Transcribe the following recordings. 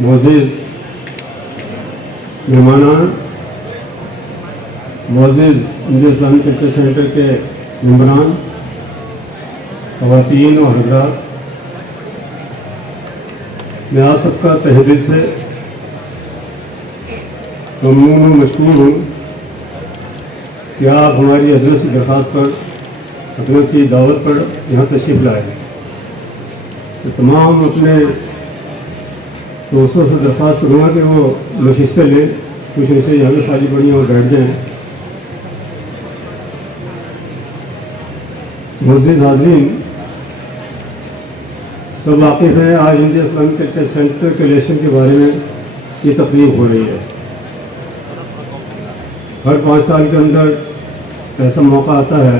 मोअज़्ज़िज़ मेहमानान, मोअज़्ज़िज़ India Islamic culture centre के मेंबरान, ख़वातीन और हज़रात, मैं आप सबका तहे दिल से ममनून और मशकूर हूँ कि आप हमारी हज़रत की दरख्वास्त पर, हज़रत की दावत पर यहाँ तशरीफ़ लाए। तो तमाम अपने दोस्तों से दरख्वास्त करूँगा कि वो नशिस्तें लें, कुछ ऐसे यहाँ पे सारी बड़ी और बैठ जाएँ। मुअज़्ज़िज़ हाज़रीन, सब वाकिफ़ हैं आज इंडिया इस्लामिक कल्चर सेंटर के इलेक्शन के बारे में ये तकलीफ हो रही है। हर 5 साल के अंदर ऐसा मौका आता है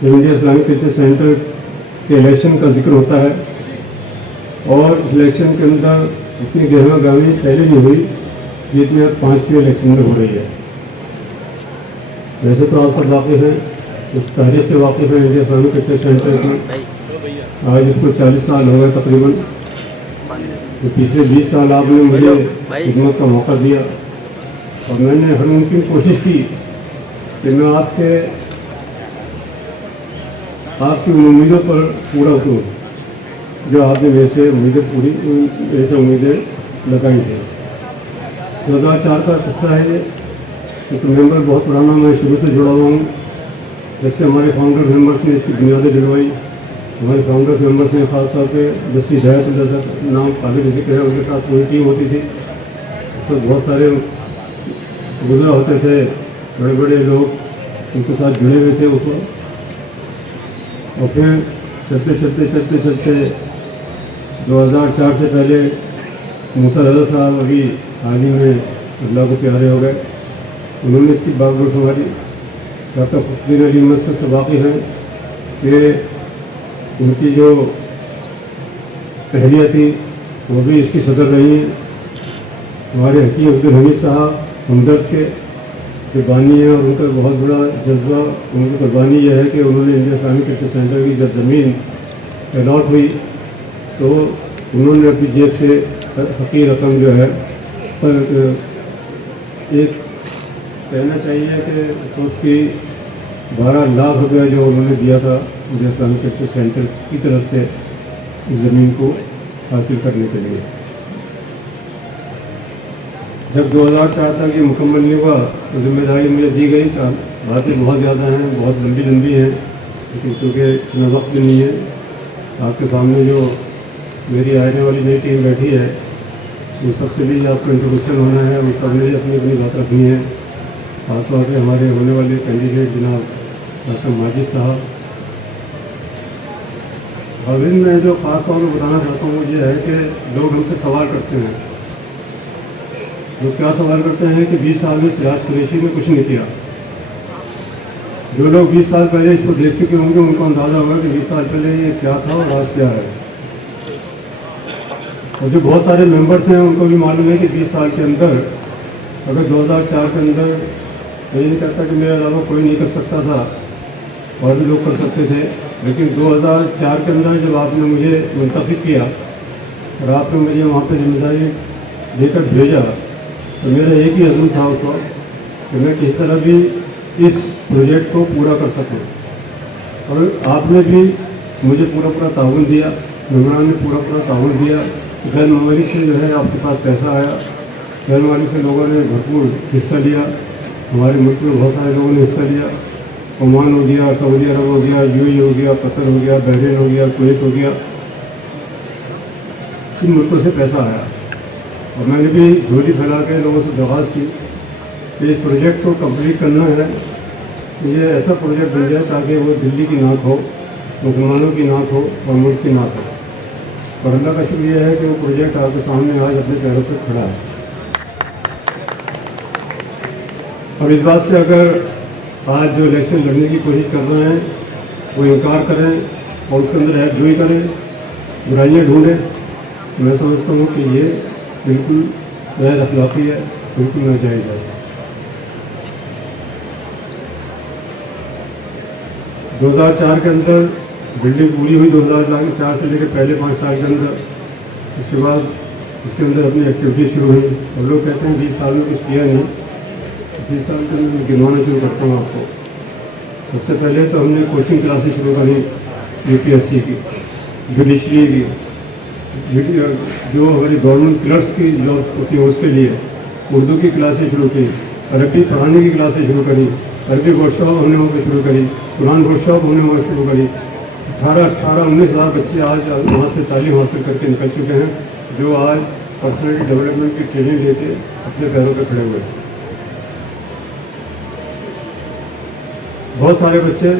कि इंडिया इस्लामिक कल्चर सेंटर के इलेक्शन का जिक्र होता है और इस इलेक्शन के अंदर इतनी गहमा गहमी पहले नहीं हुई जितने 5वें इलेक्शन में हो रही है। वैसे तो आप सब वाकिफ़ हैं, उस तारीख से वाकिफ़ हैं इंडिया इस्लामिक कल्चर सेंटर की। आज इसको 40 साल हो गए तकरीबन। तो पिछले 20 साल आपने मुझे खिदमत का मौका दिया और मैंने हर मुमकिन कोशिश की कि मैं आपकी उम्मीदों पर पूरा उतरूँ जो आपने मेरे से उम्मीदें लगाई थी। 2004 का किस्सा है ये। एक मेंबर बहुत पुराना, मैं शुरू से जुड़ा हुआ हूँ। जब से हमारे फाउंडर मेंबर्स ने इसकी बुनियादें डलवाई, हमारे फाउंडर मेंबर्स ने खास तौर पे जस्टिस हिदायत नाम काबिल जिक्र है, उनके साथ पूरी टीम होती थी। तो बहुत सारे गुजरा होते थे, बड़े बड़े लोग उनके साथ जुड़े हुए थे उसको। और फिर चलते 2004 से पहले मूसा रज़ा साहब अभी हाल ही में अल्लाह को प्यारे हो गए। उन्होंने इसकी बागडोर संभाली। डॉक्टर फ़खरुद्दीन अली मस्जिद से वाक़िफ़ हैं कि उनकी जो पहलियाँ थी वो भी इसकी सदर रही हैं। हमारे हकीम अब्दुल हमीद साहब हमदर्द के जो बानी है और उनका बहुत बड़ा जज्बा, उनकी कुर्बानी यह है कि उन्होंने इंडिया इस्लामिक कल्चर सेंटर की जब ज़मीन अलॉट हुई तो उन्होंने अपनी जेब से हकीर रकम जो है पर एक कहना चाहिए कि तो उसकी 12 लाख रुपया जो उन्होंने दिया था इंडिया इस्लामिक कल्चर सेंटर की तरफ से इस ज़मीन को हासिल करने के लिए। जब 2004 तक ये मुकम्मल नहीं हुआ तो जिम्मेदारी मुझे दी गई। बातें बहुत ज़्यादा हैं, बहुत लंबी हैं, लेकिन चूँकि इतना वक्त भी नहीं है। आपके सामने जो मेरी आने वाली नई टीम बैठी है उन सबसे भी आपको इंट्रोडक्शन होना है, उन सब ने अपनी अपनी बात रखनी है। खासतौर पर हमारे होने वाले कैंडिडेट जनाब डॉक्टर माजिद साहब। हाज़रीन, मैं जो ख़ास तौर पर बताना चाहता हूँ वो ये है कि लोग हमसे सवाल करते हैं। लोग क्या सवाल करते हैं कि 20 साल में सिराज कुरैशी ने कुछ नहीं किया। जो लोग 20 साल पहले इसको देख चुके होंगे उनको अंदाज़ा होगा कि 20 साल पहले ये क्या था और आज क्या है। और जो बहुत सारे मेंबर्स हैं उनको भी मालूम है कि 20 साल के अंदर, अगर 2004 के अंदर, मैं ये नहीं कहता कि मेरे अलावा कोई नहीं कर सकता था, और भी लोग कर सकते थे, लेकिन 2004 के अंदर जब आपने मुझे मुंतखब किया और आपने मुझे वहाँ पर जिम्मेदारी देकर भेजा तो मेरा एक ही अज़्म था उस वक्त कि मैं किस तरह भी इस प्रोजेक्ट को पूरा कर सकूँ। और आपने भी मुझे पूरा ताउन दिया, मेंबरान ने पूरा ताउन दिया। गैर ममालिक से जो है आपके पास पैसा आया, गैर ममालिक से लोगों ने भरपूर हिस्सा लिया। हमारे मुल्क में बहुत सारे लोगों ने हिस्सा लिया। ओमान हो गया, सऊदी अरब हो गया, यूएई हो गया, कतर हो गया, बहरीन हो गया, कुवैत हो गया, इन मुल्कों से पैसा आया। और मैंने भी झोली फैला के लोगों से दरख्वास्त की कि इस प्रोजेक्ट को कंप्लीट करना है। ये ऐसा प्रोजेक्ट बन जाए ताकि वो दिल्ली की नाक हो, मुसलमानों की नाक हो और मुल्क की नाक हो। और अल्लाह का शुक्र यह है कि वो प्रोजेक्ट आपके सामने आज अपने पैरों पर खड़ा है। और इस बात से अगर आज जो इलेक्शन लड़ने की कोशिश कर रहे हैं वो इनकार करें और उसके अंदर ऐड करें, बुराइयाँ ढूंढें, मैं समझता हूँ कि ये बिल्कुल गैर अखलाक़ी है, बिल्कुल नाजायज़ है। 2004 के अंदर बिल्डिंग पूरी हुई, 2004 से लेकर पहले 5 साल के अंदर। इसके बाद इसके अंदर अपनी एक्टिविटी शुरू हुई। और लोग कहते हैं 20 साल में कुछ किया नहीं। 20 साल के अंदर गिनवाना शुरू करता हूँ आपको। सबसे पहले तो हमने कोचिंग क्लासेस शुरू करी यूपीएससी की, जुडिशरी की, जो हमारी गवर्नमेंट क्लर्क्स की जॉब होती है उसके लिए उर्दू की क्लासेस शुरू की, अरबी पढ़ाने की क्लासेस शुरू करी, अरबी वर्कशॉप हमने वहाँ पर शुरू करी, कुरान वर्कशॉप हमने वहाँ शुरू करी। 18-19 हज़ार बच्चे आज वहाँ से तालीम हासिल करके निकल चुके हैं, जो आज पर्सनैलिटी डेवलपमेंट की ट्रेनिंग लेके अपने पैरों पर खड़े हुए हैं। बहुत सारे बच्चे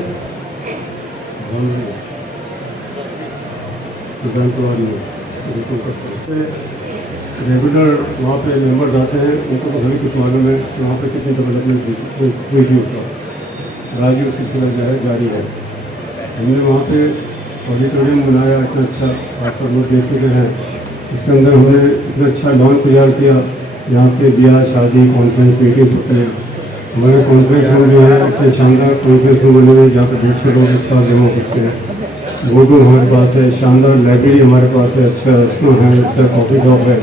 रेगुलर वहाँ पे मेंबर जाते हैं, उनको तो सभी कुछ मालूम है कि वहाँ पे कितनी डेवलपमेंट हुई थी उसका। राजीव सिलसिला जो है जारी है। हमने वहाँ पे ऑडिटोरियम बनाया, इतना अच्छा आप सब लोग देख चुके हैं। इसके अंदर हमने इतना अच्छा लॉन तैयार किया, यहाँ पे ब्याह शादी कॉन्फ्रेंस मीटिंग्स होते हैं। हमारे कॉन्फ्रेंस रूम जो है इतने शानदार कॉन्फ्रेंस रूम बने हुए जहाँ पर 150 लोग एक साथ जमा सकते हैं। बोर्डरूम हमारे पास है, शानदार लाइब्रेरी हमारे पास है, अच्छा रेस्टोरेंट है, अच्छा कॉफ़ी शॉप है।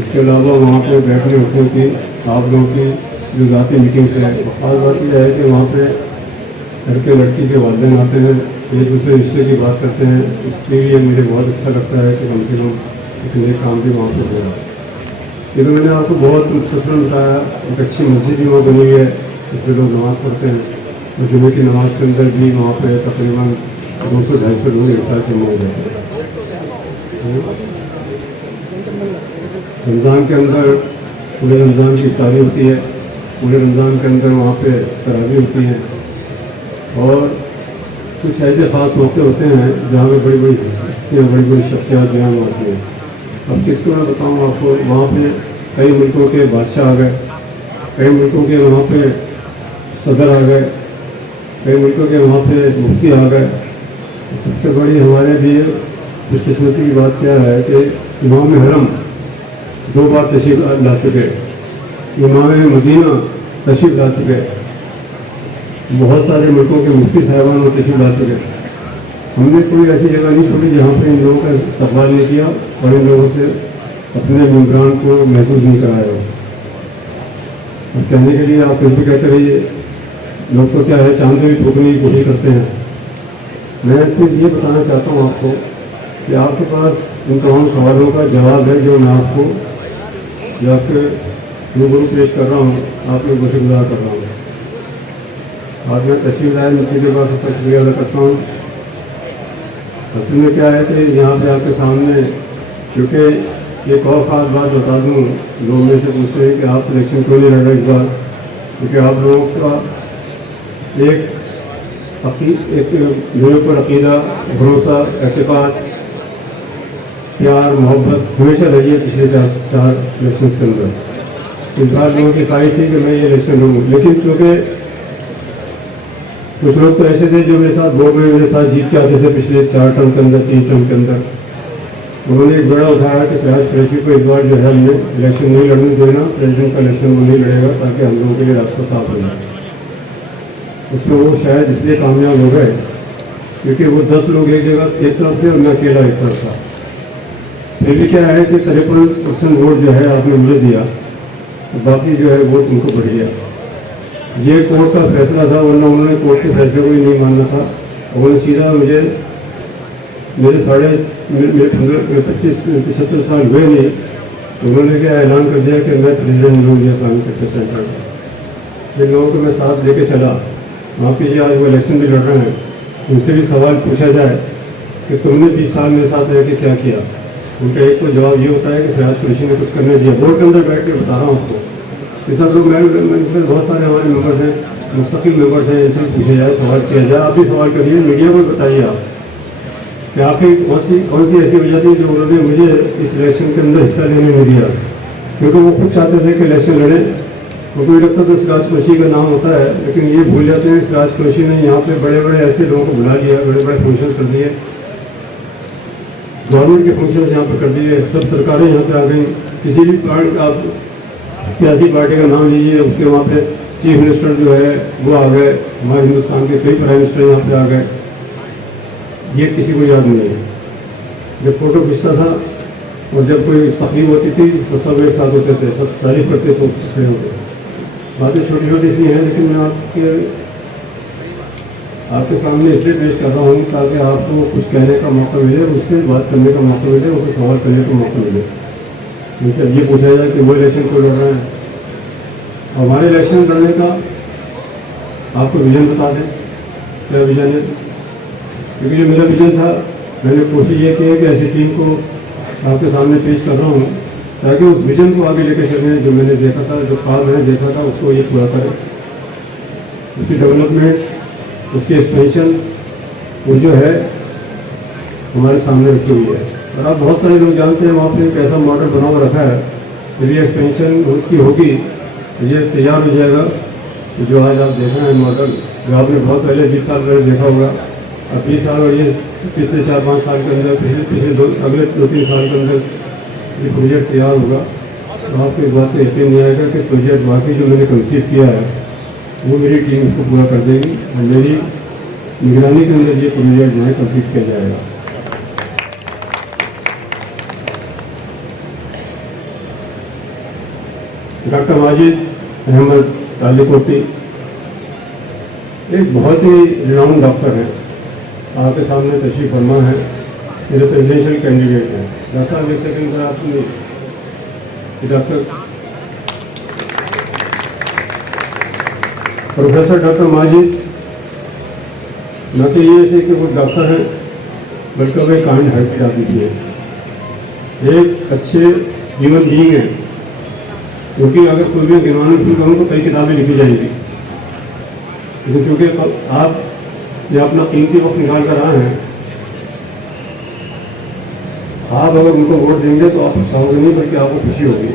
इसके अलावा वहाँ पे बैठने उठने की आप लोगों की जो जाती मीटिंग्स है। खास बात यह है कि वहाँ पे लड़के लड़की के वालिदैन आते हैं, एक दूसरे रिश्ते की बात करते हैं। इसके लिए मुझे बहुत अच्छा लगता है कि कम से कम इतने काम भी वहाँ पर हो रहा है। ये तो मैंने आपको बहुत मुख्तसर बताया। एक अच्छी मस्जिद भी वहाँ बनी हुई है, इसमें लोग नमाज़ पढ़ते हैं। और जुमे की नमाज़ के अंदर भी वहाँ पे तकरीबन 200-250 लोग एक साथ जमा हो जाते हैं। रमज़ान के अंदर पूरे रमज़ान की इफ्तारी होती है, पूरे रमज़ान के अंदर वहाँ पे तरावी होती है। और कुछ ऐसे ख़ास मौके होते हैं जहाँ पे बड़ी बड़ी हस्तियाँ, बड़ी बड़ी शख्सियत बयान होती हैं। अब किसको मैं बताऊँ आपको, वहाँ पे कई मुल्कों के बादशाह आ गए, कई मुल्कों के वहाँ पे सदर आ गए, कई मुल्कों के वहाँ पे मुफ्ती आ गए। सबसे बड़ी हमारे लिए खुशकिस्मती की बात क्या है कि इमाम हरम 2 बार तशरीफ ला चुके, इमाम मदीना तशरीफ ला चुके, बहुत सारे मुल्कों के मुफ्ती साहिबान तशरीफ ला चुके। हमने कोई ऐसी जगह नहीं छोड़ी जहाँ पे इन लोगों का इस्तकबाल नहीं किया और इन लोगों से अपने मेम्बरान को महसूस नहीं कराया। और कहने के लिए आप फिर भी कहते रहिए, लोग तो क्या है चांद भी ठोकने की कोशिश करते हैं। मैं सिर्फ ये बताना चाहता हूँ आपको कि आपके पास इन तमाम सवालों का जवाब है जो मैं आपको या फिर रूबरू पेश कर रहा हूँ, आप लोगों से गुज़ार कर रहा हूँ। आज मैं तशरीफ लाए उनके लिए बहुत शुक्रिया अदा करता हूँ। असल में क्या है कि यहाँ पे आपके सामने, क्योंकि एक और ख़ास बात बता दूँ, लोग मेरे से पूछते हैं कि आप इलेक्शन क्यों नहीं लड़ रहे इस बार, क्योंकि आप लोगों का एक मेरे ऊपर अकीदा, भरोसा, एतक़ाद, प्यार, मोहब्बत हमेशा रही है पिछले 4 इलेक्शन के अंदर। इस बार लोगों की ख्वाहिश थी कि मैं ये इलेक्शन लड़ूँ, लेकिन चूँकि कुछ लोग तो ऐसे थे जो मेरे साथ बोर्ड में मेरे साथ जीत के आते थे पिछले 4 टर्म के अंदर, 3 टर्म के अंदर। उन्होंने एक बड़ा उठाया कि सिराज कुरैशी को इस बार जो है हमने इलेक्शन नहीं लड़ने देना, प्रेसिडेंट का इलेक्शन वो नहीं लड़ेगा ताकि हम लोगों के लिए रास्ता साफ हो जाए। उसमें वो शायद इसलिए कामयाब हो गए क्योंकि वो 10 लोग एक जगह एक तरफ थे और मैं अकेला एक तरफ था। फिर भी क्या है कि 53% वोट जो है आपने मुझे दिया, तो बाकी जो है वोट उनको बढ़ गया। ये कोर्ट का फैसला था, वरना उन्होंने कोर्ट के फैसले को ही नहीं मानना था। उन्होंने सीधा मुझे मेरे 25-75 साल हुए नहीं, उन्होंने क्या ऐलान कर दिया कि मैं प्रेसिडेंट हूँ या कानून के सेंटर। जिन लोगों को मैं साथ लेके चला, वहाँ पे आज वो इलेक्शन भी लड़ रहे हैं, उनसे भी सवाल पूछा जाए कि तुमने 20 साल मेरे साथ रह के क्या किया, उनका एक तो जवाब ये होता है कि सिराज कुरैशी ने कुछ करने दिया। बोर्ड के अंदर बैठ के बता रहा हूँ आपको, ये सब लोग इसमें बहुत सारे हमारे मेंबर्स हैं, मुस्तकिल मेंबर्स हैं, इनसे पूछा जाए, सवाल किया जाए। आप भी सवाल करिए, मीडिया को बताइए आप कि आखिर कौन सी ऐसी वजह थी जो उन्होंने मुझे इस इलेक्शन के अंदर हिस्सा लेने नहीं दिया। क्योंकि वो खुद चाहते थे कि इलेक्शन लड़े, उनको भी लगता था सिराज कुरैशी का नाम होता है, लेकिन ये भूल जाते हैं सिराज कुरैशी ने यहाँ पे बड़े बड़े ऐसे लोगों को बुला लिया, बड़े बड़े फंक्शन कर दिए, गवर्नमेंट के फंक्शन यहाँ पर कर दिए, सब सरकारें यहाँ पे आ गई। किसी भी पार्टी आप सियासी पार्टी का नाम लीजिए, उसके वहाँ पे चीफ मिनिस्टर जो है वो आ गए, हमारे हिंदुस्तान के कई प्राइम मिनिस्टर यहाँ पे आ गए। ये किसी को याद नहीं है। जब फोटो खींचता था और जब कोई तकलीफ होती थी तो सब एक साथ होते थे, सब तारीफ करते थे, खड़े होते। बातें छोटी छोटी सी हैं, लेकिन मैं आपके सामने इसलिए पेश कर रहा हूँ ताकि आपको कुछ कहने का मौका मिले, उससे बात करने का मौका मिले, उससे सवाल करने का मौका मिले। मुझसे ये पूछा जाए कि वो इलेक्शन क्यों लड़ रहे हैं। हमारे इलेक्शन लड़ने का आपको विजन बता दें, क्या विजन है। क्योंकि जो मेरा विजन था, मैंने कोशिश ये की है कि ऐसी टीम को आपके सामने पेश कर रहा हूँ ताकि उस विजन को आगे लेकर चलें। जो मैंने देखा था, जो ख्वाब मैंने देखा था, उसको ये पूरा करें। उसकी डेवलपमेंट, उसकी एक्सपेंशन, वो जो है हमारे सामने रखी हुई है। और आप बहुत सारे लोग जानते हैं, वहाँ पर एक ऐसा मॉडल बना हुआ रखा है, यदि एक्सपेंशन उसकी होगी तो ये तैयार हो जाएगा। तो जो आज आप देख रहे हैं मॉडल, जो आपने बहुत पहले 20 साल पहले देखा होगा, अब 20 साल और ये पिछले 4-5 साल के अंदर, अगले 2-3 साल के अंदर ये प्रोजेक्ट तैयार होगा। तो आपको इस बात पर यकीन नहीं आएगा कि प्रोजेक्ट वाकई जो मैंने कंसीव किया है वो मेरी टीम इसको पूरा कर देगी और मेरी निगरानी के अंदर ये प्रोजेक्ट जो है कंप्लीट किया जाएगा। डॉक्टर माजिद अहमद तालिकोटी एक बहुत ही रिनाउंड डॉक्टर हैं, आपके सामने तशरीफ फरमा है, मेरे प्रेसिडेंशियल कैंडिडेट हैं। डॉक्टर साहब एक सेकंड पर आप सुनिए। डॉक्टर प्रोफेसर डॉक्टर माजिद न तो ये ऐसे कि वो डॉक्टर हैं, बल्कि वो एक काइंड हार्टेड आदमी है, एक अच्छे ह्यूमन बीइंग है। क्योंकि अगर कोई भी गिनवाने शुरू करूँ तो कई किताबें लिखी जाएंगी, लेकिन क्योंकि आप ये अपना कीमती वक्त निकाल कर आए हैं, आप अगर उनको वोट देंगे तो आप पछताओगे नहीं, बल्कि आपको खुशी होगी।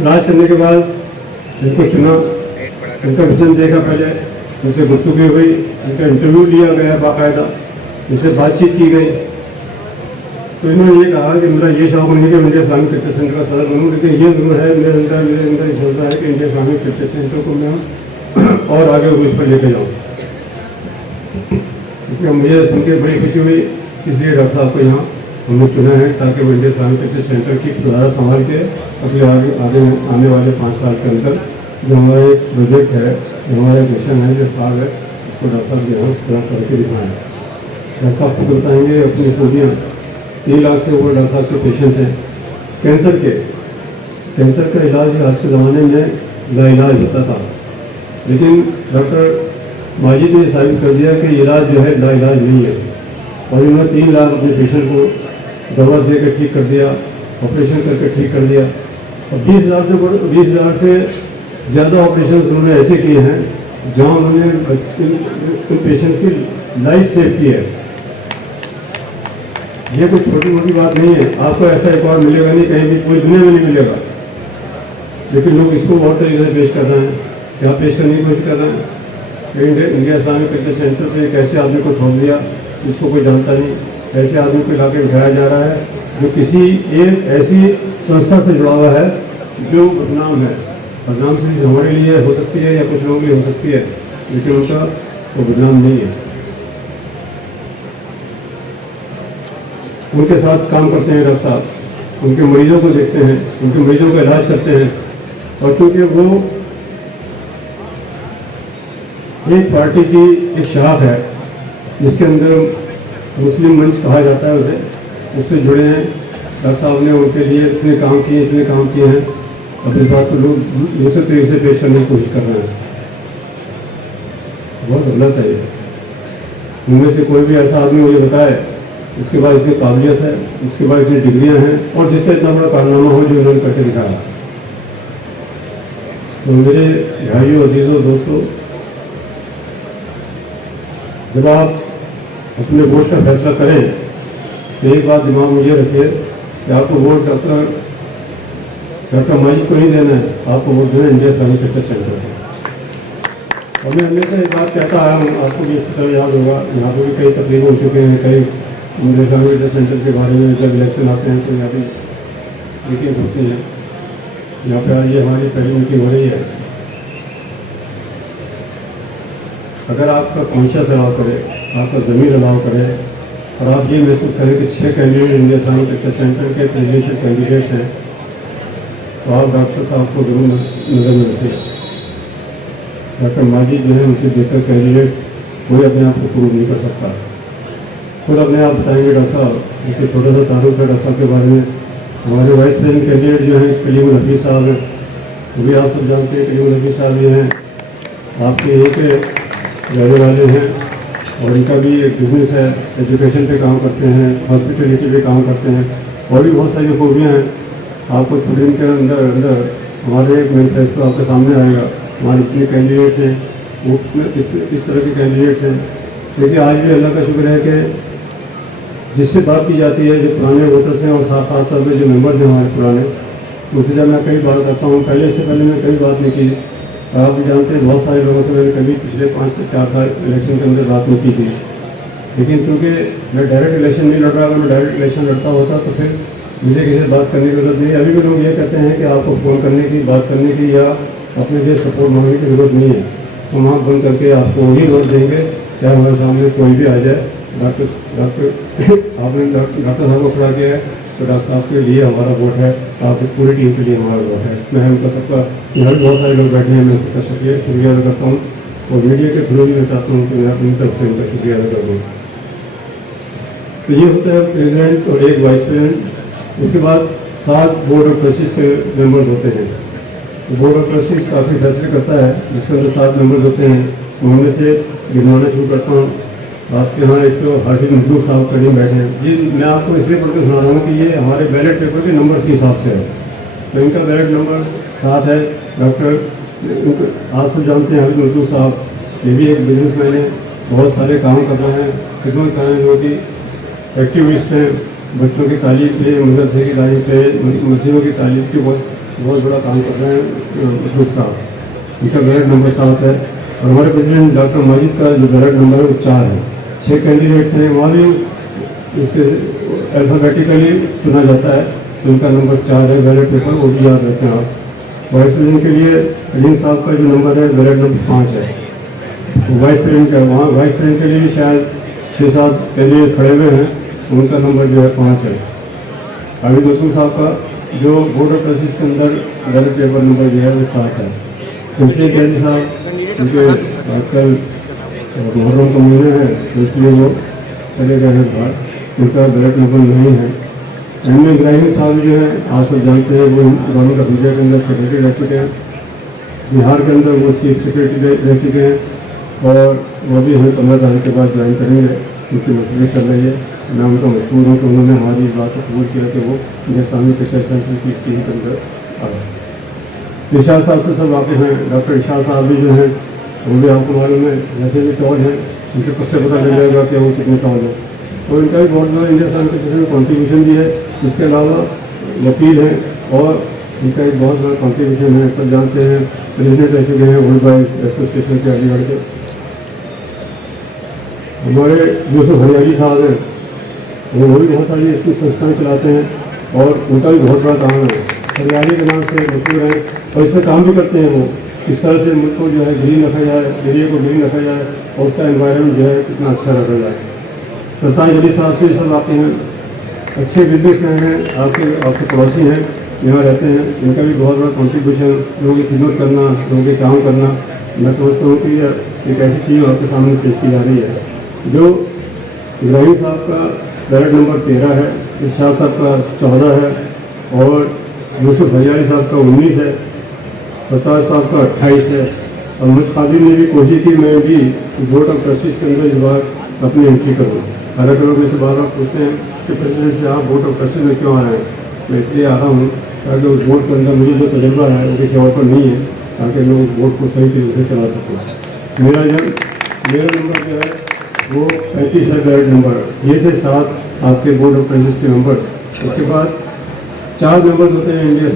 इलाज करने के बाद इनको चुना, इनका विजन देखा, पहले उनसे गुफ्तगू हुई, इनका इंटरव्यू लिया गया बाकायदा, इनसे बातचीत की गई। तो इन्होंने ये कहा कि मेरा ये शौक नहीं कि इंडिया इस्लामिक क्रिकेट सेंटर का सदर बनूँ, लेकिन ये जरूर है मेरे अंदर ये सोचता है कि इंडिया इस्लामिक क्रिकेट सेंटर को मैं और आगे उस पर लेके जाऊँ। क्योंकि मुझे सुन के बड़ी खुशी हुई, इसलिए डॉक्टर साहब को यहाँ हमने चुना है ताकि वो इंडिया इस्लामिक क्रिकेट सेंटर की सुधारा संभाल के अपने आगे आने वाले 5 साल के अंदर जो हमारा एक प्रोजेक्ट है, जो हमारा एक मिशन है, जो साल है, उसको डॉक्टर साहब यहाँ पूरा करके दिखाएँ। डॉक्टर साहब खुद बताएंगे अपनी खूबियाँ। 3 लाख से ऊपर डॉक्टर साहब के पेशेंट्स हैं कैंसर के। कैंसर का इलाज आज के ज़माने में लाइलाज होता था, लेकिन डॉक्टर माजिद ने साबित कर दिया कि इलाज जो है लाइलाज नहीं है। और इन्होंने 3 लाख अपने पेशेंट को दवा देकर ठीक कर दिया, ऑपरेशन करके ठीक कर दिया। और 20,000 से ज़्यादा ऑपरेशन उन्होंने ऐसे किए हैं जहाँ उन्होंने उन पेशेंट्स की लाइफ सेव की है। ये कोई छोटी मोटी बात नहीं है, आपको ऐसा एक और मिलेगा नहीं, कहीं भी पूरी दुनिया में नहीं मिलेगा। लेकिन लोग इसको बहुत तरीके से पेश कर रहे हैं, क्या पेश करने की कोशिश कर रहे हैं कि इंडिया इस्लामिक क्रिकेट सेंटर से एक ऐसे आदमी को छोड़ दिया जिसको कोई जानता नहीं, ऐसे आदमी को लाके बिठाया जा रहा है जो किसी एक ऐसी संस्था से जुड़ा हुआ है जो बदनाम है। बदनाम से हमारे लिए हो सकती है या कुछ लोगों के लिए हो सकती है, लेकिन उनका वो बदनाम नहीं है। उनके साथ काम करते हैं डॉक्टर साहब, उनके मरीजों को देखते हैं, उनके मरीजों का इलाज करते हैं। और क्योंकि वो एक पार्टी की एक शाख है जिसके अंदर मुस्लिम मंच कहा जाता है, उससे जुड़े हैं। डॉक्टर साहब ने उनके लिए इतने काम किए हैं। अब इस बात को लोग दूसरे तरीके से पेश करने की कोशिश कर रहे हैं, बहुत गलत है ये। उनमें से कोई भी ऐसा आदमी मुझे बताए इसके बाद इतनी काबिलियत है, इसके बाद इतनी डिग्रियां हैं और जिसका इतना बड़ा कारनामा हो जो उन्होंने करके दिखाया। तो मेरे भाइयों, अजीजों, दोस्तों, जब आप अपने वोट का फैसला करें तो एक बात दिमाग में ये रखिए कि आपको वोट डॉक्टर माजिद को नहीं देना है, आपको वोट देना इंडिया इस्लामिक क्रिकेट सेंटर को। और मैं हमेशा एक बात कहता आया हूँ, आपको भी अच्छी तरह याद होगा, यहाँ पर भी कई तकलीफ हो चुके हैं, कई इंडिया इस्लामिक क्रिकेट सेंटर के बारे में जब इलेक्शन आते हैं तो यहाँ भी मीटिंग होती है। यहाँ पर आज ये हमारी पहली मीटिंग हो रही है। अगर आपका कॉन्शियस अलाउ करे, आपका ज़मीन अलाउ करे, और आप ये महसूस करें कि 6 candidate India Islamic test centre के प्रेसिडेंशियल कैंडिडेट्स हैं, तो आप डॉक्टर साहब को जरूर नज़र में रखिए। डॉक्टर माजिद जो है उनसे बेहतर कैंडिडेट कोई अपने आप को प्रूव नहीं कर सकता। खुद अपने आप बताएंगे डॉक्टर साहब, उनके छोटा सा तारुफ है डॉक्टर साहब के बारे में। हमारे वाइस प्रेसिडेंट कैंडिडेट जो हैं कलीमुल हफीज़ साहब हैं, वो भी आप सब जानते हैं। कलीमुल हफीज़ साहब ये हैं आपके यहीं के रहने वाले हैं और इनका भी एक बिजनेस है, एजुकेशन पे काम करते हैं, हॉस्पिटलिटी पे काम करते हैं और भी बहुत सारी खूबियाँ हैं। आपको थोड़ी दिन के अंदर अंदर हमारे एक मैनिफेस्टो आपके सामने आएगा। हमारे इतने कैंडिडेट हैं, वो किस तरह के कैंडिडेट्स हैं। देखिए आज भी अल्लाह का शुक्र है कि जिससे बात की जाती है, जो पुराने वोटर्स हैं और खास तौर पर जो मेंबर्स हैं हमारे पुराने, उनसे जब मैं कई बात करता हूँ, पहले से पहले मैं कई बात नहीं की। आप भी जानते हैं बहुत सारे लोगों से मैंने कभी पिछले 5 से 4 साल इलेक्शन के अंदर बात नहीं की थी, लेकिन क्योंकि मैं डायरेक्ट इलेक्शन नहीं लड़ रहा। अगर मैं डायरेक्ट इलेक्शन लड़ता होता तो फिर मुझे किसी से बात करने की जरूरत नहीं। अभी भी लोग ये कहते हैं कि आपको फ़ोन करने की, बात करने की या अपने लिए सपोर्ट मांगने की जरूरत नहीं है। हम आँख बंद करके आपको वही वोट देंगे, चाहे हमारे सामने कोई भी आ जाए। आपने डॉक्टर साहब को खड़ा किया है तो डॉक्टर साहब के लिए हमारा वोट है, आपकी पूरी टीम के लिए हमारा वोट है। मैं उनका सबका, यहाँ भी बहुत सारे लोग बैठे हैं, मैं उनका शुक्रिया अदा करता हूँ और मीडिया के थ्रू भी मैं चाहता हूँ कि मैं अपनी तरफ से उनका शुक्रिया अदा कर दूँ। तो ये होता है प्रेसिडेंट और एक वाइस प्रेसिडेंट। उसके बाद 7 बोर्ड ऑफ ट्रस्टीज के मेंबर्स होते हैं। तो बोर्ड ऑफ ट्रस्टीज काफ़ी फैसले करता है, जिसके अंदर 7 मेंबर्स होते हैं। उनमें से गिनवाना शुरू करता हूँ। आपके यहाँ एक तो हाफिज मखलूक साहब करीम बैठे हैं जी। मैं आपको इसलिए पढ़ के सुना रहा हूँ कि ये हमारे बैलेट पेपर के नंबर के हिसाब से है। तो इनका बैलेट नंबर 7 है। डॉक्टर आप सब जानते हैं हाफिज मखलूक साहब, ये भी एक बिजनेसमैन है, बहुत सारे काम कर रहे हैं, खिदमत कर रहे हैं, जो कि एक्टिविस्ट हैं। बच्चों की तालीम पे, मदरसे की तालीम पे, मस्जिदों की तालीम पे बहुत बड़ा काम कर रहे हैं मखलूक साहब। इनका बैलेट नंबर 7 है। और हमारे प्रेसिडेंट डॉक्टर माजिद का जो बैलेट नंबर है वो 4 है। 6 कैंडिडेट्स हैं, वहाँ भी उसके अल्फ़ाबेटिकली चुना जाता है, तो उनका नंबर 4 है बैलेट पेपर, वो भी याद रखें आप। वाइस प्रेसिडेंट के लिए अलीम साहब का जो नंबर है बैलेट नंबर 5 है। वाइस प्रेसिडेंट का, वहाँ वाइस प्रेसिडेंट के लिए भी शायद 6-7 कैंडिडेट खड़े हुए हैं, उनका नंबर जो है 5 है। हाफिज मखलूक साहब का जो बोर्ड ऑफ ट्रस्टीज के अंदर बैलेट पेपर नंबर जो है वो 7 है। जमशेद कैदी साहब, उनके आजकल मुहर्रम का महीना है तो इसलिए वो चले गए हैं बाहर, उनका बैलेट नंबर नहीं है। एम इब्राहिम साहब जो है आप सब जानते हैं, वो गवर्नमेंट ऑफ इंडिया के अंदर सेक्रेटरी रह चुके हैं, बिहार के अंदर वो चीफ सेक्रेटरी रह चुके हैं और वो भी हमें 15 तारीख के बाद ज्वाइन करेंगे। उनकी मसले चल रही है। मैं उनका मशहूर हूँ कि उन्होंने हमारी इस बात को कबूल किया कि वो इंडिया इस्लामिक टेस्ट सेंटर की स्कीम के अंदर आ रहे हैं। इशार साहब से सब वाकिफ़ हैं। डॉक्टर इशार साहब भी जो हैं वो भी आपको मालूम है, वैसे भी टॉल है, उनके पद से पता चल जाएगा कि वो कितने टॉल है। और इनका भी बहुत बड़ा इंडिया इस्लामिक टेस्ट में कॉन्ट्रीब्यूशन भी है। इसके अलावा वकील हैं और इनका एक बहुत बड़ा कॉन्ट्रीब्यूशन है। सब जानते हैं प्रेसिडेंट रह चुके हैं वर्ल्ड वाइड एसोसिएशन के अलीगढ़ के। हमारे यूसुफ हरियाली साहब हैं, वो भी बहुत सारी इसकी संस्थाएँ चलाते हैं और उनका भी बहुत बड़ा काम है। हरियाली के नाम से मशहूर है और इसमें काम भी करते हैं। वो इस तरह से मुल्क को जो है ग्रीन रखा जाए, एरिया को ग्रीन रखा जाए और उसका एनवायरनमेंट जो है कितना अच्छा रखा जाए। सरताज अली साहब से सब आते हैं, अच्छे बिजनेसमैन हैं, आपके पड़ोसी हैं, यहाँ रहते हैं। इनका भी बहुत बड़ा कॉन्ट्रीब्यूशन, लोगों की खिदमत करना, लोगों के काम करना। मैं समझता हूँ कि एक ऐसी चीज़ आपके सामने पेश की जा रही है। जो इब्राहिम साहब का बैलेट नंबर 13 है, इरशाद साहब का 14 है और यूसुफ हरियाली साहब का 19 है, सरताज साहब का 28 है। और मुझ खादिर ने भी कोशिश की मैं भी बोर्ड ऑफ ट्रस्टीज के अंदर इस बार अपनी एंट्री करूँ। हालांकि लोग मेरे से बार बार पूछते हैं कि प्रेसिडेंट से आप बोर्ड ऑफ ट्रस्टीज में क्यों आ रहे हैं। मैं इसलिए आ रहा हूँ ताकि उस बोर्ड के अंदर मुझे जो तजुर्बा है वो किसी और पर नहीं है, ताकि लोग उस बोर्ड को सही तरीके से चला सकें। मेरा नंबर जो है वो 35 है बैलेट नंबर। ये थे 7 आपके बोर्ड ऑफ ट्रस्टीज के नंबर। उसके बाद 4 मेंबर्स होते हैं इंडिया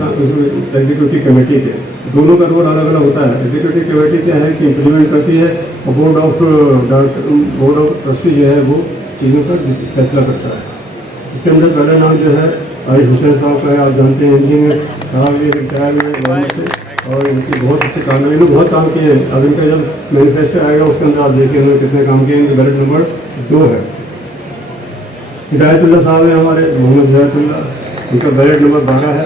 एग्जीक्यूटिव कमेटी के। दोनों का रोल अलग अलग होता है। एग्जीक्यूटिव कमेटी क्या है कि इम्प्लीमेंट करती है और बोर्ड ऑफ ट्रस्टी जो है वो चीज़ों पर फैसला करता है। इसके अंदर पहला नाम जो है आरिफ हुसैन साहब का है। आप जानते हैं इंजीनियर साहब, ये रिटायर हुए गवर्नमेंट से और इनकी बहुत अच्छे काम है, इन्होंने बहुत काम किए हैं। अब इनका जब मैनिफेस्टो आएगा उसके अंदर आप देखिए उन्होंने कितने काम किए। इनका बैलेट नंबर 2 है। हिदायतुल्ला साहब हैं हमारे, मोहम्मद हिदायतुल्ला, उनका बैलेट नंबर 12 है।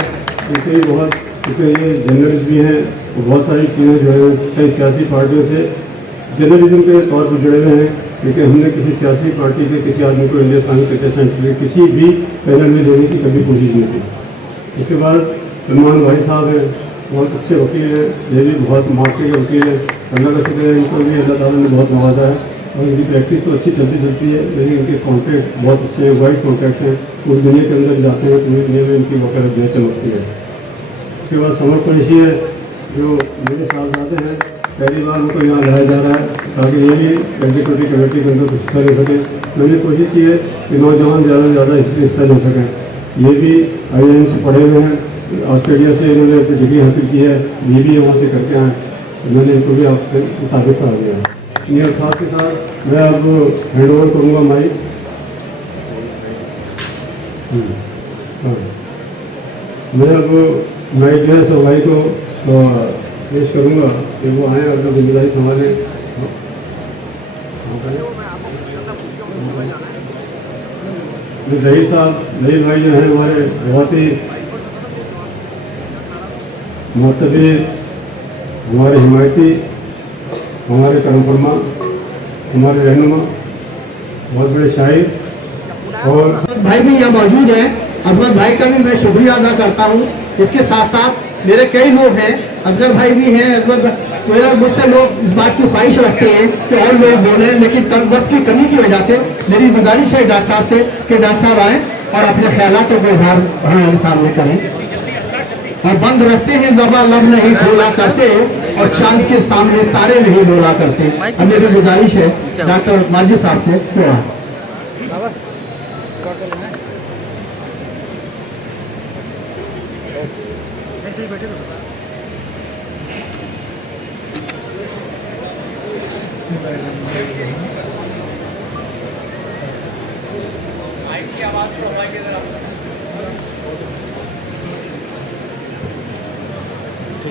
इससे ही बहुत, क्योंकि ये जर्नलिस्ट भी हैं, वो बहुत सारी चीज़ें जो है कई सियासी पार्टियों से जर्नलिज्म के तौर पर जुड़े हुए हैं, लेकिन हमने किसी सियासी पार्टी के किसी आदमी को इंडिया इस्लामिक कल्चर सेंटर किसी भी पैनल में लेने की कभी कोशिश नहीं की। उसके बाद सलमान भाई साहब हैं, बहुत अच्छे वकील हैं, ये भी बहुत मार्के के वकील हैं। अल्लाह का शुक्र है, इनको भी अल्लाह ताला ने बहुत नवाजा है और इनकी प्रैक्टिस तो अच्छी चलती है, लेकिन इनके कॉन्टैक्ट बहुत अच्छे हैं, वाइड कॉन्टैक्ट्स हैं। पूरी दुनिया के अंदर जाते हैं, पूरी दुनिया में इनकी वकालत जो है चमकती है। उसके बाद समर कुरैशी है, जो मेरे साहबजादे हैं, पहली बार उनको यहाँ लाया जा रहा है ताकि ये भी एग्जीक्यूटिव कमेटी के अंदर कुछ हिस्सा ले सकें। मैंने कोशिश की है कि नौजवान ज़्यादा से ज़्यादा इसमें हिस्सा ले सकें। ये भी IIM से पढ़े हुए हैं, ऑस्ट्रेलिया से इन्होंने अपनी डिग्री हासिल की है, BBA वहाँ से करके आए। मैंने इनको भी आपसे मुताबिक करा दिया है। ये अल्फाज के साथ मैं अब हैंड ओवर करूँगा माइक। मैं अब माइक जो है सो भाई को पेश करूँगा कि वो आएँ और जिम्मेदारी संभालें। जहीर साहब, जहीर भाई जो हैं हमारे बहुत ही मोतबर, हमारे हिमायती, हमारे करम फरमा, हमारे रहनुमा, बहुत बड़े शायर। और भाई भी यहाँ मौजूद हैं। अजमत भाई का भी मैं शुक्रिया अदा करता हूँ। इसके साथ साथ मेरे कई लोग हैं, असगर भाई भी हैं, अजमत मेरा मुझसे लोग इस बात की ख्वाहिश रखते हैं कि और लोग बोले, लेकिन कम वक्त की कमी की वजह से मेरी गुजारिश है डॉक्टर साहब से कि डॉक्टर साहब आए और अपने ख्यालातों को इजहार हमारे सामने करें। और बंद रखते हैं ज़बां लब नहीं खोला करते, और चांद के सामने तारे नहीं डोला करते। अब मेरी गुजारिश है डॉक्टर माजिद साहब से थोड़ा।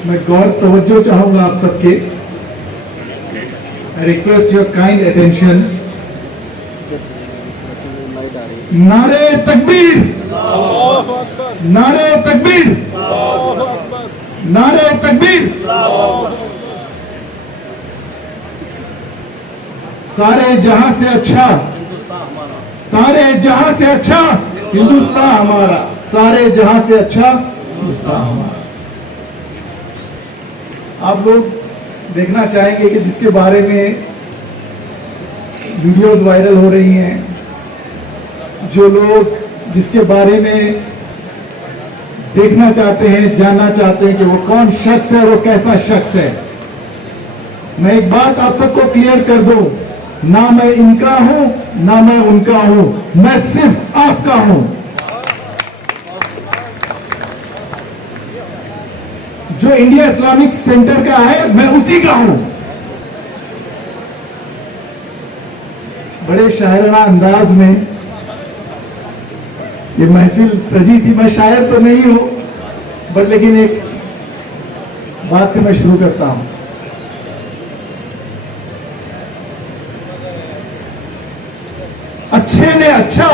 मैं गौर तवज्जो चाहूंगा आप सबके। I request your kind attention. नारे तकबीर, नारे तकबीर, नारे तकबीर। सारे जहां से अच्छा, सारे जहां से अच्छा हिंदुस्तान हमारा, सारे जहां से अच्छा हिंदुस्तान हमारा। आप लोग देखना चाहेंगे कि जिसके बारे में वीडियोस वायरल हो रही हैं, जो लोग जिसके बारे में देखना चाहते हैं, जानना चाहते हैं कि वो कौन शख्स है, वो कैसा शख्स है, मैं एक बात आप सबको क्लियर कर दूं, ना मैं इनका हूं ना मैं उनका हूं, मैं सिर्फ आपका हूं। जो इंडिया इस्लामिक सेंटर का है मैं उसी का हूं। बड़े शायराना अंदाज में ये महफिल सजी थी। मैं शायर तो नहीं हूं, बट लेकिन एक बात से मैं शुरू करता हूं। अच्छे ने अच्छा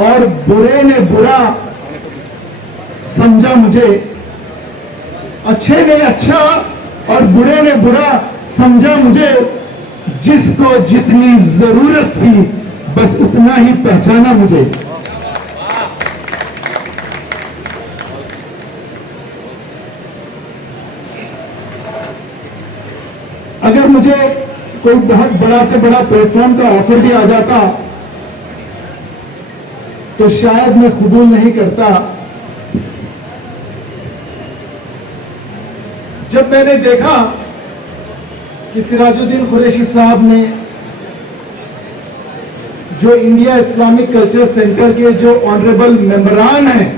और बुरे ने बुरा समझा मुझे, अच्छे ने अच्छा और बुरे ने बुरा समझा मुझे, जिसको जितनी जरूरत थी बस उतना ही पहचाना मुझे। अगर मुझे कोई बहुत बड़ा से बड़ा प्लेटफॉर्म का ऑफर भी आ जाता तो शायद मैं कबूल नहीं करता। जब मैंने देखा कि सिराजुद्दीन कुरैशी साहब ने जो इंडिया इस्लामिक कल्चर सेंटर के जो ऑनरेबल मेंबरान हैं,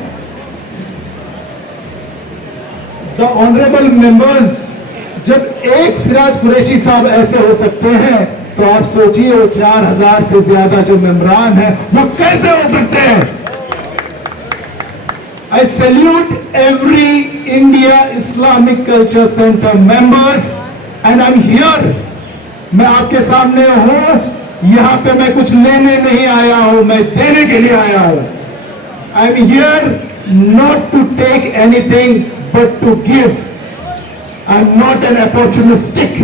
द ऑनरेबल मेंबर्स, जब एक सिराज कुरैशी साहब ऐसे हो सकते हैं तो आप सोचिए वो 4000 से ज्यादा जो मेंबरान हैं वो कैसे हो सकते हैं। आई salute every India Islamic culture centre members and I am here मैं आपके सामने हूं, यहां पे मैं कुछ लेने नहीं आया हूं, मैं देने के लिए आया हूं। I am here not to take anything but to give. I am not an opportunistic.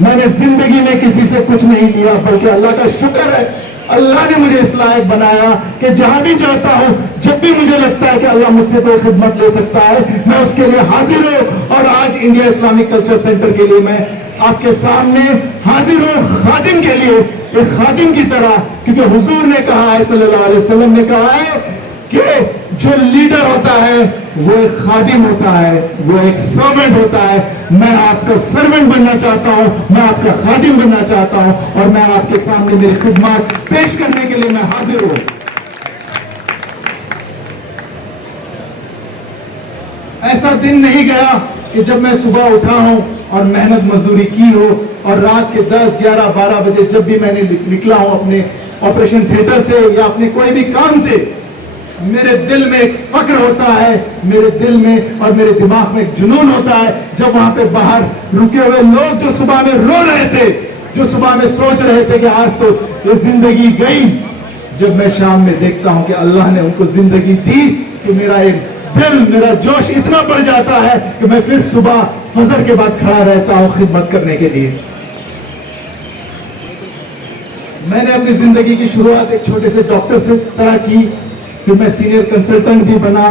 मैंने जिंदगी में किसी से कुछ नहीं लिया, बल्कि अल्लाह का शुक्र है, अल्लाह ने मुझे इस लायक बनाया कि जहां भी जाता हूं, जब भी मुझे लगता है कि अल्लाह मुझसे कोई खिदमत ले सकता है, मैं उसके लिए हाजिर हूं। और आज इंडिया इस्लामिक कल्चर सेंटर के लिए मैं आपके सामने हाजिर हूं, खादिम के लिए, एक खादिम की तरह, क्योंकि हुजूर ने कहा है, सल्लल्लाहु अलैहि वसल्लम ने कहा है कि जो लीडर होता है वो एक खादिम होता है, वो एक सर्वेंट होता है। मैं आपका सर्वेंट बनना चाहता हूं, मैं आपका खादिम बनना चाहता हूं, और मैं आपके सामने मेरी खिदमत पेश करने के लिए मैं हाजिर हूं। ऐसा दिन नहीं गया कि जब मैं सुबह उठा हूं और मेहनत मजदूरी की हो, और रात के 10, 11, 12 बजे जब भी मैंने निकला हूं अपने ऑपरेशन थिएटर से या अपने कोई भी काम से, मेरे दिल में एक फक्र होता है, मेरे दिल में और मेरे दिमाग में एक जुनून होता है, जब वहां पे बाहर रुके हुए लोग जो सुबह में रो रहे थे, जो सुबह में सोच रहे थे कि आज तो ये जिंदगी गई, जब मैं शाम में देखता हूं कि अल्लाह ने उनको जिंदगी दी, तो मेरा एक दिल, मेरा जोश इतना बढ़ जाता है कि मैं फिर सुबह फजर के बाद खड़ा रहता हूं खिदमत करने के लिए। मैंने अपनी जिंदगी की शुरुआत एक छोटे से डॉक्टर से तरह की, फिर मैं सीनियर कंसल्टेंट भी बना,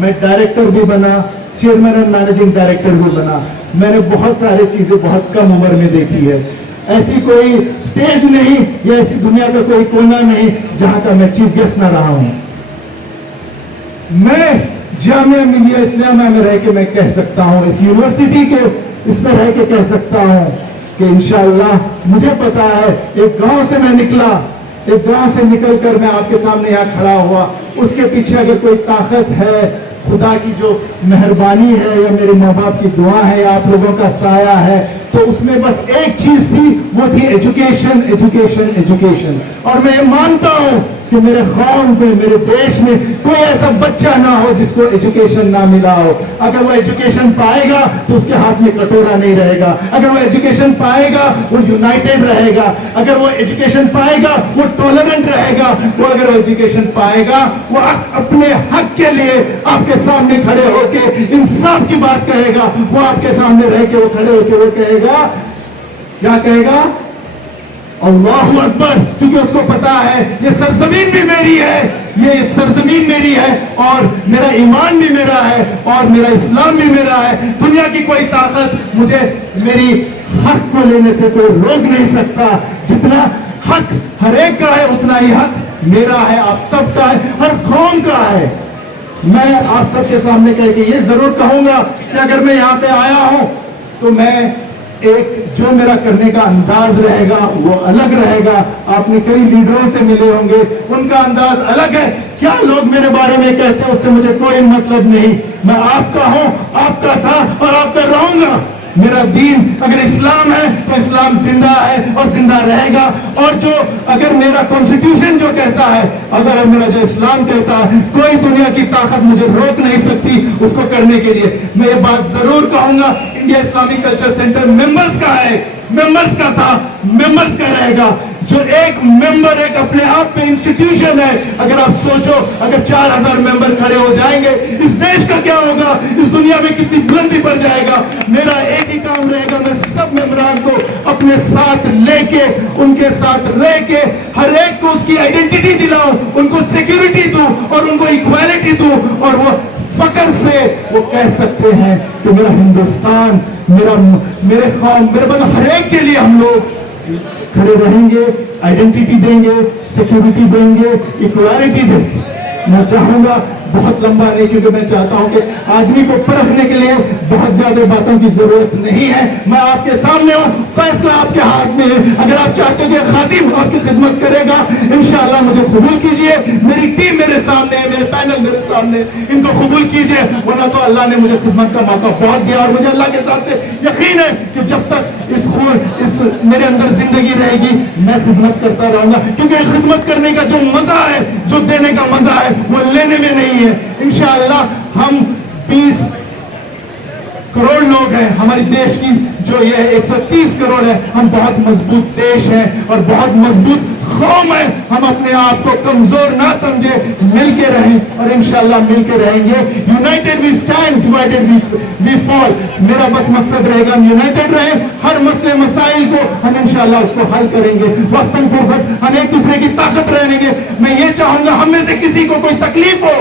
मैं डायरेक्टर भी बना, चेयरमैन एंड मैनेजिंग डायरेक्टर भी बना। मैंने बहुत सारी चीजें बहुत कम उम्र में देखी है। ऐसी कोई स्टेज नहीं या ऐसी दुनिया का कोई कोना नहीं जहां का मैं चीफ गेस्ट ना रहा हूं। मैं जामिया मिलिया इस्लामिया में रह के मैं कह सकता हूं, इस यूनिवर्सिटी के इसमें रह के कह सकता हूं कि इंशाअल्लाह मुझे पता है, एक गांव से मैं निकला, एक गांव से निकलकर मैं आपके सामने यहाँ खड़ा हुआ, उसके पीछे अगर कोई ताकत है, खुदा की जो मेहरबानी है या मेरे माँ बाप की दुआ है या आप लोगों का साया है, तो उसमें बस एक चीज थी, वो थी एजुकेशन, एजुकेशन, एजुकेशन। और मैं मानता हूं कि मेरे कौम में, मेरे देश में कोई ऐसा बच्चा ना हो जिसको एजुकेशन ना मिला हो। अगर वो एजुकेशन पाएगा तो उसके हाथ में कटोरा नहीं रहेगा, अगर वो एजुकेशन पाएगा वो यूनाइटेड रहेगा, अगर वो एजुकेशन पाएगा वो टॉलरेंट रहेगा, वो अगर वो एजुकेशन पाएगा वो अपने हक के लिए आपके सामने खड़े होके इंसाफ की बात कहेगा, वो आपके सामने रह के वो खड़े होके वो कहेगा, क्या कहेगा? अल्लाहु अकबर। क्योंकि उसको पता है ये सरजमीन भी मेरी है, ये सरजमीन मेरी है, और मेरा ईमान भी मेरा है, और मेरा इस्लाम भी मेरा है। दुनिया की कोई ताकत मुझे मेरी हक को लेने से कोई रोक नहीं सकता। जितना हक हर एक का है उतना ही हक मेरा है, आप सबका है, हर कौम का है। मैं आप सबके सामने कह के ये जरूर कहूंगा कि अगर मैं यहाँ पे आया हूं तो मैं एक जो मेरा करने का अंदाज रहेगा वो अलग रहेगा। आपने कई लीडरों से मिले होंगे, उनका अंदाज अलग है। क्या लोग मेरे बारे में कहते हैं उससे मुझे कोई मतलब नहीं। मैं आपका हूं, आपका था और आपका रहूंगा। मेरा दीन अगर इस्लाम है तो इस्लाम जिंदा है और जिंदा रहेगा। और जो अगर मेरा कॉन्स्टिट्यूशन जो कहता है, अगर मेरा जो इस्लाम कहता है, कोई दुनिया की ताकत मुझे रोक नहीं सकती उसको करने के लिए। मैं ये बात जरूर कहूंगा, India Islamic culture centre members का है, मेंबर्स का था, मेंबर्स का रहेगा। जो एक मेंबर एक अपने आप में इंस्टीट्यूशन है। अगर आप सोचो, अगर 4000 मेंबर खड़े हो जाएंगे, इस देश का क्या होगा, इस दुनिया में कितनी बुलंदी बढ़ जाएगा। मेरा एक ही काम रहेगा, मैं सब मेंबरान को अपने साथ लेके, उनके साथ रह के, हर एक को उसकी आइडेंटिटी दिलाऊं, उनको सिक्योरिटी दूं और उनको इक्वालिटी दूं, और वो फकर से वो कह सकते हैं कि मेरा हिंदुस्तान, मेरे कौम, मेरे मतलब हर एक के लिए हम लोग खड़े रहेंगे, आइडेंटिटी देंगे, सिक्योरिटी देंगे, इक्वालिटी देंगे। मैं चाहूंगा बहुत लंबा नहीं, क्योंकि मैं चाहता हूं कि आदमी को परखने के लिए बहुत ज्यादा बातों की जरूरत नहीं है। मैं आपके सामने हूं, फैसला आपके हाथ में है। अगर आप चाहते हैं कि खादिम आपकी खिदमत करेगा, इंशाअल्लाह मुझे कबूल कीजिए। मेरी टीम मेरे सामने है, मेरे पैनल मेरे सामने, इनको कबूल कीजिए। वरना तो अल्लाह ने मुझे खिदमत का मौका बहुत दिया, और मुझे अल्लाह के साथ से यकीन है कि जब तक इस मेरे अंदर जिंदगी रहेगी मैं खिदमत करता रहूंगा। क्योंकि खिदमत करने का जो मजा है, जो देने का मजा है, वो लेने में नहीं है। इंशाअल्लाह हम 20 करोड़ लोग हैं, हमारी देश की जो ये 130 करोड़ है, हम बहुत मजबूत देश है और बहुत मजबूत कौम है। हम अपने आप को कमजोर ना समझे, मिलके रहें और इंशाल्लाह मिलके रहेंगे। United we stand, divided we fall. मेरा बस मकसद रहेगा हम यूनाइटेड रहें, हर मसले मसाइल को हम इंशाल्लाह उसको हल करेंगे। वक्तन फुर्सत हम एक दूसरे की ताकत रहेंगे। मैं ये चाहूंगा हम में से किसी को कोई तकलीफ हो,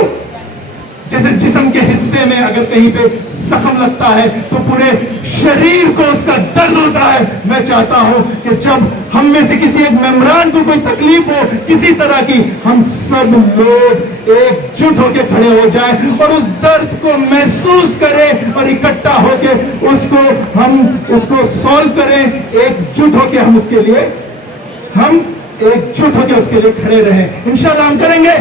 जैसे जिस्म के हिस्से में अगर कहीं पे जख्म लगता है तो पूरे शरीर को उसका दर्द होता है, मैं चाहता हूं कि जब हम में से किसी एक मेंबरान को कोई तकलीफ हो किसी तरह की, हम सब लोग एकजुट होकर खड़े हो जाएं और उस दर्द को महसूस करें और इकट्ठा होकर उसको सॉल्व करें। एकजुट होकर हम एकजुट होकर उसके लिए खड़े रहें। इंशाल्लाह हम करेंगे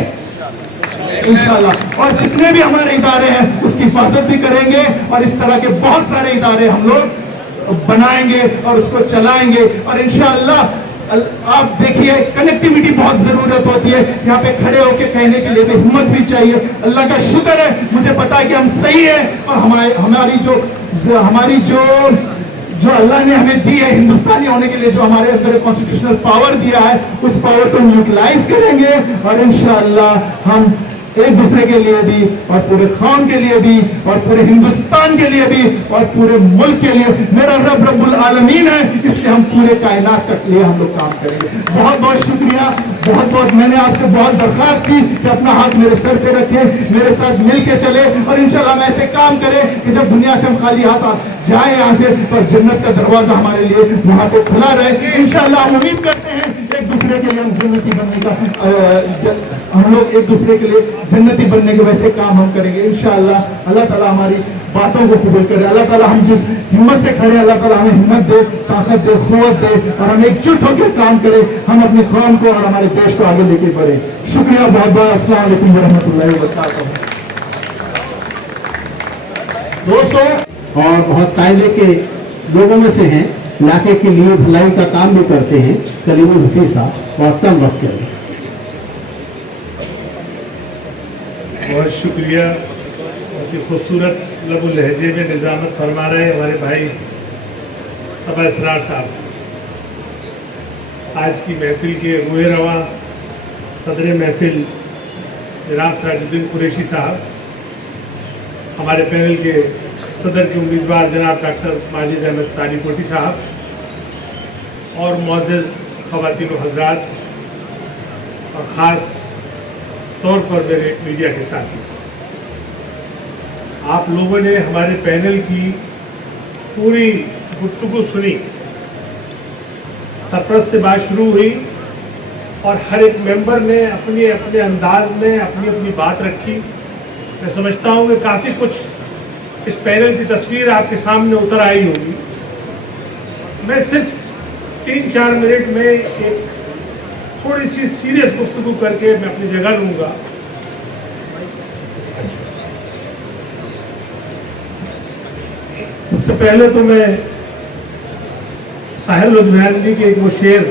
इंशाल्लाह। और जितने भी हमारे इदारे हैं उसकी हिफाजत भी करेंगे और इस तरह के बहुत सारे इदारे हम लोग बनाएंगे और उसको चलाएंगे। और इंशाल्लाह आप देखिए कनेक्टिविटी बहुत जरूरत होती है, यहाँ पे खड़े होके कहने के लिए भी हिम्मत भी चाहिए। अल्लाह का शुक्र है, मुझे पता है कि हम सही है और हमारी जो अल्लाह ने हमें दी है हिंदुस्तानी होने के लिए, जो हमारे अंदर कॉन्स्टिट्यूशनल पावर दिया है, उस पावर को हम यूटिलाइज करेंगे और इंशाअल्लाह हम एक दूसरे के लिए भी और पूरे कौम के लिए भी और पूरे हिंदुस्तान के लिए भी और पूरे मुल्क के लिए मेरा रब रब्बुल आलमीन है, इसलिए हम पूरे कायनात के लिए हम लोग काम करेंगे। बहुत बहुत शुक्रिया, बहुत बहुत मैंने आपसे बहुत दरखास्त की कि अपना हाथ मेरे सर पे रखे, मेरे साथ मिल के चले और इंशाल्लाह हम ऐसे काम करें कि जब दुनिया से हम खाली हाथ जाए यहाँ से तो जन्नत का दरवाजा हमारे लिए वहां पे खुला रहे। इंशाल्लाह हम उम्मीद करते हैं एक दूसरे के लिए हम जन्नती बनने का हम लोग एक दूसरे के लिए जन्नती बनने के वैसे काम हम करेंगे इंशाअल्लाह। अल्लाह ताला हमारी बातों को कबूल करे। अल्लाह ताला हम जिस हिम्मत से खड़े, अल्लाह ताला हमें हिम्मत दे, ताकत दे, कुव्वत दे और हम एकजुट होकर काम करें, हम अपनी कौम को और हमारे देश को आगे लेके बढ़े। शुक्रिया बहुत बहुत। अस्सलाम वालेकुम रहमतुल्लाहि व बरकातहू। दोस्तों और बहुत कायदे के लोगों में से हैं, इलाके के लिए भलाई का काम भी करते हैं, कलीमुल हफीज साहब और कम वक्त के लिए। बहुत शुक्रिया। बहुत ही खूबसूरत लबुल लहजे में निज़ामत फरमा रहे हमारे भाई सबा इसरार साहब। आज की महफिल के रूए रवा सदर महफिल जनाब साजुद्दीन कुरैशी साहब, हमारे पैनल के सदर के उम्मीदवार जनाब डॉक्टर माजिद अहमद तालीकोटी साहब और मुअज़्ज़ज़ ख़वातीन व हज़रात और ख़ास तौर पर मेरे मीडिया के साथी, आप लोगों ने हमारे पैनल की पूरी गुफ्तगू सुनी। सरप्रस्त से बात शुरू हुई और हर एक मेंबर ने अपने अपने अंदाज में अपनी अपनी बात रखी। मैं समझता हूँ कि काफ़ी कुछ इस पैनल की तस्वीर आपके सामने उतर आई होगी। मैं सिर्फ 3-4 मिनट में एक थोड़ी सी सीरियस गुफ्तगू करके मैं अपनी जगह लूंगा। सबसे पहले तो मैं साहिल लुधियानवी के एक वो शेर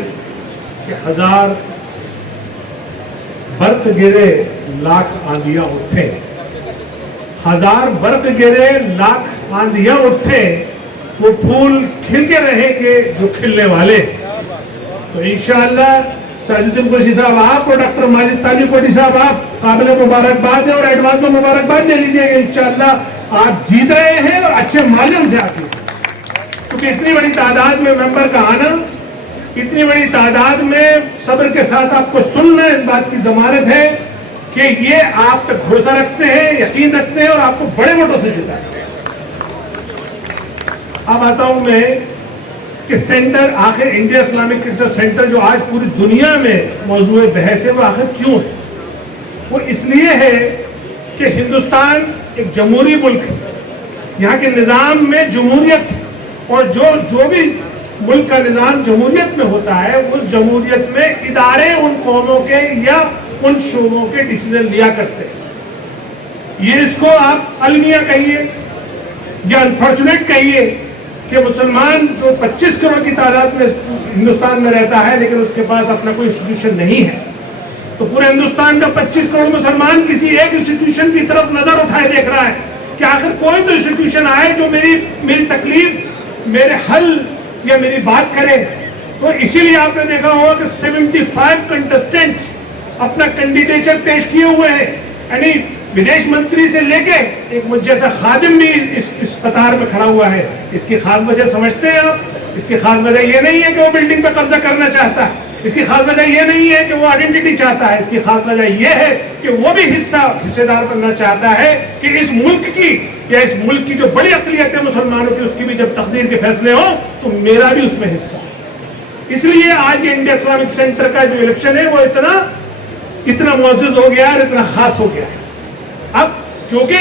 कि 1000 बर्क गिरे लाख आंधियां उठे, 1000 बर्क गिरे लाख आंधियां उठे, वो फूल खिल के रहेंगे जो खिलने वाले। तो इंशाअल्लाह साजुद्दीन कुरैशी साहब आप और डॉक्टर माजिद तालीकोटी साहब आप काबिल मुबारकबाद है और एडवांस में मुबारकबाद ले लीजिएगा। इंशाअल्लाह आप जीत रहे हैं और अच्छे माध्यम से आके, क्योंकि इतनी बड़ी तादाद में मेंबर का आना, इतनी बड़ी तादाद में सब्र के साथ आपको सुनना, इस बात की जमानत है कि ये आप पे भरोसा रखते हैं, यकीन रखते हैं और आपको बड़े वोटों से जिताते हैं। अब आता हूं मैं कि सेंटर आखिर इंडिया इस्लामिक कल्चर सेंटर जो आज पूरी दुनिया में मौजूद बहस है, वो आखिर क्यों है? वो इसलिए है कि हिंदुस्तान एक जमहूरी मुल्क है, यहाँ के निज़ाम में जमहूरियत है और जो भी मुल्क का निज़ाम जमहूरियत में होता है, उस जमहूरियत में इदारे उन कौमों के या उन शोबों के डिसीजन लिया करते हैं। ये इसको आप अलमिया कहिए या अनफॉर्चुनेट कहिए कि मुसलमान जो 25 करोड़ की तादाद में हिंदुस्तान में रहता है लेकिन उसके पास अपना कोई इंस्टीट्यूशन नहीं है, तो पूरे हिंदुस्तान का 25 करोड़ मुसलमान किसी एक इंस्टीट्यूशन की तरफ नजर उठाए देख रहा है कि आखिर कोई तो इंस्टीट्यूशन आए जो मेरी तकलीफ, मेरे हल या मेरी बात करे। तो इसीलिए आपने देखा होगा कि 75 कंटेस्टेंट अपना कैंडिडेचर पेश किए हुए हैं, यानी विदेश मंत्री से लेके एक मुझ जैसा खादिम भी इस कतार में खड़ा हुआ है। इसकी खास वजह समझते हैं आप? इसकी खास वजह ये नहीं है कि वो बिल्डिंग पे कब्जा करना चाहता है, इसकी खास वजह ये नहीं है कि वो आइडेंटिटी चाहता है, इसकी खास वजह ये है कि वो भी हिस्सेदार बनना चाहता है कि इस मुल्क की या इस मुल्क की जो बड़ी अक़लियत है मुसलमानों की, उसकी भी जब तकदीर के फैसले हो तो मेरा भी उसमें हिस्सा। इसलिए आज ये इंडिया इस्लामिक सेंटर का जो इलेक्शन है वो इतना मुअज़्ज़ज़ हो गया और इतना खास हो गया है। अब क्योंकि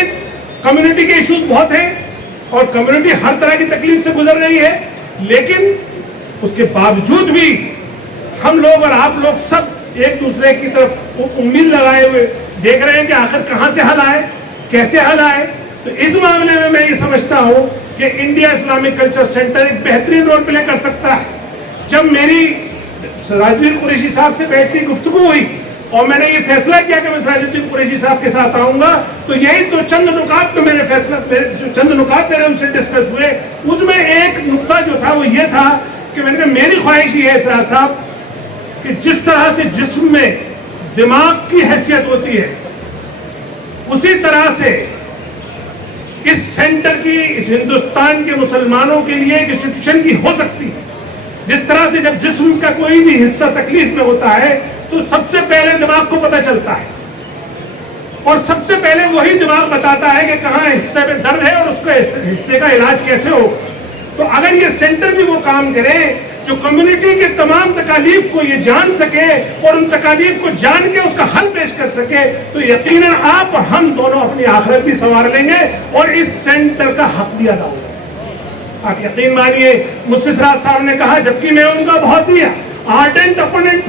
कम्युनिटी के इश्यूज बहुत हैं और कम्युनिटी हर तरह की तकलीफ से गुजर रही है, लेकिन उसके बावजूद भी हम लोग और आप लोग सब एक दूसरे की तरफ उम्मीद लगाए हुए देख रहे हैं कि आखिर कहां से हल आए, कैसे हल आए। तो इस मामले में मैं ये समझता हूं कि इंडिया इस्लामिक कल्चर सेंटर एक बेहतरीन रोल प्ले कर सकता है। जब मेरी सिराजुद्दीन कुरैशी साहब से बैठती गुफ्तगू हुई और मैंने ये फैसला किया कि मैं सिराजुद्दीन कुरैशी साहब के साथ आऊंगा, तो यही तो चंद नुकात में चंद नुकात मेरे उनसे डिस्कस हुए। उसमें एक नुक्ता जो था वो ये था कि मैंने कहा मेरी ख्वाहिश ये है सिराज साहब कि जिस तरह से जिस्म में दिमाग की हैसियत होती है, उसी तरह से इस सेंटर की, इस हिंदुस्तान के मुसलमानों के लिए एक इंस्टीट्यूशन की हो सकती है। जिस तरह से जब जिस्म का कोई भी हिस्सा तकलीफ में होता है तो सबसे पहले दिमाग को पता चलता है और सबसे पहले वही दिमाग बताता है कि कहां हिस्से में दर्द है और उसको हिस्से का इलाज कैसे हो। तो अगर ये सेंटर भी वो काम करे जो कम्युनिटी के तमाम तकालीफ को ये जान सके और उन तकालीफ को जान के उसका हल पेश कर सके, तो यकीनन आप और हम दोनों अपनी आखिरत भी संवार लेंगे और इस सेंटर का हक भी अदा होगा। आप यकीन मानिए, मुझसे सिराज साहब ने कहा, जबकि मैं उनका बहुत ही आर्डेंट अपोनेंट,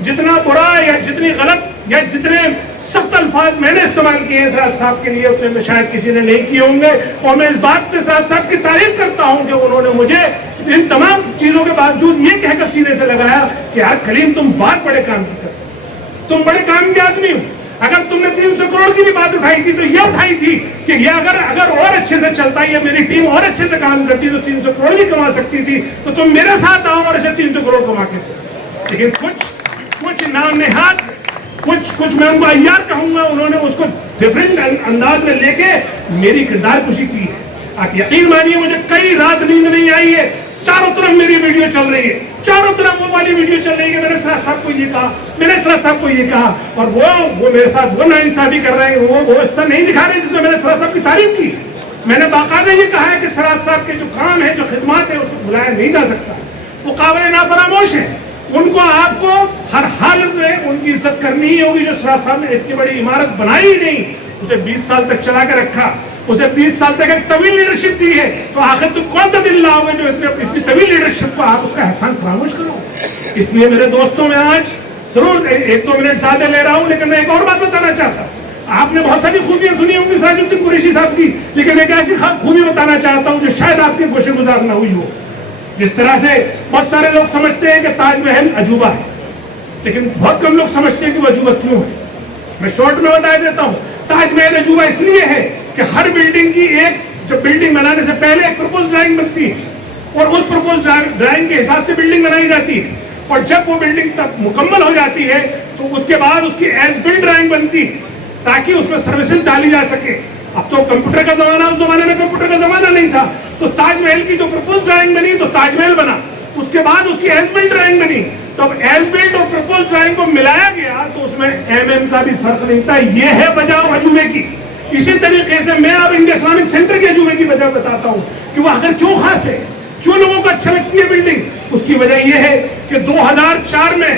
जितना बुरा या जितनी गलत या जितने सख्त अल्फाज मैंने इस्तेमाल किए हैं सिराज साहब के लिए उतने में शायद किसी ने नहीं किए होंगे। और मैं इस बात पे सिराज साहब की तारीफ करता हूं कि उन्होंने मुझे इन तमाम चीजों के बावजूद ये कहकर सीने से लगाया कि यार कलीम, तुम बात बड़े काम की कर, तुम बड़े काम के आदमी हो। अगर तुमने 300 करोड़ की भी बात उठाई थी तो ये उठाई थी कि ये अगर और अच्छे से चलता है या मेरी टीम और अच्छे से काम करती तो 300 करोड़ भी कमा सकती थी, तो तुम मेरे साथ आओ और इसे 300 करोड़ कमा के दो। लेकिन कुछ नाम नेहात, कुछ मैं उनको अय्यार कहूंगा, उन्होंने उसको डिफरेंट अंदाज में लेके मेरी किरदार कुशी की है। आप यकीन मानिए, मुझे कई रात नींद नहीं आई है, चारों तरफ मेरी वीडियो चल रही है, चारों तरफ वो वाली वीडियो चल रही है। मैंने सिराज साहब को ये कहा, मैंने सिराज साहब को ये कहा, और वो मेरे साथ वो नाइंसाफी कर रहे हैं, वो हिस्सा नहीं दिखा रहे जिसमें मैंने सिराज साहब की तारीफ की। मैंने बाकायदा ये कहा है कि सिराज साहब के जो काम है, जो खिदमत है, उसको भुलाया नहीं जा सकता, वो काबिल नाफरामोश है। उनको आपको हर हालत में उनकी इज्जत करनी ही होगी। जो सिराज साहब ने इतनी बड़ी इमारत बनाई ही नहीं, उसे 20 साल तक चला के रखा, उसे 20 साल तक एक तवील लीडरशिप दी है, तो आखिर तुम कौन सा दिन लाओगे जो इतनी तवील लीडरशिप को आप उसका एहसान फरामोश करो। इसलिए मेरे दोस्तों, में आज जरूर 1-2 मिनट ज्यादा ले रहा हूं, लेकिन मैं एक और बात बताना चाहता हूं। आपने बहुत सारी खूबियां सुनी होंगी सिराजुद्दीन कुरैशी साहब की, लेकिन एक ऐसी खूबी बताना चाहता हूं जो शायद आपकी गोशे गुजार न हुई हो। जिस तरह से बहुत सारे लोग समझते हैं कि ताजमहल अजूबा है, लेकिन बहुत कम लोग समझते हैं कि वो अजूबा क्यों है। मैं शॉर्ट में बता देता हूं। ताजमहल अजूबा इसलिए है कि हर बिल्डिंग की जब बिल्डिंग बनाने से पहले एक प्रपोज ड्राइंग बनती है और उस प्रपोज ड्राइंग के हिसाब से बिल्डिंग बनाई जाती है, और जब वो बिल्डिंग तब मुकम्मल हो जाती है तो उसके बाद उसकी एज बिल्ड ड्राइंग बनती है ताकि उसमें सर्विसेज डाली जा सके। अब तो कंप्यूटर का जमाना, उस जमाने में कंप्यूटर का जमाना नहीं था, तो ताजमहल की जो प्रपोज ड्राइंग बनी तो ताजमहल बना, उसके बाद उसकी एज बिल्ड ड्राइंग बनी, तो अब एज बिल्ड और प्रपोज ड्राइंग को मिलाया गया तो उसमें MM का भी फर्क नहीं था। ये है वजह अजूबे की। इसी तरीके से मैं अब इंडिया इस्लामिक सेंटर के अजूबे की वजह बताता हूँ कि वो आखिर क्यों खास है, क्यों लोगों को अच्छा लगती है बिल्डिंग। उसकी वजह यह है कि 2004 में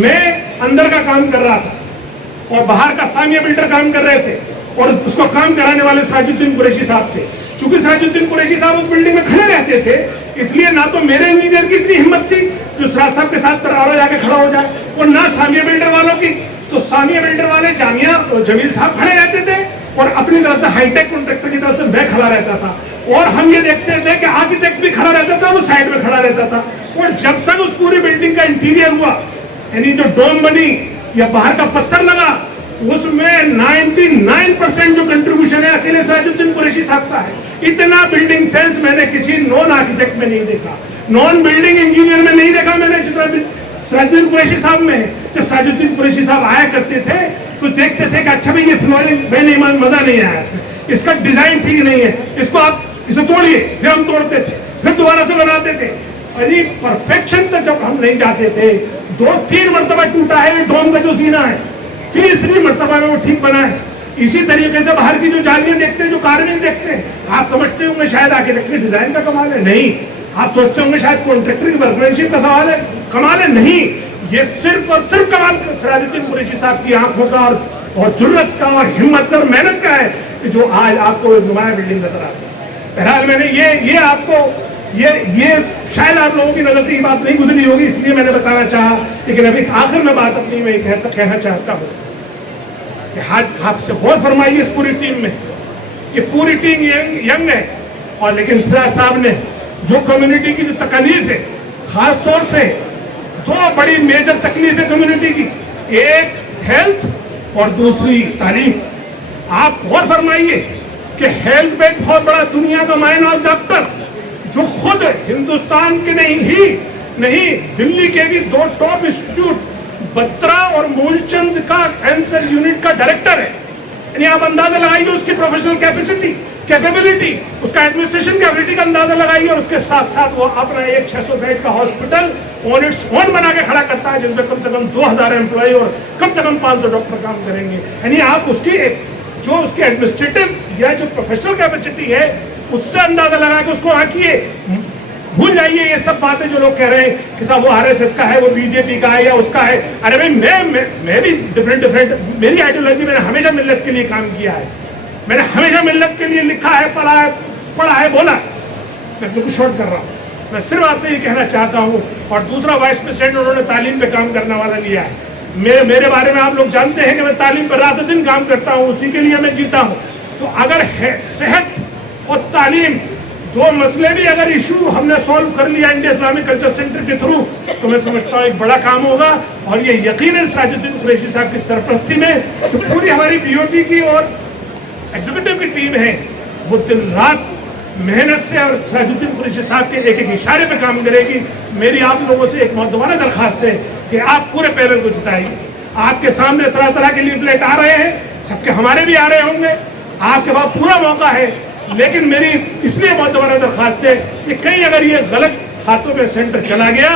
मैं अंदर का काम कर रहा था और बाहर का सामिया बिल्डर काम कर रहे थे, और उसको काम कराने वाले सिराजुद्दीन कुरैशी साहब थे। चूंकि सिराजुद्दीन कुरैशी साहब उस बिल्डिंग में खड़े रहते थे, इसलिए ना तो मेरे इंजीनियर की इतनी हिम्मत थी जो सिराज साहब के साथ बराबर जाके खड़ा हो जाए, और ना सामिया बिल्डर वालों की। तो सामिया बिल्डर वाले जामिया जमील साहब खड़े रहते थे और अपनी तरफ से हाईटेक कॉन्ट्रैक्टर की तरफ से मैं खड़ा रहता था, और हम ये देखते थे कि आर्किटेक्ट भी खड़ा रहता था, वो साइड में खड़ा रहता था। और जब तक उस पूरी बिल्डिंग का इंटीरियर हुआ, यानी जो डोम बनी या बाहर का पत्थर लगा, उसमें 99% जो कंट्रीब्यूशन है अकेले सिराजुद्दीन कुरैशी साहब का है। इतना बिल्डिंग सेंस मैंने किसी नॉन आर्किटेक्ट में नहीं देखा, नॉन बिल्डिंग इंजीनियर में नहीं देखा मैंने, जितना सिराजुद्दीन कुरैशी साहब में है। जब सिराजुद्दीन कुरैशी साहब आया करते थे तो देखते थे कि अच्छा भाई ये फ्लोरिंग बेईमान, मजा नहीं आया इसमें, इसका डिजाइन ठीक नहीं है, इसको आप इसे तोड़िए, फिर हम तोड़ते थे, फिर दोबारा से बनाते थे। अरे परफेक्शन तक जब हम नहीं जाते थे, 2-3 मरतबा टूटा है डोम का जो सीना है, तीसरी मरतबा में वो ठीक बना है। इसी तरीके से बाहर की जो जालियां देखते हैं, जो कार्विंग देखते हैं, आप समझते होंगे शायद आर्किटेक्ट के डिजाइन का कमाल है, नहीं। आप सोचते होंगे शायद कॉन्ट्रैक्टर की वर्कमैनशिप का सवाल है, कमाल है, नहीं। ये सिर्फ और सिर्फ कमाल सिराजुद्दीन कुरैशी साहब की आंखों का और जुर्रत का और हिम्मत का और मेहनत का है कि जो आज आपको नुमाया बिल्डिंग नजर आती है। बहरहाल मैंने ये आपको ये शायद आप लोगों की नजर से ये बात नहीं गुजरी होगी, इसलिए मैंने बताना चाहा। लेकिन अभी आखिर में बात अपनी मैं कहना चाहता हूँ कि आज आपसे गौर फरमाइए इस पूरी टीम में, ये पूरी टीम यंग है, और लेकिन सिराज साहब ने जो कम्युनिटी की जो तकलीफ है, खास तौर से 2 बड़ी मेजर तकलीफ है कम्युनिटी की, एक हेल्थ और दूसरी तालीम। आप गौर फरमाइए कि हेल्थ पे बहुत बड़ा दुनिया का मायनाज डॉक्टर जो खुद हिंदुस्तान के नहीं दिल्ली के भी 2 टॉप इंस्टीट्यूट बत्रा और मूलचंद का कैंसर यूनिट का डायरेक्टर है। यानी आप अंदाजा लगाइए उसकी प्रोफेशनल कैपेबिलिटी, उसका एडमिनिस्ट्रेशन कैपेबिलिटी का अंदाजा लगाइए, और उसके साथ साथ वो अपना एक 600 बेड का हॉस्पिटल ऑन इट्स ओन बना के खड़ा करता है, जिसमें कम से कम 2000 एम्प्लॉय और कम से कम 500 डॉक्टर काम करेंगे। यानी आप उसकी जो उसकी एडमिनिस्ट्रेटिव या जो प्रोफेशनल कैपेसिटी है उससे अंदाजा लगा के उसको आंकिए। भूल जाइए ये सब बातें जो लोग कह रहे हैं कि साहब वो आरएसएस का है, वो बीजेपी का है या उसका है। अरे भाई मैं भी डिफरेंट मेरी आइडियोलॉजी, मैंने हमेशा मिल्लत के लिए काम किया है, मैंने हमेशा मिल्लत के लिए लिखा है, पढ़ा है, बोला। मैं बिल्कुल शॉर्ट कर रहा हूँ, मैं सिर्फ आपसे ये कहना चाहता हूँ। और दूसरा वाइस प्रेसिडेंट उन्होंने तालीम पे काम करने वाला लिया है। मेरे बारे में आप लोग जानते हैं कि मैं तालीम पर रात दिन काम करता हूँ, उसी के लिए मैं जीता हूँ। तो अगर सेहत और तालीम 2 मसले भी अगर इशू हमने सॉल्व कर लिया इंडिया इस्लामिक कल्चर सेंटर के थ्रू, तो मैं समझता हूँ एक बड़ा काम होगा। और ये यकीनन सिराजुद्दीन कुरैशी साहब की सरपरस्ती में जो पूरी हमारी बीओटी की और एग्जीक्यूटिव की टीम है, वो दिन रात मेहनत से और सिराजुद्दीन कुरैशी साहब के एक इशारे पे काम करेगी। मेरी आप लोगों से एक दोबारा दरखास्त है कि आप पूरे पैनल को जिताइए। आपके सामने तरह तरह के लीफलेट आ रहे हैं, सबके हमारे भी आ रहे होंगे, आपके पास पूरा मौका है। लेकिन मेरी इसलिए बहुत दोबारा दरखास्त है कि कहीं अगर ये गलत हाथों में सेंटर चला गया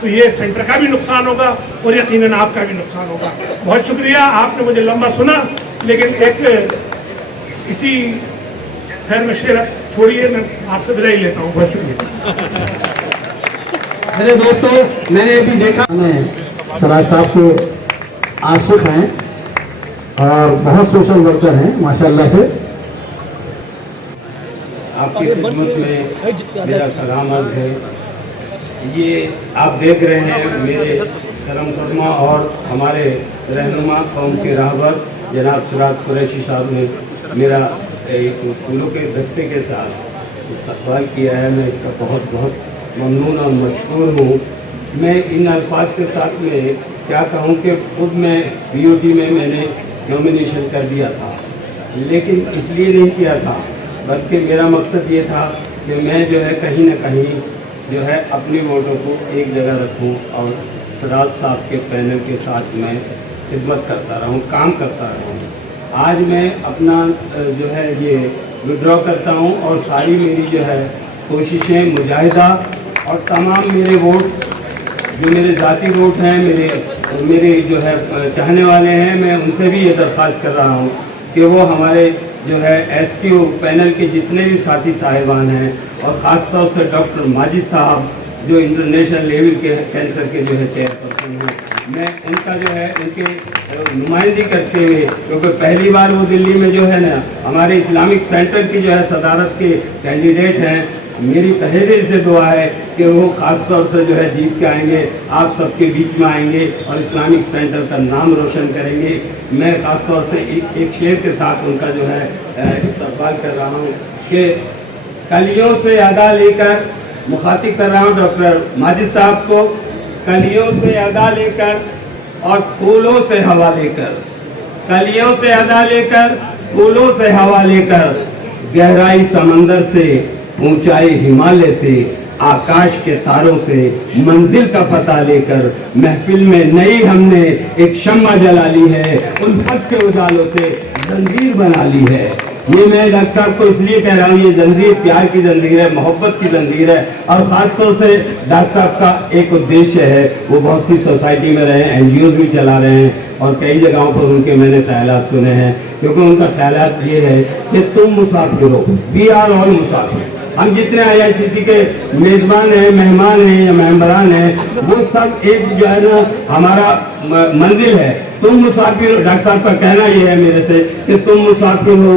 तो ये सेंटर का भी नुकसान होगा और यकीनन आपका भी नुकसान होगा। बहुत शुक्रिया, आपने मुझे लंबा सुना, लेकिन एक इसी खैर में शेर छोड़िए, मैं आपसे विदाई लेता हूँ। बहुत शुक्रिया। मेरे दोस्तों, मैंने भी देखा, मैं सिराज साहब के आशिक हैं और बहुत सोशल वर्कर हैं माशाल्लाह से। आपकी खिदमत में मेरा सलाम अर्ज़ है। ये आप देख रहे हैं मेरे करम फरमा और हमारे रहनुमा कौम के राहबर जनाब सिराज कुरैशी साहब ने मेरा एक फूलों के दस्ते के साथ इस्तकबाल किया है। मैं इसका बहुत बहुत ममनून और मशकूर हूँ। मैं इन अल्फाज के साथ में क्या कहूँ कि खुद मैं बीओटी में मैंने नॉमिनेशन कर दिया था, लेकिन इसलिए नहीं किया था, बल्कि मेरा मकसद ये था कि मैं जो है कहीं ना कहीं जो है अपनी वोटों को एक जगह रखूं और सिराज साहब के पैनल के साथ मैं खिदमत करता रहूं, काम करता रहूं। आज मैं अपना जो है ये विड्रॉ करता हूं और सारी मेरी जो है कोशिशें, मुजाहिदा और तमाम मेरे वोट जो मेरे ज़ाती वोट हैं, मेरे जो है चाहने वाले हैं, मैं उनसे भी ये दरख्वास्त कर रहा हूँ कि वो हमारे जो है एसक्यू पैनल के जितने भी साथी साहिबान हैं और ख़ास तौर से डॉक्टर माजिद साहब जो इंटरनेशनल लेवल के कैंसर के जो है चेयरपर्सन हैं, मैं उनका जो है उनके नुमाइंदगी करते हुए, क्योंकि पहली बार वो दिल्ली में जो है ना हमारे इस्लामिक सेंटर की जो है सदारत के कैंडिडेट हैं, मेरी तहे दिल से दुआ है कि वो ख़ास तौर से जो है जीत के आएंगे, आप सबके बीच में आएंगे और इस्लामिक सेंटर का नाम रोशन करेंगे। मैं ख़ास तौर से एक शेर के साथ उनका जो है इस्तकबाल कर रहा हूँ कि कलियों से अदा लेकर, मुखातिब कर रहा हूँ डॉक्टर माजिद साहब को, कलियों से अदा लेकर और फूलों से हवा लेकर कलियों से अदा लेकर, फूलों से हवा लेकर, गहराई समंदर से, ऊंचाई हिमालय से, आकाश के तारों से मंजिल का पता लेकर महफिल में नई हमने एक शम्मा जला ली है, उल्फत के उजालों से जंजीर बना ली है। ये मैं डॉक्टर साहब को इसलिए कह रहा हूँ, ये जंजीर प्यार की जंजीर है, मोहब्बत की जंजीर है। और ख़ासतौर से डॉक्टर साहब का एक उद्देश्य है, वो बहुत सी सोसाइटी में रहे, NGOs भी चला रहे हैं और कई जगहों पर उनके मैंने ख्यालात सुने हैं। क्योंकि उनका ख्यालात ये है कि तुम मुसाफिर हो, वी आर ऑल मुसाफिर। हम जितने IICC के मेज़बान हैं, मेहमान हैं या मेंबरान हैं, वो सब एक जो है ना हमारा मंजिल है। तुम मुसाफिर हो, डॉक्टर साहब का कहना ये है मेरे से कि तुम मुसाफिर हो,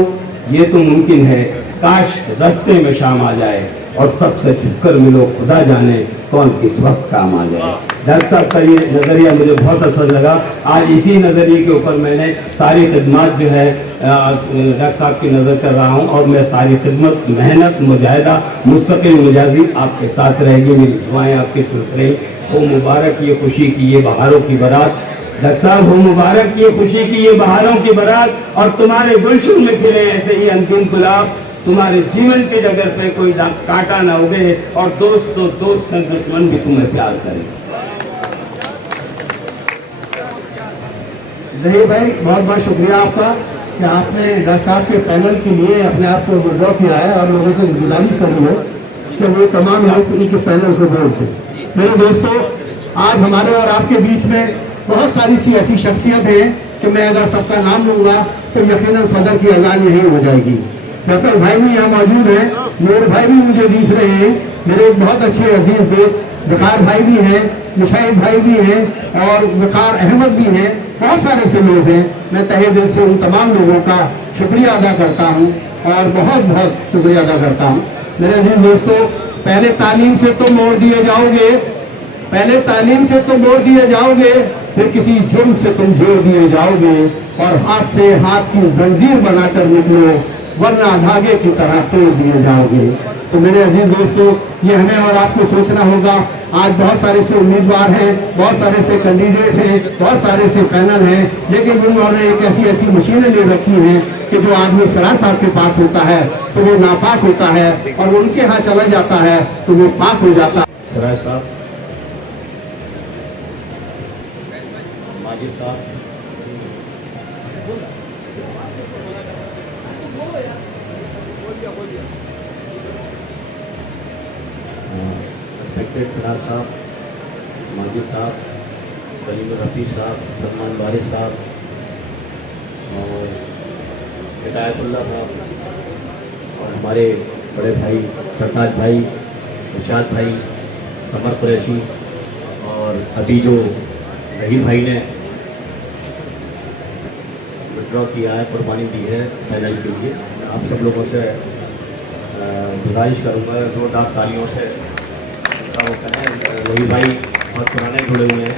ये तो मुमकिन है, काश रास्ते में शाम आ जाए और सबसे छुपकर मिलो, खुदा जाने कौन किस वक्त काम आ जाए। डॉक्टर साहब का ये नज़रिया मुझे बहुत असर लगा। आज इसी नज़रिए के ऊपर मैंने सारी खिदमत जो है डॉक्टर साहब की नज़र कर रहा हूँ और मैं सारी खिदमत, मेहनत, मुजाहिदा, मुस्तकिल मिजाजी आपके साथ रहेगी। मेरी दुआएं आपके साथ रही। वो मुबारक ये खुशी की ये बहारों की बारात, डॉक्टर साहब हो मुबारक ये खुशी की ये बहारों की बारात, और तुम्हारे गुलशन में खिले ऐसे ही अंतिम गुलाब, तुम्हारे जीवन के जगह पे कोई कांटा ना उगे, और दोस्त तो दोस्त हैं, दुश्मन भी तुम्हें प्यार करें। जहीर भाई, बहुत बहुत शुक्रिया आपका कि आपने डॉक्टर साहब के पैनल के लिए अपने आप को विड्रॉ किया है और लोगों से गुजारिश करी है कि वो तमाम लोग उनके पैनल को वोट दें। मेरे दोस्तों, आज हमारे और आपके बीच में बहुत सारी सी ऐसी शख्सियत हैं कि मैं अगर सबका नाम लूँगा तो यकीनन फजर की अजान यही हो जाएगी। फैसल भाई भी यहाँ मौजूद हैं, नूर भाई भी मुझे दिख रहे हैं, मेरे बहुत अच्छे अजीज दोस्त वकार भाई भी हैं, मुशाहिद भाई भी हैं और वकार अहमद भी हैं, बहुत सारे से लोग हैं। मैं तहे दिल से उन तमाम लोगों का शुक्रिया अदा करता हूँ और बहुत बहुत शुक्रिया अदा करता हूँ। मेरे अजीज दोस्तों, पहले तालीम से तो मोड़ दिए जाओगे, पहले तालीम से तो मोड़ दिए जाओगे, फिर किसी जुर्म से तुम जोड़ दिए जाओगे और हाथ से हाथ की जंजीर बनाकर निकलो, वरना धागे की तरह तोड़ दिए जाओगे। तो मेरे अजीज दोस्तों, ये हमें और आपको सोचना होगा। आज बहुत सारे से उम्मीदवार हैं, बहुत सारे से कैंडिडेट हैं, बहुत सारे से पैनल हैं, लेकिन उन्होंने एक ऐसी ऐसी मशीनें ले रखी हैं कि जो आदमी सराय साहब के पास होता है तो वो नापाक होता है और वो उनके यहाँ चला जाता है तो वो पाक हो जाता है। सराय साहब, माजिद साहब, रिस्पेक्टेड सराज साहब, माजिद साहब, कलीम रफ़ी साहब, सलमान वारिस साहब और हिदायतुल्लाह साहब और हमारे बड़े भाई सरताज भाई, इरशाद भाई, समर कुरैशी और अभी जो जहीर भाई ने विड्रॉ किया है, कुर्बानी दी है पैनल के लिए, आप सब लोगों से गुजारिश करूँगा जोरदार तालियों से का होता है। वही भाई बहुत पुराने जुड़े हुए हैं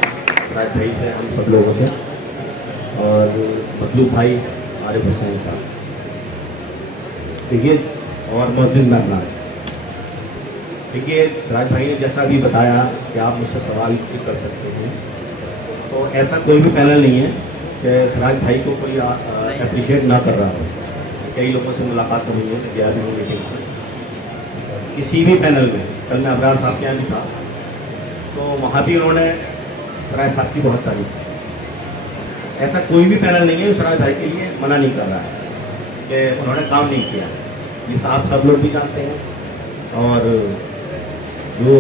राज भाई से, हम सब लोगों से, और मतलूब भाई आरिफ हुसैन साहब, देखिए, और मोहसिन मेहमान। देखिए, सराज भाई ने जैसा भी बताया कि आप मुझसे सवाल भी कर सकते हैं, तो ऐसा कोई भी पैनल नहीं है कि सराज भाई को कोई अप्रिशिएट ना कर रहा हो। कई लोगों से मुलाकात हुई है, गया भी हूँ मीटिंग में, किसी भी पैनल में। कल मैं अबरार साहब के यहाँ भी था तो वहाँ भी उन्होंने सराज साहब की बहुत तारीफ की। ऐसा कोई भी पैनल नहीं है जो सराज भाई के लिए मना नहीं कर रहा है कि उन्होंने काम नहीं किया। ये साहब सब लोग भी जानते हैं और जो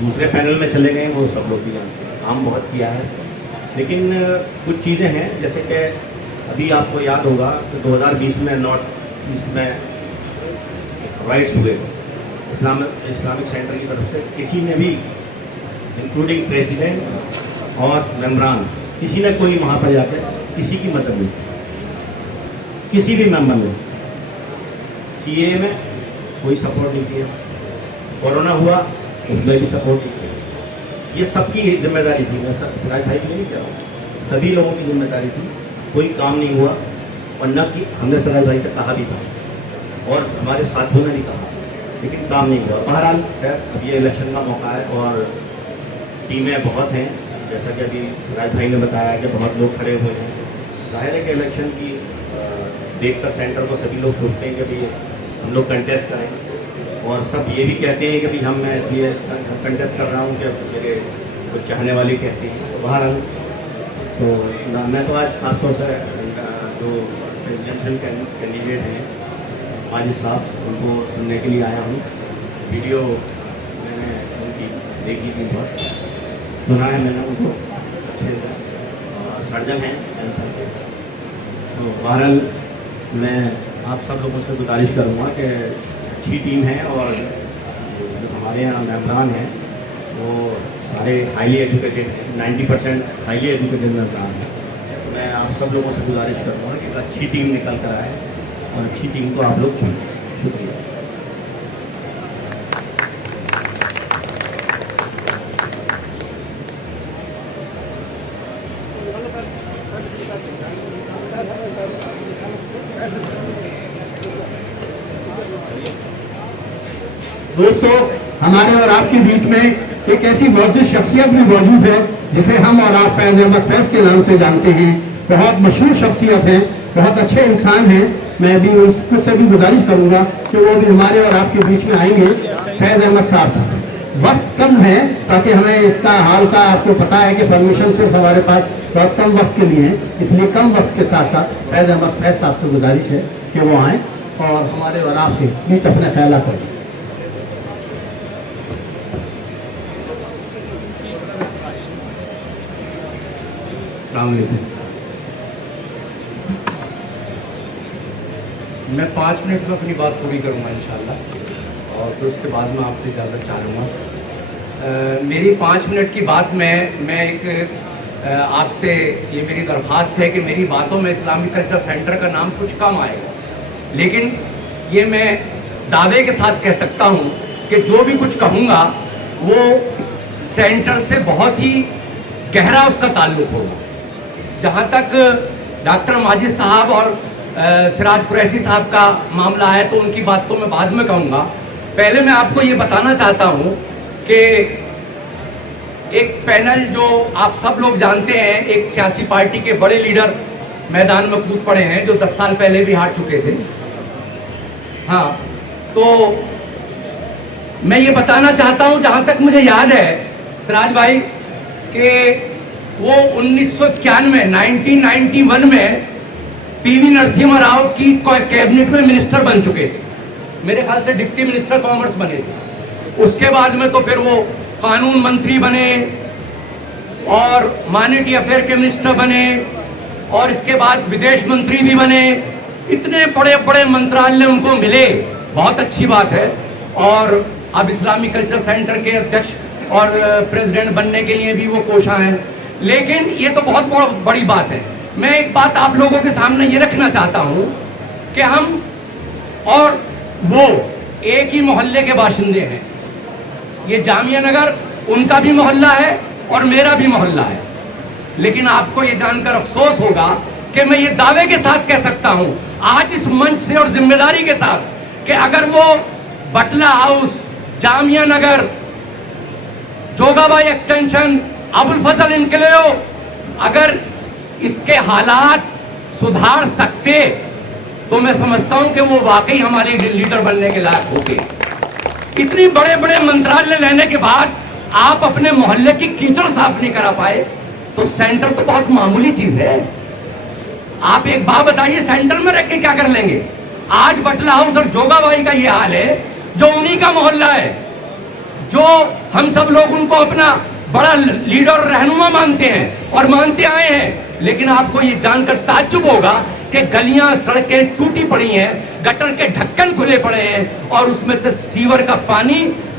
दूसरे पैनल में चले गए वो सब लोग भी जानते हैं, काम बहुत किया है। लेकिन कुछ चीज़ें हैं, जैसे कि अभी आपको याद होगा कि 2020 में नॉर्थ ईस्ट में राइट्स हुए इस्लामिक सेंटर की तरफ से, किसी ने भी इंक्लूडिंग प्रेसिडेंट और मेम्बरान, किसी ने कोई वहाँ पर जाकर किसी की मदद नहीं, किसी भी मेंबर ने CA में कोई सपोर्ट नहीं किया, कोरोना हुआ उसमें भी सपोर्ट नहीं किया। ये सबकी जिम्मेदारी थी, मैं सराज भाई की नहीं कह रहा हूँ, सभी लोगों की जिम्मेदारी थी। कोई काम नहीं हुआ और न कि हमने सराज भाई से कहा भी था और हमारे साथियों ने भी कहा, लेकिन काम नहीं हुआ। बहरहाल अब ये इलेक्शन का मौका है और टीमें बहुत हैं, जैसा कि अभी सराज भाई ने बताया कि बहुत लोग खड़े हुए हैं, जाहिर है कि इलेक्शन की देखकर सेंटर को सभी लोग सोचते हैं कि भाई हम लोग कंटेस्ट करें, और सब ये भी कहते हैं कि भाई मैं इसलिए कंटेस्ट कर रहा हूँ कि मेरे कुछ चाहने वाले कहते हैं। तो बहरहाल तो मैं तो आज खासतौर से जो प्रेसिडेंशियल कैंडिडेट हैं माजिद साहब, उनको सुनने के लिए आया हूँ। वीडियो मैंने उनकी देखी थी, बहुत सुना है मैंने उनको अच्छे से, सर्जन हैं कैंसर के। तो बहरहाल मैं आप सब लोगों से गुजारिश करूँगा कि अच्छी टीम है और जो हमारे यहाँ मेम्बरान हैं वो सारे हाईली एजुकेटेड हैं, 90% हाईली एजुकेटेड मेम्बरान हैं। तो मैं आप सब लोगों से गुजारिश करूँगा कि अच्छी टीम निकल कर आए और अच्छी टीम को आप लोग चुनें। शुक्रिया। दोस्तों, हमारे और आपके बीच में एक ऐसी मौजूद शख्सियत भी मौजूद है जिसे हम और आप फैज अहमद फैज के नाम से जानते हैं। बहुत मशहूर शख्सियत है, बहुत अच्छे इंसान हैं। मैं भी उससे भी गुजारिश करूंगा कि वो भी हमारे और आपके बीच में आएंगे। फैज अहमद साहब, वक्त कम है ताकि हमें इसका हाल का आपको पता है कि परमिशन सिर्फ हमारे पास बहुत कम वक्त के लिए है, इसलिए कम वक्त के साथ साथ फैज अहमद फैज साहब से गुजारिश है कि वो आएँ और हमारे और आपके बीच अपने ख्याल करें। मैं 5 मिनट में अपनी बात पूरी करूंगा इंशाल्लाह, और फिर उसके बाद मैं आपसे इजाज़त चाहूँगा। मेरी 5 मिनट की बात में मैं एक आपसे ये मेरी दरख्वास्त है कि मेरी बातों में इस्लामिक कल्चर सेंटर का नाम कुछ कम आएगा, लेकिन ये मैं दावे के साथ कह सकता हूँ कि जो भी कुछ कहूँगा वो सेंटर से बहुत ही गहरा उसका ताल्लुक़ होगा। जहाँ तक डॉक्टर माजिद साहब और सिराज कुरैशी साहब का मामला है तो उनकी बात तो मैं बाद में कहूँगा। पहले मैं आपको ये बताना चाहता हूँ कि एक पैनल जो आप सब लोग जानते हैं, एक सियासी पार्टी के बड़े लीडर मैदान में कूद पड़े हैं जो 10 साल पहले भी हार चुके थे। हाँ, तो मैं ये बताना चाहता हूँ, जहाँ तक मुझे याद है सिराज भाई, कि वो 1991 में पीवी नरसिम्हा राव की कैबिनेट में मिनिस्टर बन चुके थे। मेरे ख्याल से डिप्टी मिनिस्टर कॉमर्स बने थे। उसके बाद में तो फिर वो कानून मंत्री बने और माइनॉरिटी अफेयर के मिनिस्टर बने और इसके बाद विदेश मंत्री भी बने। इतने बड़े बड़े मंत्रालय उनको मिले, बहुत अच्छी बात है। और अब इस्लामिक कल्चर सेंटर के अध्यक्ष और प्रेसिडेंट बनने के लिए भी वो कोशां हैं। लेकिन ये तो बहुत बड़ी बात है। मैं एक बात आप लोगों के सामने ये रखना चाहता हूँ कि हम और वो एक ही मोहल्ले के बाशिंदे हैं। ये जामिया नगर उनका भी मोहल्ला है और मेरा भी मोहल्ला है। लेकिन आपको ये जानकर अफसोस होगा कि मैं ये दावे के साथ कह सकता हूँ आज इस मंच से और जिम्मेदारी के साथ कि अगर वो बटला हाउस, जामिया नगर, जोगाबाई एक्सटेंशन, अबुल फजल इनकलेव अगर इसके हालात सुधार सकते तो मैं समझता हूं कि वो वाकई हमारे लीडर बनने के लायक होंगे। इतनी बड़े बड़े मंत्रालय लेने के बाद आप अपने मोहल्ले की कीचड़ साफ नहीं करा पाए तो सेंटर तो बहुत मामूली चीज है। आप एक बात बताइए, सेंटर में रख के क्या कर लेंगे? आज बटला हाउस और जोगाबाई का ये हाल है जो उन्हीं का मोहल्ला है, जो हम सब लोग उनको अपना बड़ा लीडर रहनुमा मानते हैं और मानते आए हैं। लेकिन आपको ये जानकर ताज्जुब होगा कि गलियां सड़कें टूटी पड़ी हैं, गटर के ढक्कन खुले पड़े हैं और उसमें से सीवर का पानी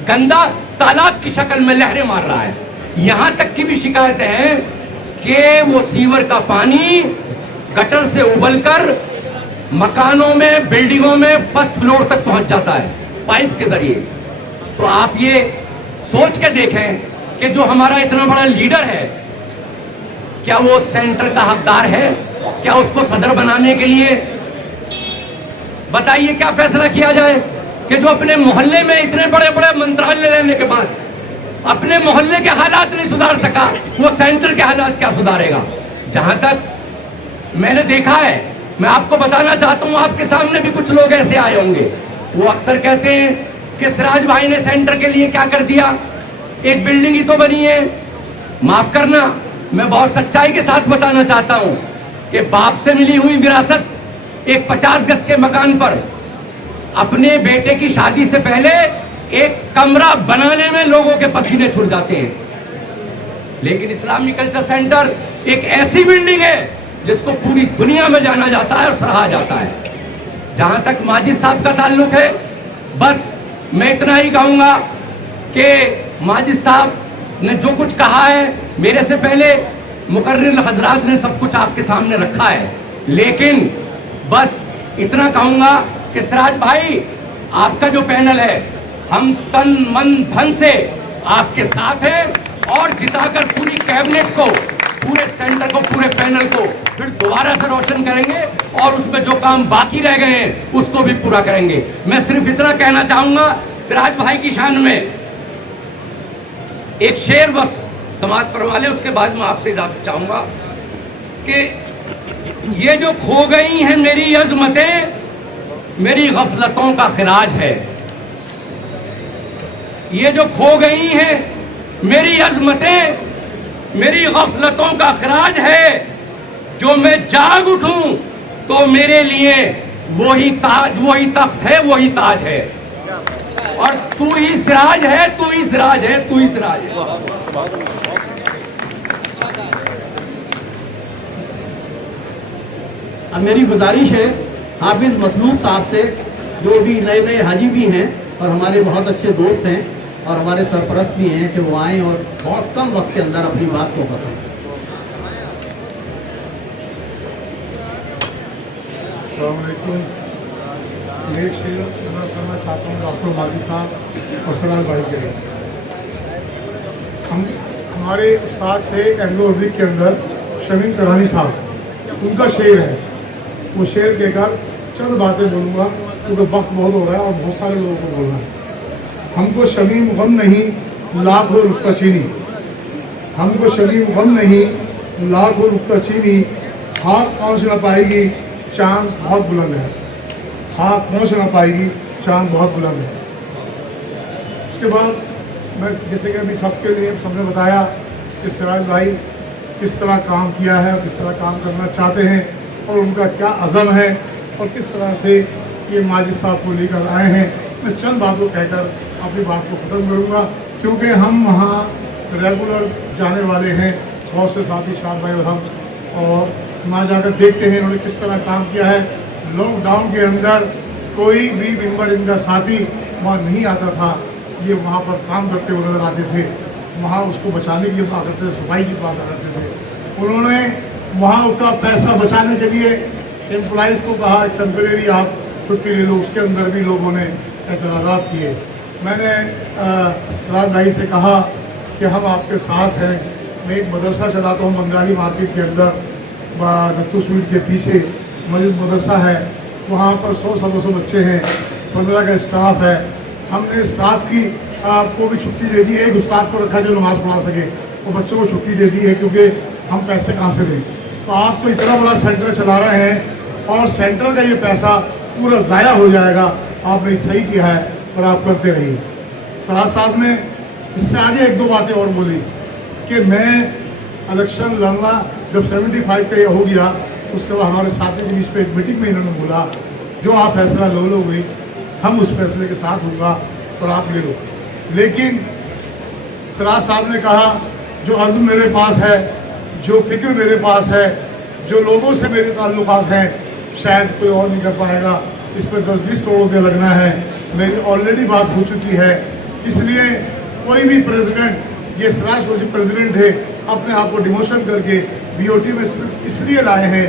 गंदा तालाब की शक्ल में लहरें मार रहा है। यहां तक की भी शिकायतें हैं कि वो सीवर का पानी गटर से उबलकर मकानों में, बिल्डिंगों में फर्स्ट फ्लोर तक पहुंच जाता है पाइप के जरिए। तो आप ये सोच के देखें कि जो हमारा इतना बड़ा लीडर है, क्या वो सेंटर का हकदार है? क्या उसको सदर बनाने के लिए बताइए क्या फैसला किया जाए कि जो अपने मोहल्ले में इतने बड़े बड़े मंत्रालय लेने के बाद अपने मोहल्ले के हालात नहीं सुधार सका, वो सेंटर के हालात क्या सुधारेगा? जहां तक मैंने देखा है, मैं आपको बताना चाहता हूँ, आपके सामने भी कुछ लोग ऐसे आए होंगे, वो अक्सर कहते हैं कि सिराज भाई ने सेंटर के लिए क्या कर दिया, एक बिल्डिंग ही तो बनी है। माफ करना, मैं बहुत सच्चाई के साथ बताना चाहता हूँ कि बाप से मिली हुई विरासत एक 50 गज के मकान पर अपने बेटे की शादी से पहले एक कमरा बनाने में लोगों के पसीने छूट जाते हैं। लेकिन इस्लामी कल्चर सेंटर एक ऐसी बिल्डिंग है जिसको पूरी दुनिया में जाना जाता है और सराहा जाता है। जहां तक माजिद साहब का ताल्लुक है, बस मैं इतना ही कहूंगा कि माजिद साहब ने जो कुछ कहा है, मेरे से पहले मुकर्रिर हजरात ने सब कुछ आपके सामने रखा है, लेकिन बस इतना कहूंगा कि सिराज भाई, आपका जो पैनल है, हम तन मन धन से आपके साथ हैं और जिताकर पूरी कैबिनेट को, पूरे सेंटर को, पूरे पैनल को फिर दोबारा से रोशन करेंगे और उसमें जो काम बाकी रह गए हैं उसको भी पूरा करेंगे। मैं सिर्फ इतना कहना चाहूंगा सिराज भाई की शान में, एक शेर बस समाज फरमा ले, उसके बाद मैं आपसे इजाजत चाहूंगा कि ये जो खो गई हैं मेरी अजमतें, मेरी गफलतों का खिराज है। ये जो खो गई हैं मेरी अजमतें, मेरी गफलतों का खिराज है। जो मैं जाग उठूं तो मेरे लिए वही ताज, वही तख्त है, वही ताज है। और तू ही सिराज है, तू ही सिराज है, तू ही सिराज है। अब मेरी गुजारिश है हाफिज मतलूब साहब से, जो भी नए नए हाजी भी हैं और हमारे बहुत अच्छे दोस्त हैं और हमारे सरपरस्त भी हैं, कि वो आएँ और बहुत कम वक्त के अंदर अपनी बात को बताएं। मैं एक शेर करना चाहता हूँ डॉक्टर माजी साहब और सलाल भाई के लिए। हमारे उस्ताद थे एंग्लो अरबिक के अंदर शमीम करानी साहब, उनका शेर है। वो शेर कहकर चंद बातें बोलूँगा क्योंकि वक्त बहुत हो रहा है और बहुत सारे लोगों को बोलना है। हमको शमीम गम नहीं लाखों रुकता चीनी, हमको शमीम गम नहीं लाखों रुकता चीनी, खाक पहुँच ना पाएगी चांद बहुत बुलंद है, खाक पहुँच ना पाएगी चांद बहुत बुलंद है। उसके बाद मैं जैसे कि अभी सबके लिए सबने बताया कि सिराज भाई किस तरह काम किया है, किस तरह काम करना चाहते हैं और उनका क्या अज़म है और किस तरह से ये माजिद साहब को लेकर आए हैं। मैं चंद बातों कहकर अपनी बात को ख़त्म करूँगा, क्योंकि हम वहाँ रेगुलर जाने वाले हैं, बहुत से साथी शाद भाई और हम, और वहाँ जाकर देखते हैं उन्होंने किस तरह काम किया है। लॉकडाउन के अंदर कोई भी मेंबर इनका साथी वहाँ नहीं आता था, ये वहाँ पर काम करते हुए नजर आते थे। वहाँ उसको बचाने की बात करते थे, सफाई की बात करते थे। उन्होंने वहाँ उसका पैसा बचाने के लिए एम्प्लॉइज़ को कहा टेम्परेरी आप छुट्टी ले लो, उसके अंदर भी लोगों ने एतराज़ात किए। मैंने सिराज भाई से कहा कि हम आपके साथ हैं। मैं एक मदरसा चलाता हूँ बंगाली मार्केट के अंदर, दत्तू स्वीट के पीछे मस्जिद मदरसा है, वहाँ पर 100 बच्चे हैं, 15 का स्टाफ है। हमने स्टाफ की को भी छुट्टी दे दी है, एक उस्ताद को रखा जो नमाज़ पढ़ा सके, वो बच्चों को छुट्टी दे दी है क्योंकि हम पैसे कहाँ से दें। तो आप तो इतना बड़ा सेंटर चला रहे हैं और सेंटर का ये पैसा पूरा ज़ाया हो जाएगा। आपने सही किया है और आप करते रहिए। सराज साहब ने इससे आगे एक दो बातें और बोली कि मैं इलेक्शन लड़ना जब 75 का ये हो गया, उसके बाद हमारे साथी के बीच पे एक मीटिंग में इन्होंने बोला जो आप फैसला लोगे हम उस फैसले के साथ होगा और आप ले लो। लेकिन सिराज साहब ने कहा जो अज़्म मेरे पास है, जो फिक्र मेरे पास है, जो लोगों से मेरे ताल्लुकात हैं, शायद कोई और नहीं कर पाएगा। इस पर 10-20 करोड़ रुपया लगना है, मेरी ऑलरेडी बात हो चुकी है। इसलिए कोई भी प्रेसिडेंट, ये सिराज प्रेसिडेंट है, अपने आप को डिमोशन करके बीओटी में सिर्फ इसलिए लाए हैं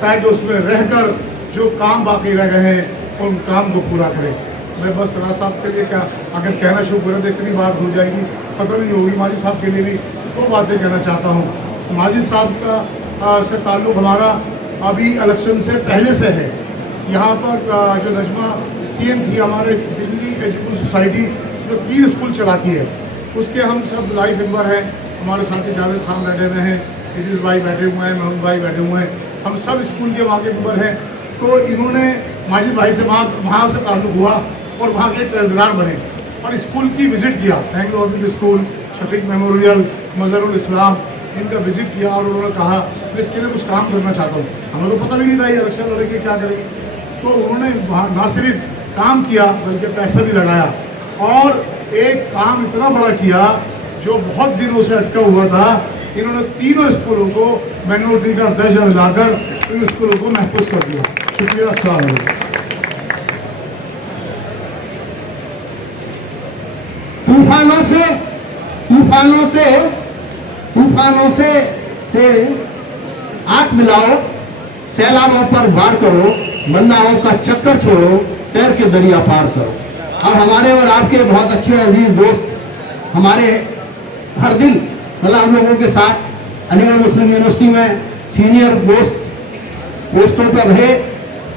ताकि उसमें रहकर जो काम बाकी रह गए हैं उन काम को पूरा करें। मैं बस सिराज साहब के लिए क्या अगर कहना शुरू करें तो इतनी बात हो जाएगी, खत्म नहीं होगी। माजिद साहब के लिए भी दो बातें कहना चाहता हूँ। माजिद साहब का से ताल्लुक़ हमारा अभी इलेक्शन से पहले से है। यहाँ पर जो नजमा सीएम थी हमारे दिल्ली एजुकेशन सोसाइटी जो 3 स्कूल चलाती है, उसके हम सब लाइव मेंबर हैं। हमारे साथी जावेद खान बैठे हुए हैं, इद्रिस भाई बैठे हुए हैं, मोहम्मद भाई बैठे हुए हैं। हम सब स्कूल के वहाँ के मेंबर हैं। तो इन्होंने माजिद भाई से वहाँ से ताल्लुक़ हुआ और वहाँ के ट्रेजरार बने और स्कूल की विज़िट किया। Anglo Arabic school, Shafiq memorial, Mazharul Islam, इनका विज़िट किया और उन्होंने कहा मैं इसके लिए कुछ काम करना चाहता हूँ। हमें तो पता भी नहीं था ये इलेक्शन लड़ेंगे क्या करेंगे। तो उन्होंने वहाँ ना सिर्फ काम किया बल्कि पैसा भी लगाया और एक काम इतना बड़ा किया जो बहुत दिनों से अटका हुआ था। इन्होंने तीनों स्कूलों को माइनॉरिटी का दर्जा दिलाकर इन स्कूलों को महफूज कर दिया। शुक्रिया। अस्सलाम वालेकुम। तूफानों से आंख मिलाओ, सैलाबों पर वार करो, मल्लाहों का चक्कर छोड़ो, तैर के दरिया पार करो। अब हमारे और आपके बहुत अच्छे अजीज दोस्त हमारे हर दिन मतलब हम लोगों के साथ अलीगढ़ मुस्लिम यूनिवर्सिटी में सीनियर पोस्टों पर रहे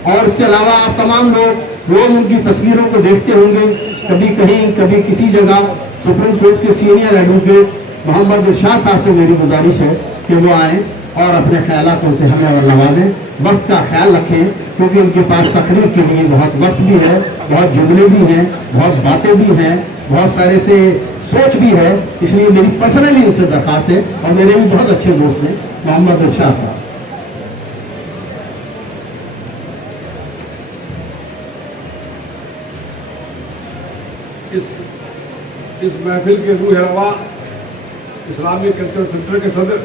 और इसके अलावा आप तमाम लोग रोज उनकी तस्वीरों को देखते होंगे, कभी कहीं कभी किसी जगह। सुप्रीम कोर्ट के सीनियर एडवोकेट मोहम्मद इरशाद साहब से मेरी गुजारिश है कि वो आए और अपने ख्यालातों से हमें और नवाजें। वक्त का ख्याल रखें क्योंकि उनके पास तकरीर के लिए बहुत वक्त भी है, बहुत जुमले भी हैं, बहुत बातें भी हैं, बहुत सारे से सोच भी है। इसलिए मेरी पर्सनली उनसे दरख्वास्त है और मेरे भी बहुत अच्छे दोस्त हैं मोहम्मद इरशाद साहब। इस महफिल के रूह रवा इस्लामिक कल्चरल सेंटर के सदर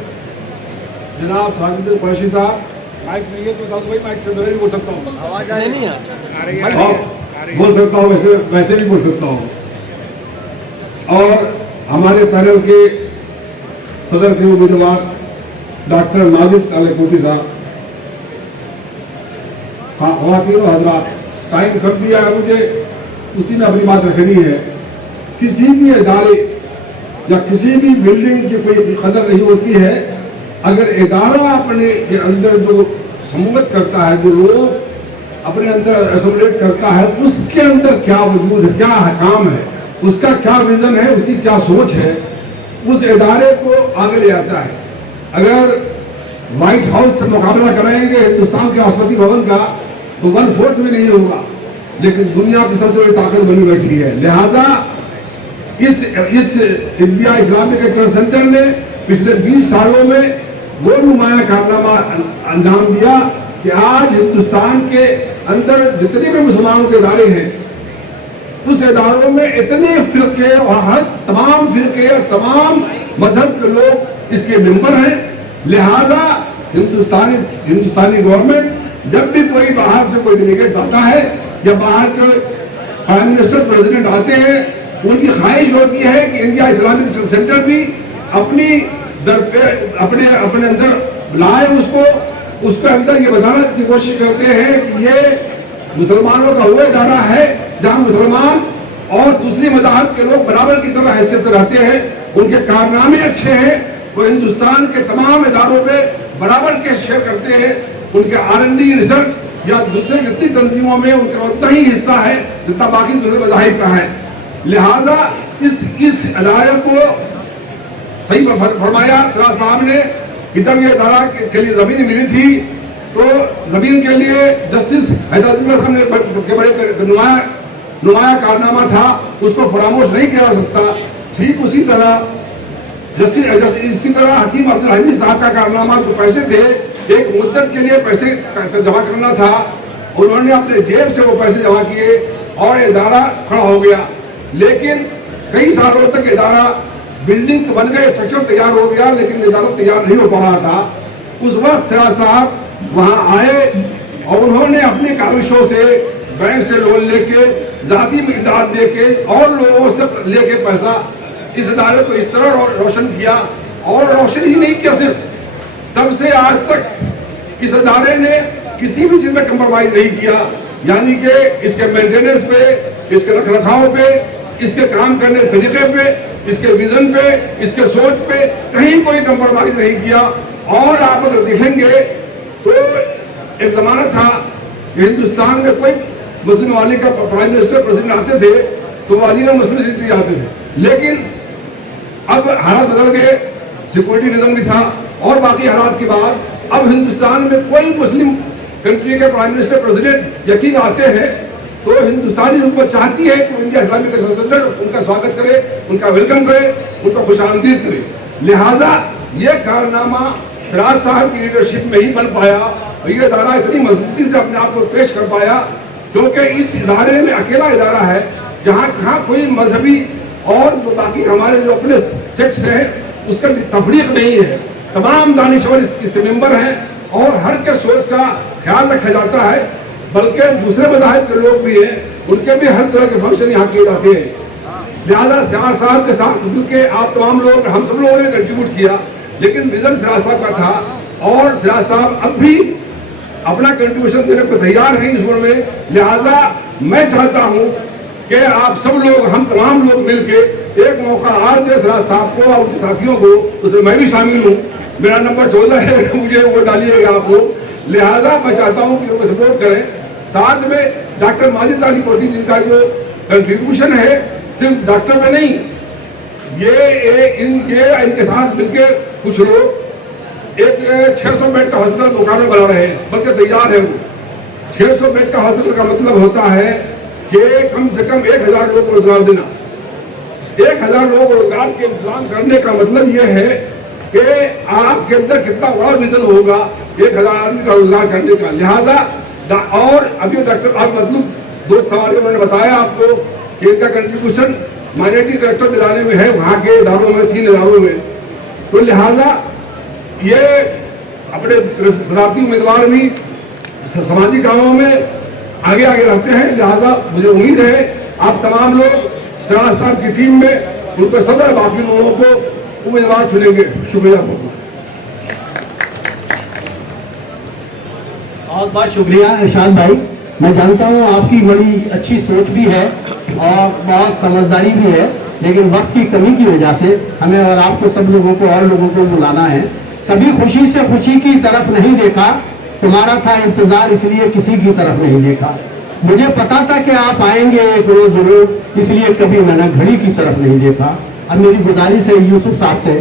जनाब साजिद कुरैशी साहब, माइक नहीं है तो बता दो भाई, माइक से नहीं बोल सकता हूँ, आवाज नहीं है, बोल सकता हूँ, वैसे भी बोल सकता हूँ। और हमारे पैनल के सदर के उम्मीदवार डॉक्टर माजिद अल-कुरैशी साहब, हाँ ख़वातीन और हज़रात, टाइम कर दिया है मुझे, उसी में अपनी बात रखनी है। किसी भी इदारे या किसी भी बिल्डिंग की कोई कदर नहीं होती है अगर इदारा अपने के अंदर जो समूहत करता है, जो लोग अपने अंदर एसोसिएट करता है, उसके अंदर क्या वजूद है, क्या काम है, उसका क्या विजन है, उसकी क्या सोच है, उस इदारे को आगे ले आता है। अगर व्हाइट हाउस से मुकाबला कराएंगे हिंदुस्तान के राष्ट्रपति भवन का तो 1/4 में नहीं होगा, लेकिन दुनिया की सबसे बड़ी ताकत बनी बैठी है। लिहाजा इस इंडिया इस्लामिक कल्चरल सेंटर ने पिछले 20 सालों में वो नुमाया कारनामा अंजाम दिया कि आज हिंदुस्तान के अंदर जितने भी मुसलमानों के इदारे हैं उस इदारों में इतने फिरके और हर तमाम फिरके और तमाम मजहब के लोग इसके मेंबर हैं। लिहाजा हिंदुस्तानी गवर्नमेंट जब भी कोई बाहर से कोई डेलीगेट आता है या बाहर के प्राइम मिनिस्टर प्रेसिडेंट आते हैं, उनकी ख्वाहिश होती है कि इंडिया इस्लामिक सेंटर भी अपने अंदर लाए, उसके अंदर ये बताने की कोशिश करते हैं कि ये मुसलमानों का वो इदारा है जहां मुसलमान और दूसरी मज़ाहब के लोग बराबर की तरह हैसियत से रहते हैं, उनके कारनामे अच्छे हैं, वो हिंदुस्तान के तमाम इदारों में बराबर के शेयर करते हैं, उनके R&D रिसर्च या दूसरे जितनी तंजीमों में उनका उतना ही हिस्सा है जितना बाकी दूसरे मज़ाहिब का है। लिहाजा इस इदारे को सही फरमाया सराज साहब ने कि जब ये इदारा के लिए ज़मीन मिली थी तो ज़मीन के लिए जस्टिस हैदराबाद साहब ने के बड़े नुमाया कारनामा था, उसको फरामोश नहीं किया जा सकता। ठीक उसी तरह इसी तरह हकीम अब्दुल हमीद साहब का कारनामा, जो पैसे थे एक मुद्दत के लिए पैसे जमा करना था, उन्होंने अपने जेब से वो पैसे जमा किए और इदारा खड़ा हो गया। लेकिन कई सालों तक इदारा बिल्डिंग तो बन गए, स्ट्रक्चर तैयार हो गया, लेकिन इदारा तैयार नहीं हो पा रहा था। उस वक्त सराज साहब वहाँ आए और उन्होंने अपनी काविशों से बैंक से लोन लेके, जाती इमदाद देके और लोगों से लेके पैसा इस इदारे को इस तरह रोशन किया। और रोशन ही नहीं किया, सिर्फ तब से आज तक इस इदारे ने किसी भी चीज़ में कंप्रोमाइज नहीं किया, यानी कि इसके मेंटेनेंस पे, इसके रखरखाव पे, इसके काम करने तरीके पे, इसके विजन पे, इसके सोच पे कहीं कोई कंप्रोमाइज नहीं किया। और आप अगर देखेंगे तो एक जमाना था कि हिंदुस्तान में कोई मुस्लिम वाली का प्राइम मिनिस्टर प्रेसिडेंट आते थे तो वो अली मुस्लिम सिटी जाते थे, लेकिन अब हालात बदल गए, सिक्योरिटी रीजन भी था और बाकी हालात के बाद अब हिंदुस्तान में कोई मुस्लिम कंट्री के प्राइम मिनिस्टर प्रेसिडेंट यकीन आते हैं तो हिंदुस्तानी हुकूमत चाहती है कि इंडिया इस्लामिक सेंटर उनका स्वागत करे, उनका वेलकम करे, उनका खुशामदीद करे। लिहाजा ये कारनामा सिराज साहब की लीडरशिप में ही बन पाया और ये इदारा इतनी मजबूती से अपने आप को पेश कर पाया, क्योंकि इस इदारे में अकेला इदारा है जहाँ कोई मजहबी और बाकी हमारे जो अपने सेक्ट्स हैं उसका तफरीक नहीं है। तमाम दानिशवर इसके मेंबर हैं और हर के सोच का ख्याल रखा जाता है, बल्कि दूसरे मज़ाहिब के लोग भी हैं, उनके भी हर तरह के फंक्शन यहाँ किए जाते हैं। लिहाजा सिराज साहब के साथ क्योंकि आप तमाम लोग, हम सब लोगों ने कंट्रीब्यूट किया, लेकिन विजन सिराज साहब का था और सिराज साहब अब भी अपना कंट्रीब्यूशन देने को तैयार हैं इस उम्र में। लिहाजा मैं चाहता हूँ कि आप सब लोग, हम तमाम लोग मिलके एक मौका आज दे सिराज साहब को और उनके साथियों को, उसमें मैं भी शामिल हूँ। मेरा नंबर 14 है, मुझे वो डालिएगा आप लोग। लिहाजा मैं चाहता हूँ कि वो सपोर्ट करें। साथ में डॉक्टर माजिद अली पोती जिनका जो कंट्रीब्यूशन है सिर्फ डॉक्टर में नहीं, ये इनके साथ मिलकर कुछ लोग एक 600 बेड का हॉस्पिटल बोकारो बना रहे हैं, बल्कि तैयार है वो। 600 बेड का हॉस्पिटल का मतलब होता है कि कम से कम 1000 लोग को रोजगार देना। 1000 लोगों को रोजगार के इंतजाम करने का मतलब ये है कि आपके अंदर कितना बड़ा विजन होगा 1000 आदमी का रोजगार करने का। लिहाजा और अभी डॉक्टर आप मतलब दोस्त हमारे उन्होंने बताया आपको कि इनका कंट्रीब्यूशन माइनॉरिटी करेक्टर दिलाने में है वहाँ के इदारों में, 3 इदारों में। तो लिहाजा ये अपने शरारती उम्मीदवार भी सामाजिक कामों में आगे रहते हैं। लिहाजा मुझे उम्मीद है आप तमाम लोग सिराज साहब की टीम में उनके सदर बाकी लोगों को उम्मीदवार चुनेंगे। शुक्रिया बहुत बहुत शुक्रिया इरशाद भाई। मैं जानता हूँ आपकी बड़ी अच्छी सोच भी है और बहुत समझदारी भी है, लेकिन वक्त की कमी की वजह से हमें और आपको सब लोगों को और लोगों को बुलाना है। कभी खुशी से खुशी की तरफ नहीं देखा, तुम्हारा था इंतजार इसलिए किसी की तरफ नहीं देखा। मुझे पता था कि आप आएंगे एक रोज जरूर, इसलिए कभी मैंने घड़ी की तरफ नहीं देखा। अब मेरी गुजारिश है यूसुफ साहब से,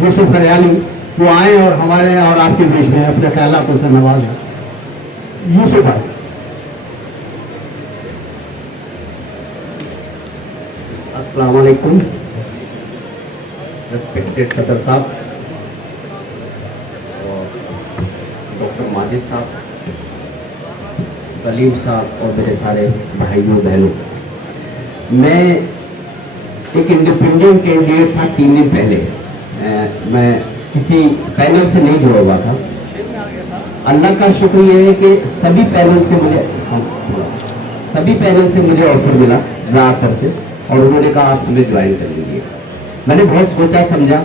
यूसुफ हरियाली, वो आए और हमारे और आपके बीच में अपने ख्यालातों से नवाजें। यूसुफ भाई। अस्सलाम वालेकुम, रेस्पेक्टेड सदर साहब और डॉक्टर माजिद साहब, कलीम साहब और मेरे सारे भाइयों बहनों। मैं एक इंडिपेंडेंट कैंडिडेट था 3 दिन पहले। मैं किसी पैनल से नहीं जुड़ा हुआ था। अल्लाह का शुक्र ये है कि सभी पैनल से मुझे ऑफर मिला ज़्यादातर से, और उन्होंने कहा आप तुम्हें ज्वाइन कर लीजिए। मैंने बहुत सोचा समझा।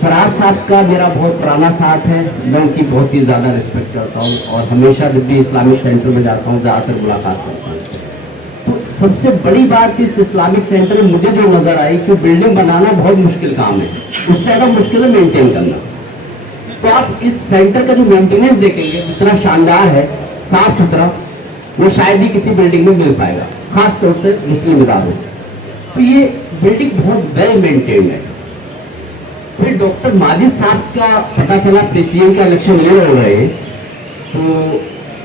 फराज साहब का मेरा बहुत पुराना साथ है, मैं उनकी बहुत ही ज़्यादा रिस्पेक्ट करता हूँ और हमेशा जब भी इस्लामिक सेंटर में जाता हूँ ज़्यादातर मुलाकात करता हूँ। तो सबसे बड़ी बात इस इस्लामिक सेंटर में मुझे जो नज़र आई कि बिल्डिंग बनाना बहुत मुश्किल काम है, उससे ज़्यादा मुश्किल है मेंटेन करना। तो आप इस सेंटर का जो मेंटेनेंस देखेंगे इतना शानदार है, साफ सुथरा, वो शायद ही किसी बिल्डिंग में मिल पाएगा, खास तौर पर मुस्लिम इदारों। तो ये बिल्डिंग बहुत वेल मेंटेन्ड है। फिर डॉक्टर माजिद साहब का पता चला प्रेसिडेंट का इलेक्शन ले रहे हैं, तो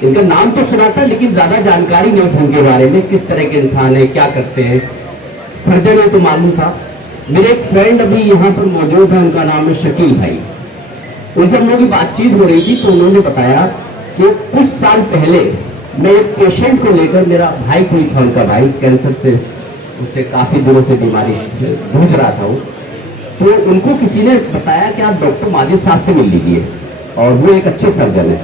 इनका नाम तो सुना था लेकिन ज़्यादा जानकारी नहीं थी उनके बारे में, किस तरह के इंसान है, क्या करते हैं। सर्जन है तो मालूम था। मेरे एक फ्रेंड अभी यहाँ पर मौजूद है, उनका नाम है शकील भाई। उनसे हम लोगों की बातचीत हो रही थी तो उन्होंने बताया कि कुछ साल पहले मैं एक पेशेंट को लेकर, मेरा भाई कोई था, उनका भाई कैंसर से, उससे काफ़ी दिनों से बीमारी जूझ रहा था वो, तो उनको किसी ने बताया कि आप डॉक्टर माजिद साहब से मिल लीजिए और वो एक अच्छे सर्जन है।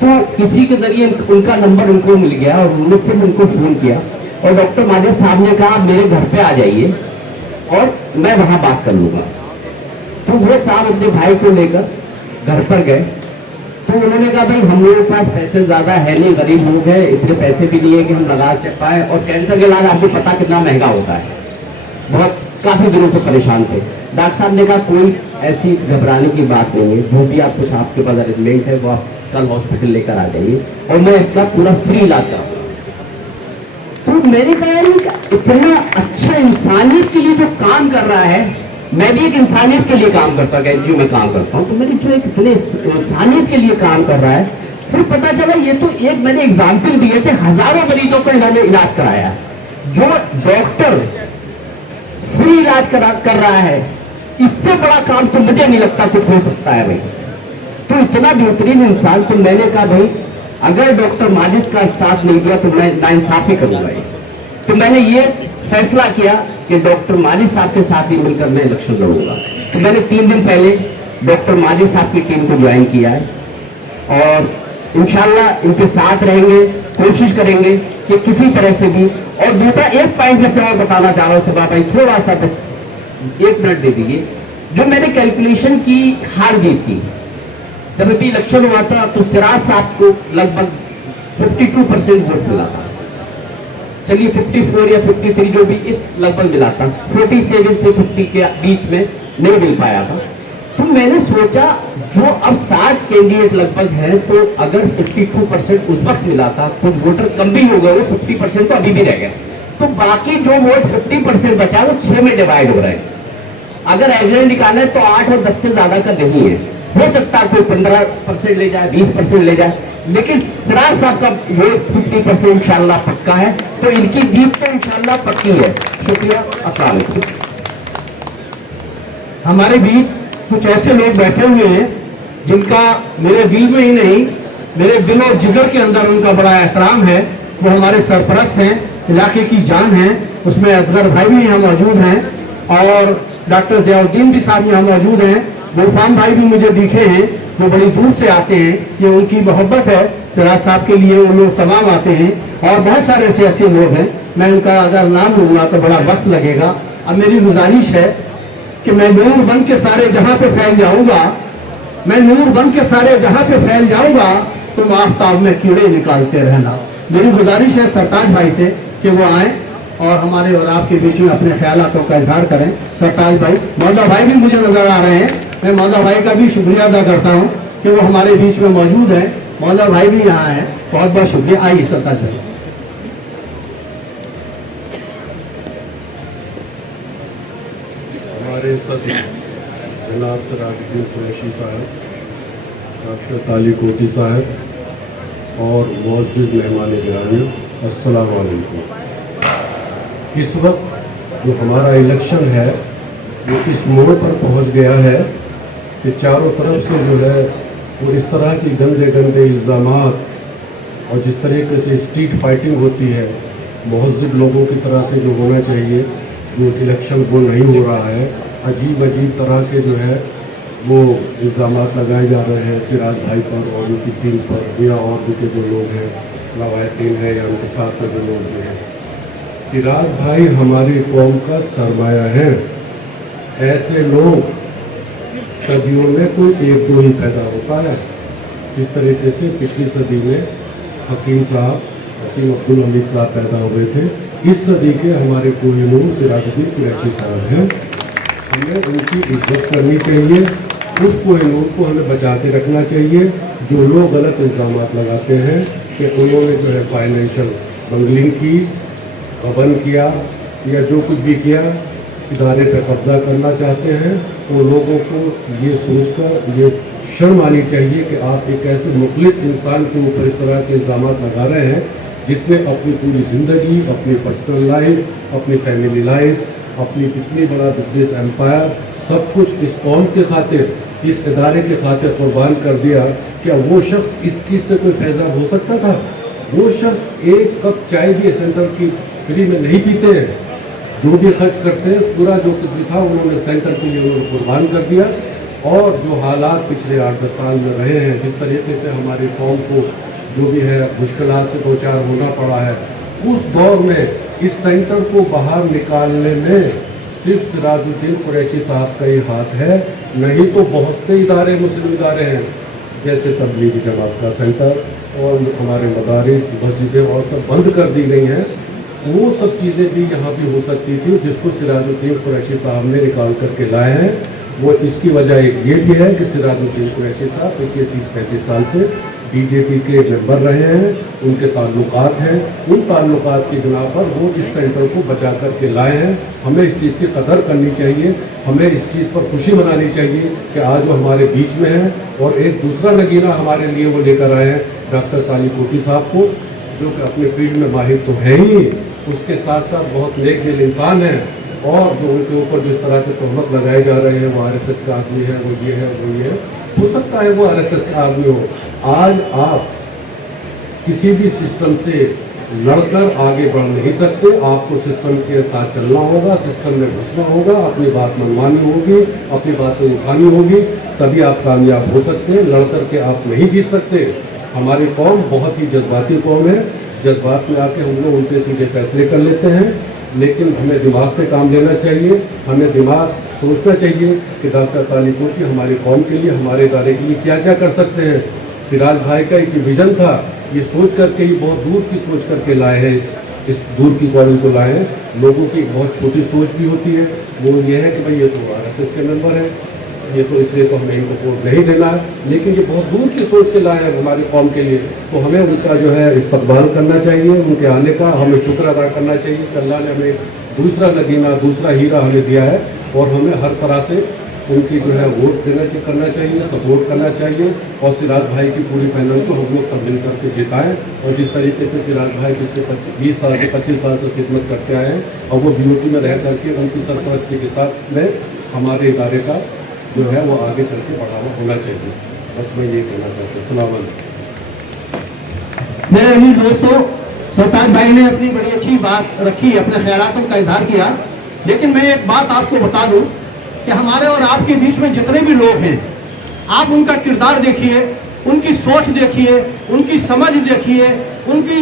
तो किसी के जरिए उनका नंबर उनको मिल गया और उनसे उनको फ़ोन किया और डॉक्टर माजिद साहब ने कहा मेरे घर पे आ जाइए और मैं वहाँ बात कर लूँगा। तो वो साहब अपने भाई को लेकर घर पर गए। तो उन्होंने कहा भाई हम लोगों के पास पैसे ज़्यादा है नहीं, गरीब लोग हैं, इतने पैसे भी नहीं है कि हम लगा पाए, और कैंसर के इलाज आपको पता कितना महंगा होता है। बहुत काफ़ी दिनों से परेशान थे। डॉक्टर साहब ने कहा कोई ऐसी घबराने की बात नहीं है, जो भी आपको आपके पास अरेंजमेंट है वो आप कल हॉस्पिटल लेकर आ जाइए और मैं इसका पूरा फ्री इलाज कराऊंगा। तो मेरे ख्याल में इतना अच्छा इंसानियत के लिए जो काम कर रहा है मैं भी एक इंसानियत के लिए काम करता हूँ, एनजीओ में काम करता हूँ, तो मेरी जो एक इतने इंसानियत के लिए काम कर रहा है, फिर पता चला ये तो एक मैंने एग्जाम्पल दिए से हजारों मरीजों को इन्होंने इलाज कराया। जो डॉक्टर फ्री इलाज कर रहा है, इससे बड़ा काम तो मुझे नहीं लगता कुछ हो सकता है भाई। तो इतना बेहतरीन इंसान, तो मैंने कहा भाई अगर डॉक्टर माजिद का साथ नहीं दिया तो मैं नाइंसाफी करूंगा। तो मैंने ये फैसला किया कि डॉक्टर माजिद साहब के साथ ही मिलकर मैं इलेक्शन लड़ूंगा। तो मैंने 3 दिन पहले डॉक्टर माजिद साहब की टीम को ज्वाइन किया है और इंशाल्लाह इनके साथ रहेंगे, कोशिश करेंगे कि किसी तरह से भी। और दूसरा एक पॉइंट में से और बताना चाह रहा हूँ सभा भाई, थोड़ा सा बस 1 मिनट दे दीजिए। जो मैंने कैलकुलेशन की हार जीत की, जब अभी इलेक्शन हुआ था तो सिराज साहब को लगभग 52% वोट मिला था। चलिए 54 या 53 जो भी इस लगभग मिला था, 47 से 50 के बीच में नहीं मिल पाया था। तो मैंने सोचा जो अब 60 कैंडिडेट लगभग हैं, तो अगर 52% उस वक्त मिला था तो वोटर कम भी हो गए, वो 50% तो अभी भी रह गया। तो बाकी जो वोट 50% बचा वो 6 में डिवाइड हो रहे हैं। अगर एवरेज निकाले तो 8 और 10 से ज्यादा का नहीं है। हो सकता है कोई 15% ले जाए, 20% ले जाए, लेकिन सिराज साहब का वोट 50% इंशाल्लाह पक्का है। तो इनकी जीत तो इंशाल्लाह पक्की है। शुक्रिया, अस्सलाम वालेकुम। हमारे बीच कुछ ऐसे लोग बैठे हुए हैं जिनका मेरे दिल में ही नहीं, मेरे दिल और जिगर के अंदर उनका बड़ा एहतराम है। वो हमारे सरपरस्त हैं, इलाके की जान हैं। उसमें असगर भाई भी यहाँ मौजूद हैं और डॉक्टर ज़ियाउद्दीन भी साहब यहाँ मौजूद हैं। गुलफाम भाई भी मुझे दिखे हैं, वो बड़ी दूर से आते हैं। ये उनकी मोहब्बत है सिराज साहब के लिए, वो लोग तमाम आते हैं। और बहुत सारे ऐसे लोग हैं, मैं उनका अगर नाम लूँगा तो बड़ा वक्त लगेगा। अब मेरी गुजारिश है कि मैं नूर बन के सारे जहां पे फैल जाऊंगा, मैं नूर बन के सारे जहां पे फैल जाऊंगा, तुम आफ्ताब में कीड़े निकालते रहना। मेरी गुजारिश है सरताज भाई से कि वो आए और हमारे और आपके बीच में अपने ख्यालातों का इजहार करें। सरताज भाई, मौजा भाई भी मुझे नजर आ रहे हैं। मैं मौजा भाई का भी शुक्रिया अदा करता हूँ कि वो हमारे बीच में मौजूद है। मौजा भाई भी यहाँ है, बहुत बहुत शुक्रिया। आइए सरताज भाई। हमारे सदस्य जनाब सिराजुद्दीन कुरैशी साहब, डॉक्टर ताली कोटी साहब और मुअज़्ज़िज़ मेहमान गिरामी, अस्सलाम वालेकुम। इस वक्त जो हमारा इलेक्शन है वो इस मोड़ पर पहुंच गया है कि चारों तरफ से जो है वो इस तरह की गंदे गंदे इल्ज़ामात और जिस तरीके से स्ट्रीट फाइटिंग होती है, मुहज़्ज़िब लोगों की तरह से जो होना चाहिए, जो इलेक्शन वो नहीं हो रहा है। अजीब अजीब तरह के जो है वो इल्ज़ामात लगाए जा रहे हैं सिराज भाई पर और उनकी टीम पर, या और उनके जो लोग हैं, लवातीन है या उनके साथ में जो लोग भी हैं। सिराज भाई हमारी कौम का सरमाया है। ऐसे लोग सदियों में कोई 1-2 ही पैदा होता है। जिस तरीके से पिछली सदी में हकीम अब्दुल हमीद साहब पैदा हुए थे, इस सदी के हमारे कोहिनूर सिराजुद्दीन कुरैशी साहब हैं। हमें उनकी इज्जत करनी चाहिए, उस कोहिनूर को हमें बचा के रखना चाहिए। जो लोग गलत इल्ज़ाम लगाते हैं कि उन्होंने जो है फाइनेंशियल बंगलिंग की, गबन किया या जो कुछ भी किया, इदारे पर कब्जा करना चाहते हैं, तो लोगों को ये सोचकर ये शर्म आनी चाहिए कि आप एक ऐसे मुखलिस इंसान के ऊपर इस तरह के इल्ज़ाम लगा रहे हैं जिसने अपनी पूरी ज़िंदगी, अपनी पर्सनल लाइफ, अपनी फैमिली लाइफ, अपनी इतनी बड़ा बिजनेस एम्पायर, सब कुछ इस कौम के खातिर, इस इदारे के खातिर कुर्बान कर दिया। क्या वो शख्स इस चीज़ से कोई फैज़ाब हो सकता था? वो शख्स एक कप चाय भी सेंटर की फ्री में नहीं पीते हैं। जो भी खर्च करते हैं, पूरा जो कुछ भी था उन्होंने सेंटर के लिए उन्होंने कुर्बान कर दिया। और जो हालात पिछले 8-10 साल में रहे हैं, जिस तरीके से हमारी कौम को जो भी है मुश्किलात से 2-4 होना पड़ा है, उस दौर में इस सेंटर को बाहर निकालने में सिर्फ सिराजुद्दीन कुरैशी साहब का ही हाथ है। नहीं तो बहुत से इदारे, मुस्लिम इदारे हैं, जैसे तबलीगी जमात का सेंटर और हमारे मदारिस, मस्जिदें और सब बंद कर दी गई हैं। वो सब चीज़ें भी यहाँ भी हो सकती थी, जिसको सिराजुद्दीन कुरैशी साहब ने निकाल करके लाए हैं। वो इसकी वजह एक ये भी है कि सिराजुद्दीन कुरैशी साहब पिछले 30-35 साल से बीजेपी के मेंबर रहे हैं, उनके ताल्लुकात हैं, उन ताल्लुकात की बिना पर वो इस सेंटर को बचा करके लाए हैं। हमें इस चीज़ की कदर करनी चाहिए, हमें इस चीज़ पर खुशी मनानी चाहिए कि आज वो हमारे बीच में है। और एक दूसरा नगीना हमारे लिए वो लेकर आए हैं डॉक्टर तालीकोटी साहब को, जो कि अपने फील्ड में माहिर तो है ही, उसके साथ साथ बहुत नेक दिल इंसान हैं। और जो उनके ऊपर जिस तरह के तोहमत लगाए जा रहे हैं, वो RSS का आदमी है, वो ये है, वो ये है, हो सकता है वो RSS का आदमी हो। आज आप किसी भी सिस्टम से लड़कर आगे बढ़ नहीं सकते, आपको सिस्टम के साथ चलना होगा, सिस्टम में घुसना होगा, अपनी बात मनवानी होगी, अपनी बातें उठानी होगी, तभी आप कामयाब हो सकते हैं। लड़कर के आप नहीं जीत सकते। हमारी कौम बहुत ही जज्बाती कौम है, जज्बात में आके हम लोग उनके सीधे फैसले कर लेते हैं, लेकिन हमें दिमाग से काम लेना चाहिए। हमें दिमाग सोचना चाहिए कि डॉक्टर तालीकोटी हमारी कौम के लिए, हमारे इदारे के लिए क्या क्या कर सकते हैं। सिराज भाई का एक विजन था, ये सोच करके ही बहुत दूर की सोच करके लाए हैं, इस दूर की कॉलेज को लाए हैं। लोगों की एक बहुत छोटी सोच भी होती है, वो ये है कि भाई ये तो RSS के मेंबर है, ये तो इसलिए तो हमें इनको वोट नहीं देना है। लेकिन ये बहुत दूर की सोच के लाए हैं हमारी कौम के लिए, तो हमें उनका जो है इस्तकबाल करना चाहिए, उनके आने का हमें शुक्र अदा करना चाहिए कि अल्लाह ने हमें दूसरा नगीना, दूसरा हीरा हमें दिया है। और हमें हर तरह से उनकी जो है वोट देना करना चाहिए, सपोर्ट करना चाहिए। और सिराज भाई की पूरी पैनल को हम लोग सब मिल करके जिताएँ। और जिस तरीके से सिराज भाई पिछले 20 साल से 25 साल से खिदमत करते आए हैं, और वो BOT में रह करके उनकी सरपरस्ती के साथ में हमारे इदारे का जो है वो आगे चल के बढ़ावा होना चाहिए। बस मैं ये कहना चाहता हूँ। सलाम अलैकुम। मेरे अमीर दोस्तों, सरताज भाई ने अपनी बड़ी अच्छी बात रखी, अपने ख्यालातों का इजहार किया। लेकिन मैं एक बात आपको बता दूं कि हमारे और आपके बीच में जितने भी लोग हैं, आप उनका किरदार देखिए, उनकी सोच देखिए, उनकी समझ देखिए, उनकी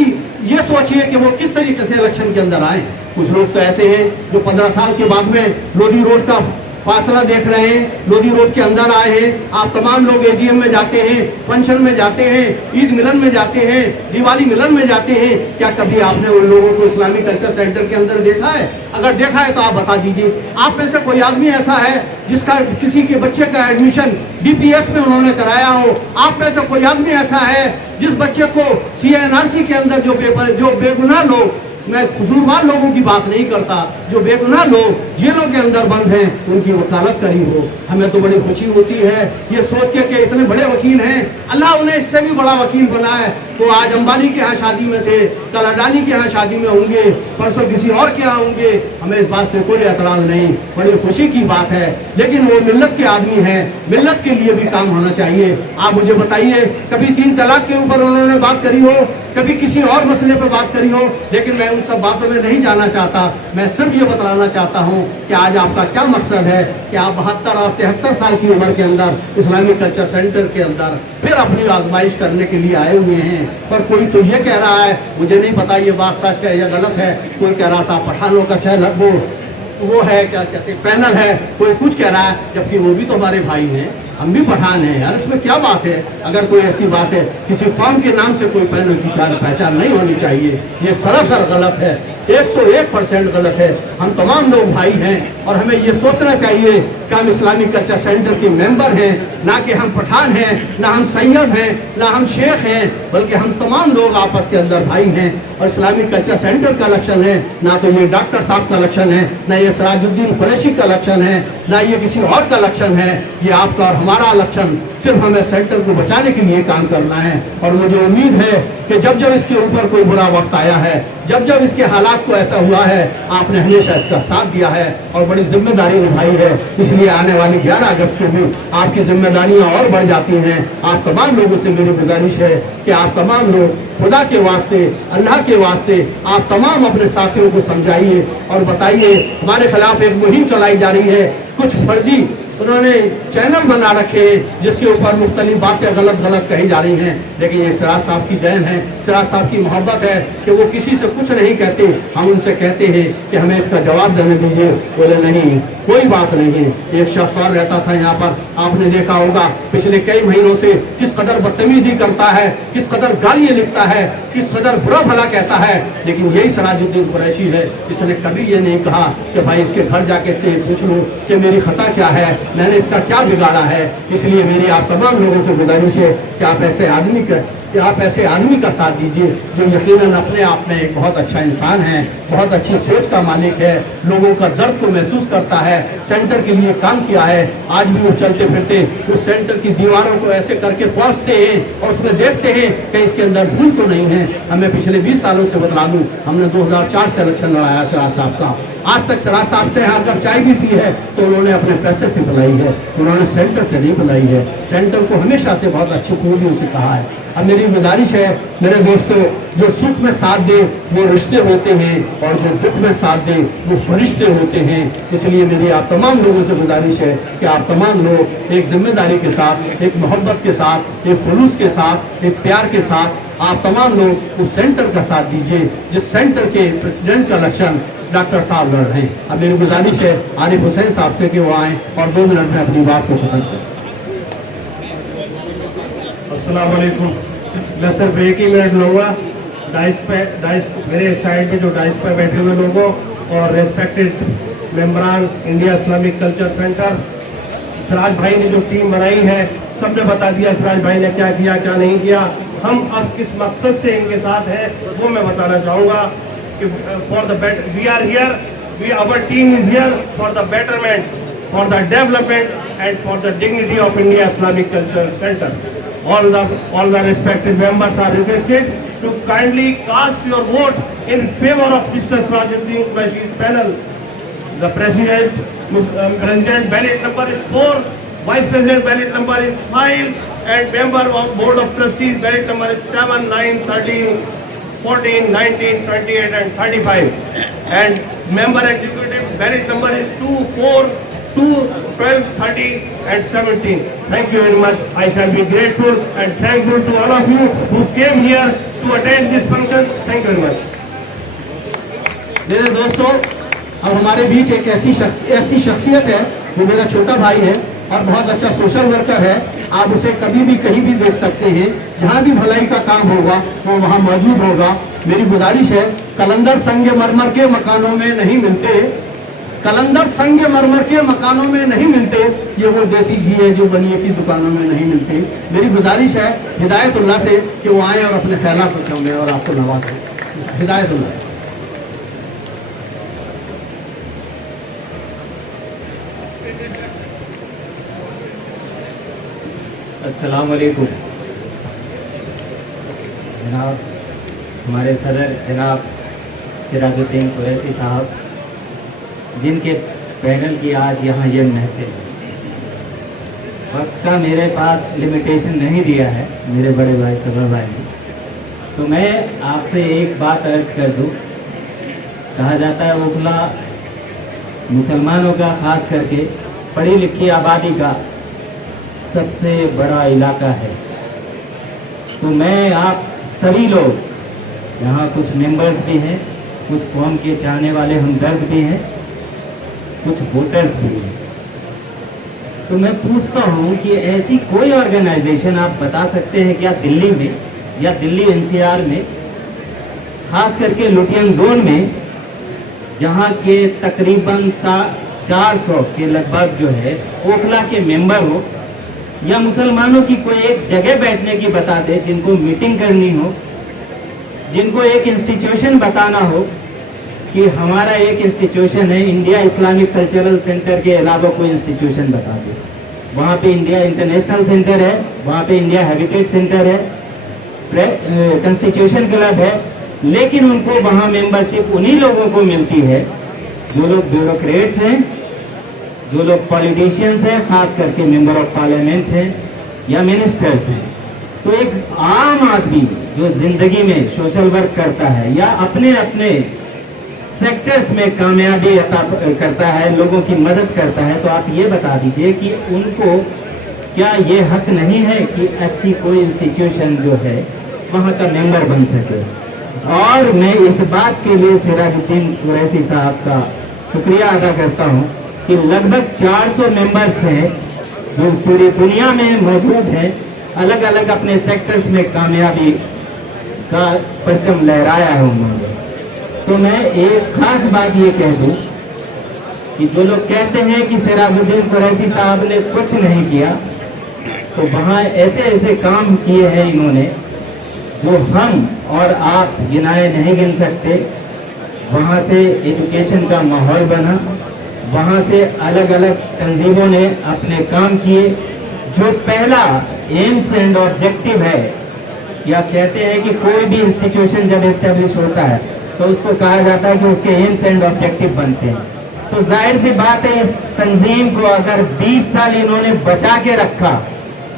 ये सोचिए कि वो किस तरीके से इलेक्शन के अंदर आए। कुछ लोग तो ऐसे हैं जो 15 साल के बाद में लोधी रोड का फासला देख रहे हैं, लोधी रोड के अंदर आए हैं। आप तमाम लोग AGM में जाते हैं, फंक्शन में जाते हैं, ईद मिलन में जाते हैं, दिवाली मिलन में जाते हैं। क्या कभी आपने उन लोगों को इस्लामिक कल्चर सेंटर के अंदर देखा है? अगर देखा है तो आप बता दीजिए। आप में से कोई आदमी ऐसा है जिसका किसी के बच्चे का एडमिशन DPS में उन्होंने कराया हो? आप में से कोई आदमी ऐसा है जिस बच्चे को CNRC के अंदर जो बेगुनाह लोग, मैं कसूरवार लोगों की बात नहीं करता, जो बेगुनाह लोग जेलों के अंदर बंद हैं, उनकी वकालत करी हो? हमें तो बड़ी खुशी होती है ये सोच के कि इतने बड़े वकील हैं, अल्लाह उन्हें इससे भी बड़ा वकील बनाए। तो आज अंबानी के यहाँ शादी में थे, कल अडानी के यहाँ शादी में होंगे, परसों किसी और के यहाँ होंगे। हमें इस बात से कोई एतराज नहीं, बड़ी खुशी की बात है। लेकिन वो मिल्लत के आदमी हैं, मिल्लत के लिए भी काम होना चाहिए। आप मुझे बताइए, कभी 3 तलाक के ऊपर उन्होंने बात करी हो, कभी किसी और मसले पर बात करी हो? लेकिन मैं उन सब बातों में नहीं जाना चाहता। मैं सिर्फ ये बतलाना चाहता हूँ कि आज आपका क्या मकसद है कि आप 72 और 73 साल की उम्र के अंदर इस्लामिक कल्चर सेंटर के अंदर फिर अपनी आजमाइश करने के लिए आए हुए हैं। पर कोई तो ये कह रहा है, मुझे नहीं पता ये बात सच है या गलत है, कोई कह रहा था पठानों का चैनल वो है, क्या कहते हैं, पैनल है, कोई कुछ कह रहा है, जबकि वो भी तो हमारे भाई हैं, हम भी पठान हैं यार। इसमें क्या बात है? अगर कोई ऐसी बात है, किसी कौम के नाम से कोई पैनल की पहचान नहीं होनी चाहिए, ये सरासर गलत है, 101% गलत है। हम तमाम लोग भाई हैं और हमें ये सोचना चाहिए कि हम इस्लामिक कल्चर सेंटर के मेंबर हैं, ना कि हम पठान हैं, ना हम सैयद हैं, ना हम शेख हैं, बल्कि हम तमाम लोग आपस के अंदर भाई हैं। और इस्लामिक कल्चर सेंटर का इलेक्शन है, ना तो ये डॉक्टर साहब का इलेक्शन है, ना ये सिराजुद्दीन कुरैशी का इलेक्शन है, ना ये किसी और का इलेक्शन है। ये आपका और हमारा इलेक्शन, सिर्फ हमें सेंटर को बचाने के लिए काम करना है। और मुझे उम्मीद है कि जब जब इसके ऊपर कोई बुरा वक्त आया है, जब जब इसके हालात को ऐसा हुआ है, आपने हमेशा इसका साथ दिया है और बड़ी जिम्मेदारी निभाई है। इसलिए आने वाली 11 अगस्त को भी आपकी जिम्मेदारियां और बढ़ जाती हैं। आप तमाम लोगों से मेरी गुजारिश है कि आप तमाम लोग खुदा के वास्ते, अल्लाह के वास्ते, आप तमाम अपने साथियों को समझाइए और बताइए। हमारे खिलाफ एक मुहिम चलाई जा रही है, कुछ फर्जी उन्होंने चैनल बना रखे हैं जिसके ऊपर मुख्तलिफ बातें गलत गलत कही जा रही हैं। लेकिन ये सिराज साहब की देन है, सिराज साहब की मोहब्बत है कि वो किसी से कुछ नहीं कहते। हम उनसे कहते हैं कि हमें इसका जवाब देने दीजिए, बोले नहीं कोई बात नहीं है। एक शख्स और रहता था यहाँ पर, आपने देखा होगा पिछले कई महीनों से किस कदर बदतमीजी करता है, किस कदर गालियाँ लिखता है, किस कदर बुरा भला कहता है। लेकिन यही सिराजुद्दीन कुरैशी है, इसने कभी ये नहीं कहा कि भाई इसके घर जाके से पूछ लो कि मेरी खता क्या है, मैंने इसका क्या बिगाड़ा है। इसलिए मेरी आप तमाम लोगों से गुजारिश है कि आप ऐसे आदमी का साथ दीजिए जो यकीनन अपने आप में एक बहुत अच्छा इंसान है, बहुत अच्छी सोच का मालिक है, लोगों का दर्द को महसूस करता है, सेंटर के लिए काम किया है। आज भी वो चलते फिरते उस सेंटर की दीवारों को ऐसे करके पहुंचते हैं और उसमें देखते हैं कि इसके अंदर भूल तो नहीं है। हमें पिछले 20 सालों से बता दूं, हमने 2004 से इलेक्शन लड़ाया सिराज साहब का। आज तक सिराज साहब से यहाँ अगर चाय भी पी है तो उन्होंने अपने पैसे से पिलाई है, उन्होंने सेंटर से नहीं पिलाई है। सेंटर को हमेशा से बहुत अच्छी खूबियों से कहा है। अब मेरी गुजारिश है मेरे दोस्तों, जो सुख में साथ दे वो रिश्ते होते हैं और जो दुख में साथ दे वो फरिश्ते होते हैं। इसलिए मेरी आप तमाम लोगों से गुजारिश है कि आप तमाम लोग एक जिम्मेदारी के साथ, एक मोहब्बत के साथ, एक खुलूस के साथ, एक प्यार के साथ आप तमाम लोग उस सेंटर का साथ दीजिए जिस सेंटर के प्रेसिडेंट का इलेक्शन डॉक्टर साहब लड़ रहे हैं। अब मेरी गुजारिश है आरिफ हुसैन साहब से कि वो आए और 2 मिनट में अपनी बात को खत्म करें। अस्सलाम वालेकुम। मैं सिर्फ एक ही मिनट लूँगा। डाइस मेरे साइड में जो डाइस पर बैठे हुए लोगों और रेस्पेक्टेड मेंबरान India Islamic culture centre, Siraj भाई ने जो टीम बनाई है सबने बता दिया सिराज भाई ने क्या किया क्या नहीं किया। हम अब किस मकसद से इनके साथ हैं वो मैं बताना चाहूँगा कि for the better we are here, our team is here for the betterment, for the development and for the dignity of India Islamic culture centre. All the respected members are requested to kindly cast your vote in favor of Mr. Sirajuddin Qureshi's panel. The president ballot number is 4, vice president ballot number is 5, and member of board of trustees ballot number is 7, 9, 13, 14, 19, 28, and 35. And member executive ballot number is 2, 4, 2, 12, 30 and 17. Thank you very much. I shall be grateful and thankful to all of you who came here to attend this function. Thank you very much. मेरे दोस्तों, अब हमारे बीच एक ऐसी शख्सियत है वो मेरा छोटा भाई है और बहुत अच्छा सोशल वर्कर है। आप उसे कभी भी कहीं भी देख सकते हैं, जहाँ भी भलाई का काम होगा वो वहाँ मौजूद होगा। मेरी गुजारिश है, कलंदर संगमरमर के मकानों में नहीं मिलते, कलंदर संगमरमर के मकानों में नहीं मिलते, ये वो देसी घी है जो बनिए की दुकानों में नहीं मिलती। मेरी गुजारिश है हिदायतुल्लाह से कि वो आए और अपने ख्यालात को समझें और आपको नवाजें। हिदायतुल्लाह। अस्सलाम वालेकुम जनाब, हमारे सदर जनाब सिराजुद्दीन कुरैशी साहब, जिनके पैनल की आज यहाँ ये महफिल है। वक्त का मेरे पास लिमिटेशन नहीं दिया है मेरे बड़े भाई सबर भाई ने, तो मैं आपसे एक बात अर्ज कर दूँ। कहा जाता है ओखला मुसलमानों का, खास करके पढ़ी लिखी आबादी का सबसे बड़ा इलाका है। तो मैं आप सभी लोग, यहाँ कुछ मेंबर्स भी हैं, कुछ कौम के चाहने वाले हमदर्द भी हैं, कुछ वोटर्स भी हैं, तो मैं पूछता हूँ कि ऐसी कोई ऑर्गेनाइजेशन आप बता सकते हैं क्या दिल्ली में या दिल्ली एनसीआर में, खास करके लुटियन जोन में, जहाँ के तकरीबन 400 के लगभग जो है ओखला के मेंबर हो, या मुसलमानों की कोई एक जगह बैठने की बता दे, जिनको मीटिंग करनी हो, जिनको एक इंस्टीट्यूशन बताना हो कि हमारा एक इंस्टीट्यूशन है इंडिया इस्लामिक कल्चरल सेंटर के अलावा कोई इंस्टीट्यूशन बता दे। वहाँ पे इंडिया इंटरनेशनल सेंटर है, वहाँ पे इंडिया हैबिटेट सेंटर है, कंस्टिट्यूशन क्लब है, लेकिन उनको वहाँ मेंबरशिप उन्हीं लोगों को मिलती है जो लोग ब्यूरोक्रेट्स हैं, जो लोग पॉलिटिशियंस हैं, खास करके मेंबर ऑफ पार्लियामेंट हैं या मिनिस्टर्स हैं। तो एक आम आदमी जो जिंदगी में सोशल वर्क करता है या अपने अपने सेक्टर्स में कामयाबी अता करता है, लोगों की मदद करता है, तो आप ये बता दीजिए कि उनको क्या ये हक नहीं है कि अच्छी कोई इंस्टीट्यूशन जो है वहाँ का मेंबर बन सके। और मैं इस बात के लिए सिराजुद्दीन कुरैशी साहब का शुक्रिया अदा करता हूँ कि लगभग 400 मेंबर्स हैं जो पूरी दुनिया में मौजूद हैं, अलग अलग अपने सेक्टर्स में कामयाबी का परचम लहराया है उन्होंने। तो मैं एक खास बात ये कह दूं कि जो लोग कहते हैं कि सिराजुद्दीन कुरैशी साहब ने कुछ नहीं किया, तो वहाँ ऐसे ऐसे काम किए हैं इन्होंने जो हम और आप गिनाए नहीं गिन सकते। वहाँ से एजुकेशन का माहौल बना, वहाँ से अलग अलग तंजीमों ने अपने काम किए। जो पहला एम्स एंड ऑब्जेक्टिव है, या कहते हैं कि कोई भी इंस्टीट्यूशन जब एस्टेब्लिश होता है तो उसको कहा जाता है कि उसके एम्स एंड ऑब्जेक्टिव बनते हैं। तो जाहिर सी बात है, इस तंजीम को अगर 20 साल इन्होंने बचा के रखा,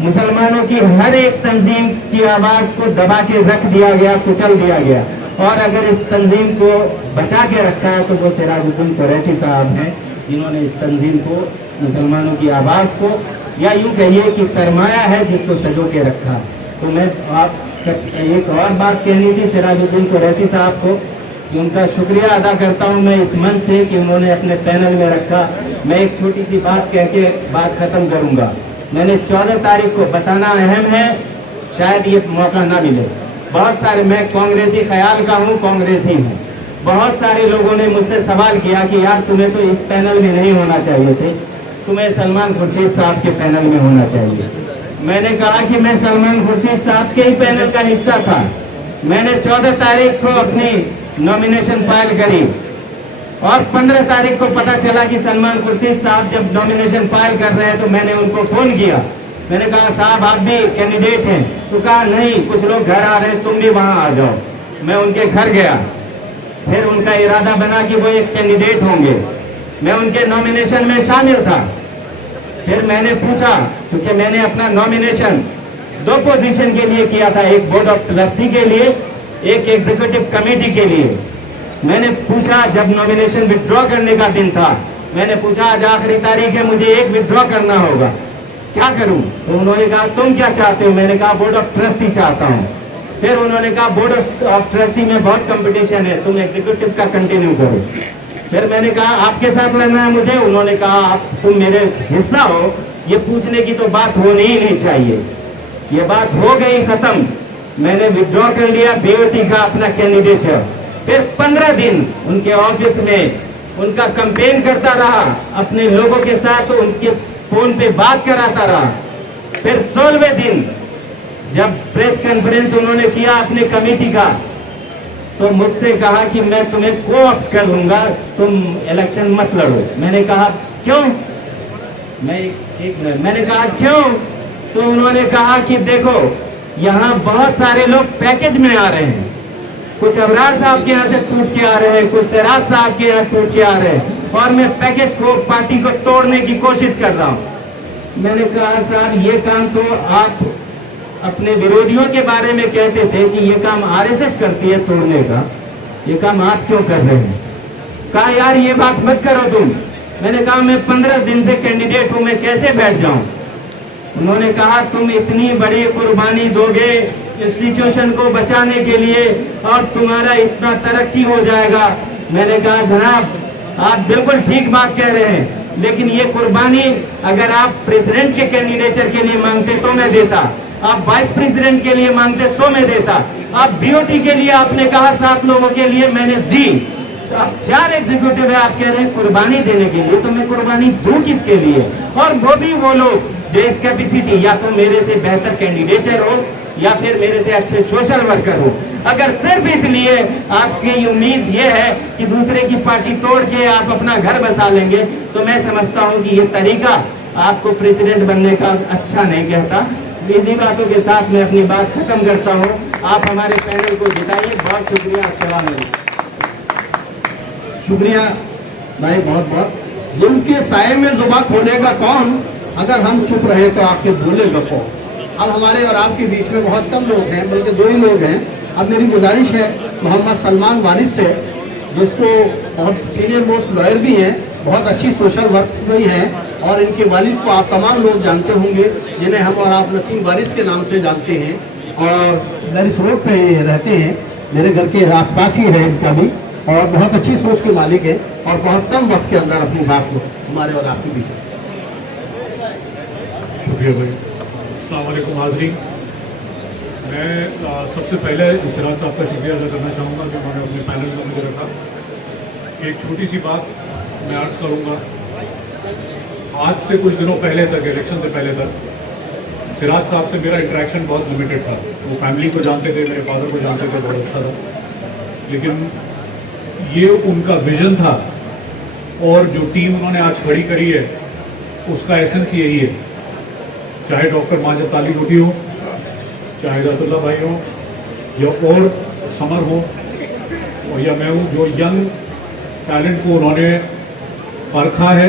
मुसलमानों की हर एक तंजीम की आवाज को दबा के रख दिया गया, कुचल दिया गया, और अगर इस तंजीम को बचा के रखा है तो वो सिराजुद्दीन कुरैशी साहब हैं, जिन्होंने इस तंजीम को, मुसलमानों की आवाज को, या यूं कहिए कि सरमाया है जिसको सजो के रखा। तो मैं आप एक और बात कहनी थी सिराजुद्दीन कुरैशी साहब को, कि उनका शुक्रिया अदा करता हूं मैं इस मन से कि उन्होंने अपने पैनल में रखा। मैं एक छोटी सी बात कह के बात खत्म करूंगा। मैंने 14 तारीख को, बताना अहम है, शायद ये मौका ना मिले, बहुत सारे, मैं कांग्रेसी ख्याल का हूँ, कांग्रेसी हूँ, बहुत सारे लोगों ने मुझसे सवाल किया कि यार तुम्हें तो इस पैनल में नहीं होना चाहिए थे, तुम्हें सलमान खुर्शीद साहब के पैनल में होना चाहिए। मैंने कहा कि मैं सलमान खुर्शीद साहब के ही पैनल का हिस्सा था। मैंने 14 तारीख को अपनी नॉमिनेशन फाइल करी और 15 तारीख को पता चला कि सलमान खुर्शीद साहब जब नॉमिनेशन फाइल कर रहे हैं तो मैंने उनको फोन किया। मैंने कहा साहब आप भी कैंडिडेट हैं? तो कहा नहीं, कुछ लोग घर आ रहे हैं, तुम भी वहां आ जाओ। मैं उनके घर गया, फिर उनका इरादा बना कि वो एक कैंडिडेट होंगे, मैं उनके नॉमिनेशन में शामिल था। फिर मैंने पूछा, क्योंकि मैंने अपना नॉमिनेशन 2 पोजीशन के लिए किया था, एक बोर्ड ऑफ ट्रस्टी के लिए, एक एग्जीक्यूटिव कमेटी के लिए। मैंने पूछा, जब नॉमिनेशन विथड्रॉ करने का दिन था, मैंने पूछा आज आखिरी तारीख है, मुझे एक विथड्रॉ करना होगा, क्या करूं? तो उन्होंने कहा तुम क्या चाहते हो? मैंने कहा बोर्ड ऑफ ट्रस्टी चाहता हूं। फिर उन्होंने कहा बोर्ड ऑफ ट्रस्टी में बहुत कंपटीशन है, तुम एग्जीक्यूटिव का कंटिन्यू करो। फिर मैंने कहा आपके साथ लड़ना है मुझे? उन्होंने कहा आप, तुम मेरे हिस्सा हो, ये पूछने की तो बात होनी ही नहीं चाहिए। ये बात हो गई खत्म, मैंने विथड्रॉ कर लिया बीओटी का अपना कैंडिडेचर। फिर 15 दिन उनके ऑफिस में उनका कैंपेन करता रहा, अपने लोगों के साथ उनके फोन पे बात कराता रहा। फिर 16वें दिन जब प्रेस कॉन्फ्रेंस उन्होंने किया अपने कमेटी का, तो मुझसे कहा कि मैं तुम्हें कोऑप्ट कर लूंगा, तुम इलेक्शन मत लड़ो। मैंने कहा क्यों? मैंने कहा क्यों? तो उन्होंने कहा कि देखो यहाँ बहुत सारे लोग पैकेज में आ रहे हैं, कुछ अबरार साहब के यहाँ से टूट के आ रहे हैं, कुछ सिराज साहब के यहाँ टूट के आ रहे हैं, और मैं पैकेज को, पार्टी को तोड़ने की कोशिश कर रहा हूँ। मैंने कहा साहब ये काम तो आप अपने विरोधियों के बारे में कहते थे कि ये काम आरएसएस करती है तोड़ने का, ये काम आप क्यों कर रहे हैं? कहा यार ये बात मत करो तुम। मैंने कहा मैं 15 दिन से कैंडिडेट हूं, मैं कैसे बैठ जाऊं? उन्होंने कहा तुम इतनी बड़ी कुर्बानी दोगे इंस्टीट्यूशन को बचाने के लिए और तुम्हारा इतना तरक्की हो जाएगा। मैंने कहा जनाब आप बिल्कुल ठीक बात कह रहे हैं, लेकिन ये कुर्बानी अगर आप प्रेसिडेंट के कैंडिडेचर के लिए मांगते तो मैं देता, आप वाइस प्रेसिडेंट के लिए मांगते तो मैं देता, आप बीओटी के लिए आपने कहा 7 लोगों के लिए मैंने दी, अब 4 एग्जीक्यूटिव है आप कह रहे हैं कुर्बानी देने के लिए, तो मैं कुर्बानी दूं किसके लिए? और वो भी वो लोग जो इस कैपेसिटी, या तो मेरे से बेहतर कैंडिडेचर हो या फिर मेरे से अच्छे सोशल वर्कर हो। अगर सिर्फ इसलिए आपकी उम्मीद ये है कि दूसरे की पार्टी तोड़ के आप अपना घर बसा लेंगे, तो मैं समझता हूं कि ये तरीका आपको प्रेसिडेंट बनने का अच्छा नहीं कहता। इन्हीं बातों के साथ मैं अपनी बात खत्म करता हूं। आप हमारे पैनल को जिताइए। बहुत शुक्रिया। अस्सलाम वालेकुम। शुक्रिया भाई, बहुत बहुत। जुल्म के साए में जुबान खोलेगा कौन? अगर हम चुप रहे तो आपके बोलेगा कौन? अब हमारे और आपके बीच में बहुत कम लोग हैं, बल्कि 2 ही लोग हैं। अब मेरी गुजारिश है मोहम्मद सलमान वारिस से, जिसको बहुत सीनियर मोस्ट लॉयर भी हैं, बहुत अच्छी सोशल वर्क भी हैं, और इनके वालिद को आप तमाम लोग जानते होंगे, जिन्हें हम और आप नसीम वारिस के नाम से जानते हैं, और लरिस रोड पे रहते हैं, मेरे घर के आसपास ही है इनका भी, और बहुत अच्छी सोच के मालिक है, और बहुत कम वक्त के अंदर अपनी बात को हमारे और आपके बीच। शुक्रिया भाई। अस्सलाम वालेकुम हाज़रीन। मैं सबसे पहले सिराज साहब का शुक्रिया अदा करना चाहूँगा कि उन्होंने अपने पैनल को मुझे रखा। एक छोटी सी बात, मैं अर्ज करूंगा, आज से कुछ दिनों पहले तक, इलेक्शन से पहले तक, सिराज साहब से मेरा इंटरेक्शन बहुत लिमिटेड था। वो फैमिली को जानते थे, मेरे फादर को जानते थे, बहुत अच्छा था। लेकिन ये उनका विजन था और जो टीम उन्होंने आज खड़ी करी है उसका एसेंस यही है। चाहे डॉक्टर माजिद ताली भुट्टी हो, चाहे हिदायतुल्लाह भाई हो, या और समर हो, और या मैं हूँ, जो यंग टैलेंट को उन्होंने परखा है।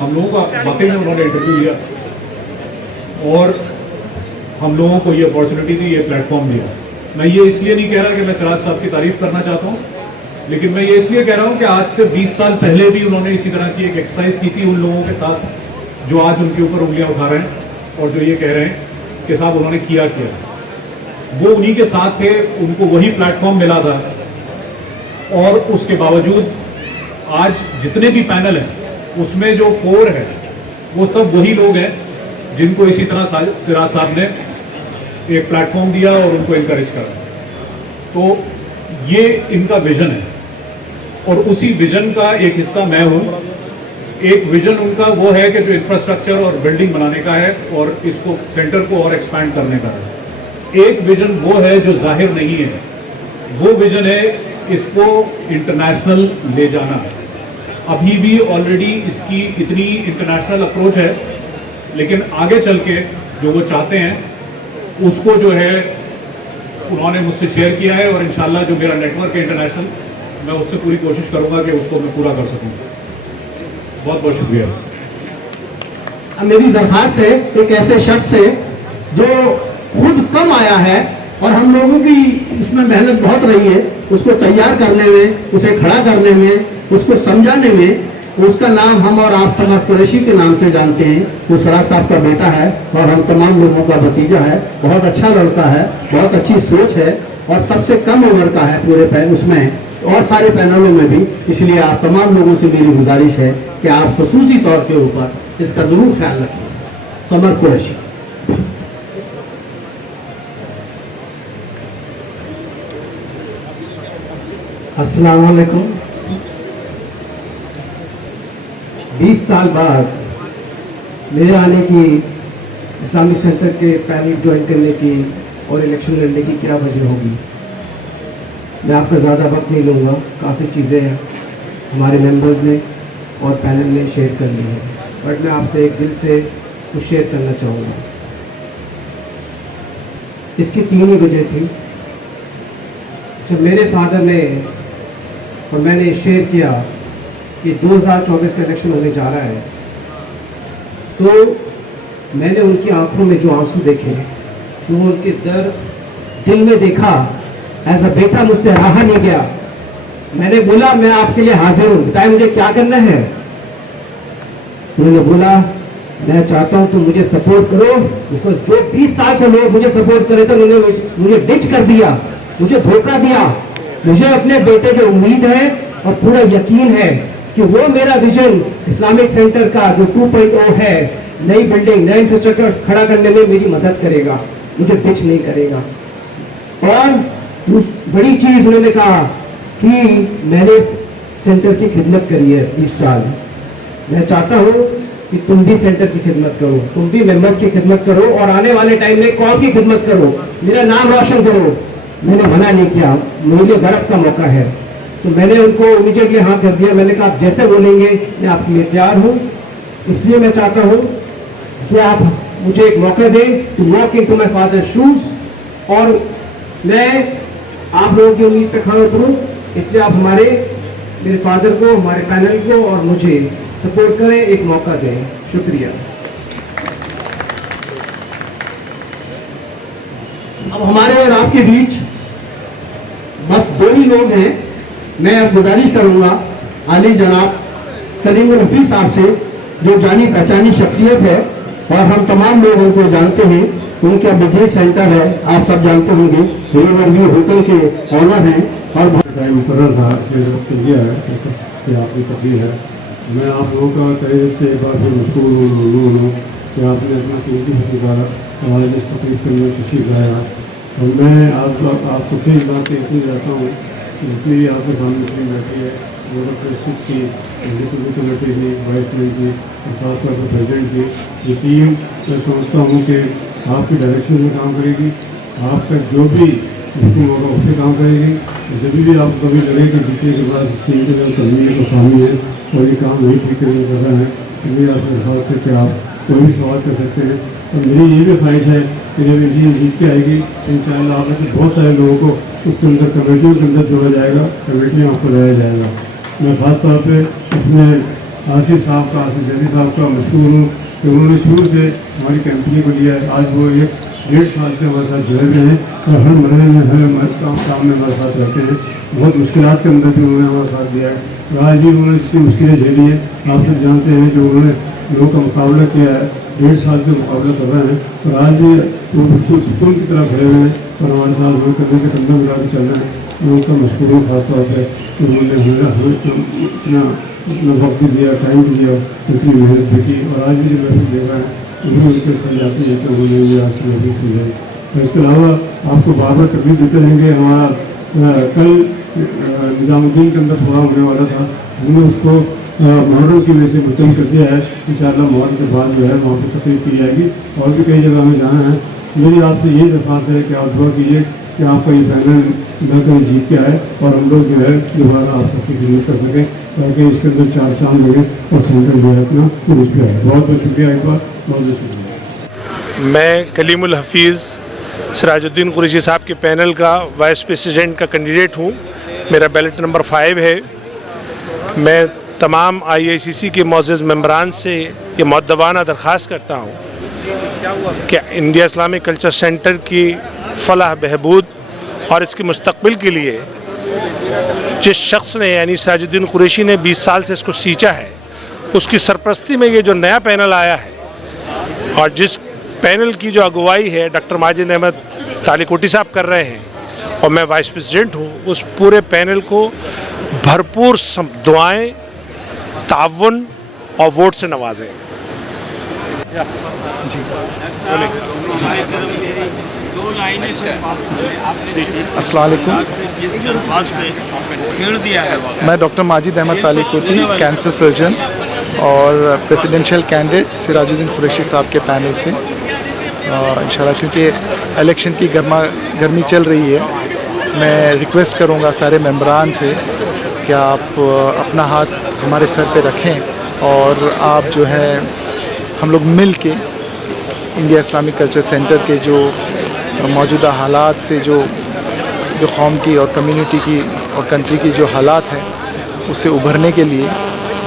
हम लोगों का वाकई में उन्होंने इंटरव्यू लिया और हम लोगों को ये अपॉर्चुनिटी दी, ये प्लेटफॉर्म दिया। मैं ये इसलिए नहीं कह रहा कि मैं सिराज साहब की तारीफ करना चाहता हूँ, लेकिन मैं ये इसलिए कह रहा हूँ कि आज से 20 साल पहले भी उन्होंने इसी तरह की एक एक्सरसाइज की थी उन लोगों के साथ जो आज उनके ऊपर उंगलियां उठा रहे हैं और जो ये कह रहे हैं कि साहब उन्होंने किया। वो उन्हीं के साथ थे, उनको वही प्लेटफॉर्म मिला था और उसके बावजूद आज जितने भी पैनल हैं उसमें जो कोर है वो सब वही लोग हैं जिनको इसी तरह सिराज साहब ने एक प्लेटफॉर्म दिया और उनको इनकरेज करा। तो ये इनका विजन है और उसी विजन का एक हिस्सा मैं हूँ। एक विजन उनका वो है कि जो इंफ्रास्ट्रक्चर और बिल्डिंग बनाने का है और इसको सेंटर को और एक्सपैंड करने का है। एक विजन वो है जो जाहिर नहीं है, वो विजन है इसको इंटरनेशनल ले जाना। अभी भी ऑलरेडी इसकी इतनी इंटरनेशनल अप्रोच है, लेकिन आगे चल के जो वो चाहते हैं उसको जो है उन्होंने मुझसे शेयर किया है और इंशाल्लाह जो मेरा नेटवर्क है इंटरनेशनल, मैं उससे पूरी कोशिश करूंगा कि उसको मैं पूरा कर सकूं। बहुत बहुत शुक्रिया। मेरी दरख्वास्त है एक ऐसे शख्स से जो खुद कम आया है और हम लोगों की उसमें मेहनत बहुत रही है, उसको तैयार करने में, उसे खड़ा करने में, उसको समझाने में। उसका नाम हम और आप समर कुरैशी के नाम से जानते हैं। वो सिराज साहब का बेटा है और हम तमाम लोगों का भतीजा है। बहुत अच्छा लड़का है, बहुत अच्छी सोच है और सबसे कम उम्र का है पूरे उसमें और सारे पैनलों में भी। इसलिए आप तमाम लोगों से मेरी गुजारिश है कि आप खुसूसी तौर के ऊपर इसका जरूर ख्याल रखें। समर कुरैशी। अस्सलाम वालेकुम। 20 साल बाद मेरे आने की, इस्लामिक सेंटर के पैनल ज्वाइन करने की और इलेक्शन लड़ने की क्या वजह होगी? मैं आपका ज़्यादा वक्त नहीं लूँगा। काफ़ी चीज़ें हमारे मेंबर्स ने और पैनल ने शेयर कर ली है, बट मैं आपसे एक दिल से कुछ शेयर करना चाहूँगा। इसकी 3 ही वजह थी। जब मेरे फादर ने और मैंने शेयर किया कि 2024 का इलेक्शन होने जा रहा है, तो मैंने उनकी आंखों में जो आंसू देखे, जो उनके दिल में देखा, एज अ बेटा मुझसे रहा नहीं गया। मैंने बोला मैं आपके लिए हाजिर हूँ, बताए मुझे क्या करना है। उन्होंने बोला मैं चाहता हूँ तुम मुझे सपोर्ट करो। उसको जो 20 साल से लोग मुझे सपोर्ट करे थे उन्होंने मुझे डिच कर दिया, मुझे धोखा दिया। मुझे अपने बेटे पे उम्मीद है और पूरा यकीन है कि वो मेरा विजन इस्लामिक सेंटर का जो 2.0 है, नई बिल्डिंग, नया इंफ्रास्ट्रक्चर खड़ा करने में मेरी मदद करेगा, मुझे डिच नहीं करेगा। और बड़ी चीज उन्होंने कहा कि मैंने सेंटर की खिदमत करी है 20 साल। मैं चाहता हूँ कि तुम भी सेंटर की खिदमत करो, तुम भी मेंबर्स की खिदमत करो और आने वाले टाइम में कौम की खिदमत करो, मेरा नाम रोशन करो। मैंने मना नहीं किया, मेरे लिए गर्व का मौका है। तो मैंने उनको इमीडिएटली हाँ कर दिया। मैंने कहा आप जैसे बोलेंगे मैं आपके लिए तैयार हूँ। इसलिए मैं चाहता हूँ कि आप मुझे एक मौका दें to walk into my father's shoes और मैं आप लोगों की उम्मीद पे खड़ा उतरूं। इसलिए आप मेरे फादर को, हमारे पैनल को और मुझे सपोर्ट करें, एक मौका दें। शुक्रिया। अब हमारे और आपके बीच बस 2 ही लोग हैं। मैं अब गुजारिश करूंगा आली जनाब कलीम रफी साहब से, जो जानी पहचानी शख्सियत है और हम तमाम लोग उनको जानते हैं। उनका बिजनेस सेंटर है, आप सब जानते होंगे, रिवर व्यू होटल के ऑनर हैं और मुकर्रर था दिया है कि आपकी तकलीफ है। मैं आप लोगों का तहे दिल से एक बार फिर मशकूर हूँ कि आपने अपना कीमती वक्त निकाला, हमारे इस तकलीफ करने में तशरीफ लाया। और मैं आपको फिर इस बात से यकीन रहता हूँ कि जितनी भी आपके सामने तकलीफ बैठी है, वो प्रेसिस की एग्जीक्यूटिव कमेटी की, वाइस प्रेसिडेंट की और साथ साथ प्रेसिडेंट की ये टीम, मैं समझता हूँ कि आपके डायरेक्शन में काम करेगी। आपका जो भी मीटिंग होगा उस पर काम करेगी। जब भी आपको कभी लगे कि जीते के बाद टीम के जो कमी है तो खामी है और ये काम नहीं ठीक करने कर रहा है, तो मेरी आपसे दरख्वास्त है कि आप कोई भी सवाल कर सकते हैं। और मेरी ये भी ख्वाहिश है कि जब इंडियन जीत के आएगी इंशाअल्लाह आप में बहुत सारे लोगों को उसके अंदर कमेटियों के अंदर जोड़ा जाएगा, कमेटियों आपको लाया जाएगा। मैं खास तौर पे अपने आसिफ जैदी साहब का मशहूर हूँ कि उन्होंने शुरू से हमारी कंपनी को लिया है। आज वो 1-1.5 साल से हमारे साथ जुड़े हुए हैं और हर महीने में हर काम में हमारे साथ रहते हैं। बहुत मुश्किलात के अंदर भी उन्होंने हमारा साथ दिया है और आज भी उन्होंने इतनी मुश्किलें झेली है। आप सब जानते हैं जो उन्होंने लोगों का मुकाबला किया है, 1.5 साल से मुकाबला कर रहे हैं और आज भी वो बिल्कुल सुकून की तरह खड़े हुए हैं और हमारे साथ वो कंधे से कंधा मिला के चल रहे हैं। मैं उनका मशहूर हूँ खास तौर पर, उन्होंने हमें इतना वक्त भी दिया, टाइम भी दिया, इतनी मेहनत भी की और आज भी जो महसूस देख रहे हैं उन्हें उनके समझाते हैं कि उन्होंने ये आज से महसूस समझाई। और इसके अलावा आपको बार बार तकलीफ देते रहेंगे। हमारा कल निज़ामुद्दीन के अंदर थोड़ा होने वाला था, हमने उसको मुहर्रम की वजह से मुतन कर दिया है। इंशाअल्लाह मुहर्रम के बाद जो है वहाँ पर तकलीफ की जाएगी और भी कई जगह हमें जाना है। मेरी आपसे यही दरख्वास्त है कि आप दुआ कीजिए कि आपका ये पैनल बेहतर जीत के आए और हम लोग जो है दोबारा आप सबकी खिदमत कर सकें ताकि इसके अंदर 4 चांद लगे और सेंटर जो है अपना पुरुष पे आए। बहुत बहुत शुक्रिया, एक बार बहुत बहुत शुक्रिया। मैं कलीमुल हफीज़ सिराजुद्दीन कुरैशी साहब के पैनल का वाइस प्रेसिडेंट का कैंडिडेट हूँ। मेरा बैलेट नंबर 5 है। मैं तमाम IICC के मोअज़्ज़ज़ मेंबरान से ये मुअद्दबाना दरख्वास्त करता हूँ कि इंडिया इस्लामिक कल्चर सेंटर की फलाह बहबूद और इसके मुस्तक़बिल के लिए जिस शख्स ने यानी सिराजुद्दीन कुरैशी ने 20 साल से इसको सींचा है, उसकी सरपरस्ती में ये जो नया पैनल आया है और जिस पैनल की जो अगुवाई है डॉक्टर माजिद अहमद तालिकोटी साहब कर रहे हैं और मैं वाइस प्रेसिडेंट हूँ, उस पूरे पैनल को भरपूर दुआएं, ताउन और वोट से नवाजें। अस्सलाम वालेकुम। मैं doctor Majid Ahmed Talikoti, cancer surgeon और प्रेसिडेंशियल कैंडिडेट सिराजुद्दीन कुरैशी साहब के पैनल से इंशाल्लाह, क्योंकि इलेक्शन की गर्मी चल रही है, मैं रिक्वेस्ट करूंगा सारे मेंबरान से कि आप अपना हाथ हमारे सर पे रखें और आप जो है हम लोग मिल के इंडिया इस्लामिक कल्चर सेंटर के जो मौजूदा हालात से जो कौम की और कम्युनिटी की और कंट्री की जो हालात हैं उससे उभरने के लिए,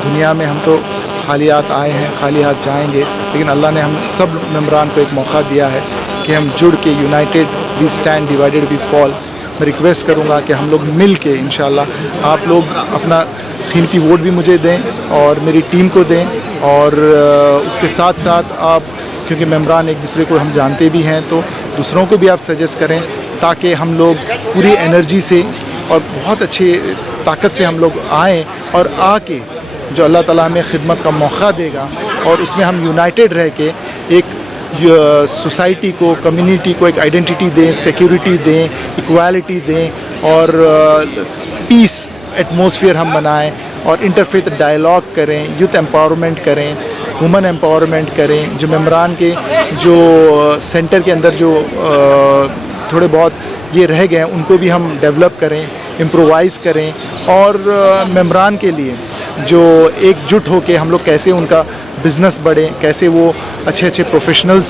दुनिया में हम तो खाली हाथ आए हैं, खाली हाथ जाएंगे, लेकिन अल्लाह ने हम सब मेंबरान को एक मौका दिया है कि हम जुड़ के united we stand, divided we fall. मैं रिक्वेस्ट करूँगा कि हम लोग मिल के इंशाल्लाह आप लोग अपना कीमती वोट भी मुझे दें और मेरी टीम को दें और उसके साथ साथ आप, क्योंकि मेंबरान एक दूसरे को हम जानते भी हैं, तो दूसरों को भी आप सजेस्ट करें ताकि हम लोग पूरी एनर्जी से और बहुत अच्छे ताकत से हम लोग आएँ और आके जो अल्लाह ताला हमें खिदमत का मौका देगा और उसमें हम यूनाइटेड रह के एक सोसाइटी को, कम्युनिटी को एक आइडेंटिटी दें, सिक्योरिटी दें, इक्वालिटी दें और पीस एटमॉस्फेयर हम बनाएं और इंटरफेथ डायलॉग करें, यूथ एम्पावरमेंट करें, वुमेन एम्पावरमेंट करें। जो मेंबरान के जो सेंटर के अंदर जो थोड़े बहुत ये रह गए हैं उनको भी हम डेवलप करें, इम्प्रोवाइज़ करें और मेंबरान के लिए जो एकजुट होके हम लोग कैसे उनका बिज़नेस बढ़े, कैसे वो अच्छे अच्छे प्रोफेशनल्स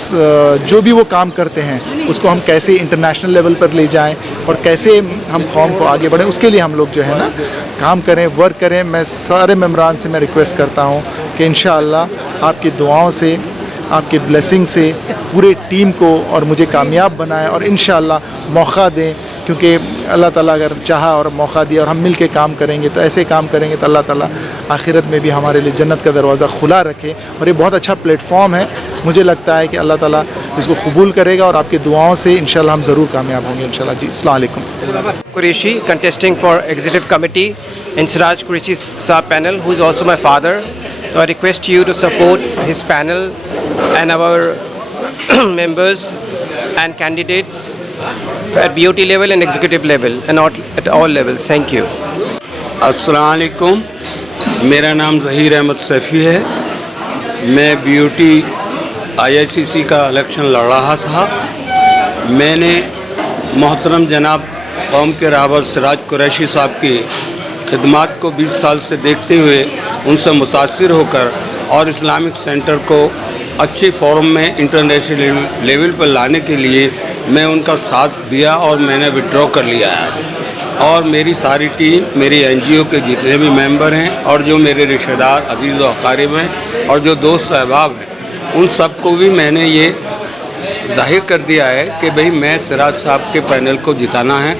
जो भी वो काम करते हैं उसको हम कैसे इंटरनेशनल लेवल पर ले जाएं और कैसे हम कौम को आगे बढ़ें, उसके लिए हम लोग जो है ना काम करें, वर्क करें। मैं सारे मेंबरान से मैं रिक्वेस्ट करता हूं कि इंशाअल्लाह आपकी दुआओं से, आपके ब्लेसिंग से पूरे टीम को और मुझे कामयाब बनाएं और इंशाअल्लाह मौका दें, क्योंकि अल्लाह ताला अगर चाहा और मौका दिया और हम मिल के काम करेंगे तो ऐसे काम करेंगे तो अल्लाह ताला आखिरत में भी हमारे लिए जन्नत का दरवाज़ा खुला रखे। और ये बहुत अच्छा प्लेटफॉर्म है, मुझे लगता है कि अल्लाह ताला इसको कबूल करेगा और आपकी दुआओं से इंशाअल्लाह हम ज़रूर कामयाब होंगे इंशाअल्लाह। जी, अस्सलाम वालेकुम। Qureshi contesting for executive committee in Siraj Qureshi Saab panel, who is also my father. So I request you to support his panel and our members and candidates at BOT level and executive level and at all levels. Thank you. अस्सलाम वालेकुम। मेरा नाम ज़हीर अहमद सैफ़ी है। मैं BOT IICC का election लड़ रहा था। मैंने मोहतरम जनाब कौम के रहबर सिराज कुरैशी साहब की खिदमात को 20 साल से देखते हुए उनसे मुतासिर होकर और इस्लामिक सेंटर को अच्छी फॉर्म में इंटरनेशनल लेवल पर लाने के लिए मैं उनका साथ दिया और मैंने विड्रॉ कर लिया है। और मेरी सारी टीम, मेरी NGO के जितने भी मेंबर हैं और जो मेरे रिश्तेदार अजीज़ व अकारिब हैं और जो दोस्त अहबाब हैं, उन सबको भी मैंने ये जाहिर कर दिया है कि भाई मैं सिराज साहब के पैनल को जिताना है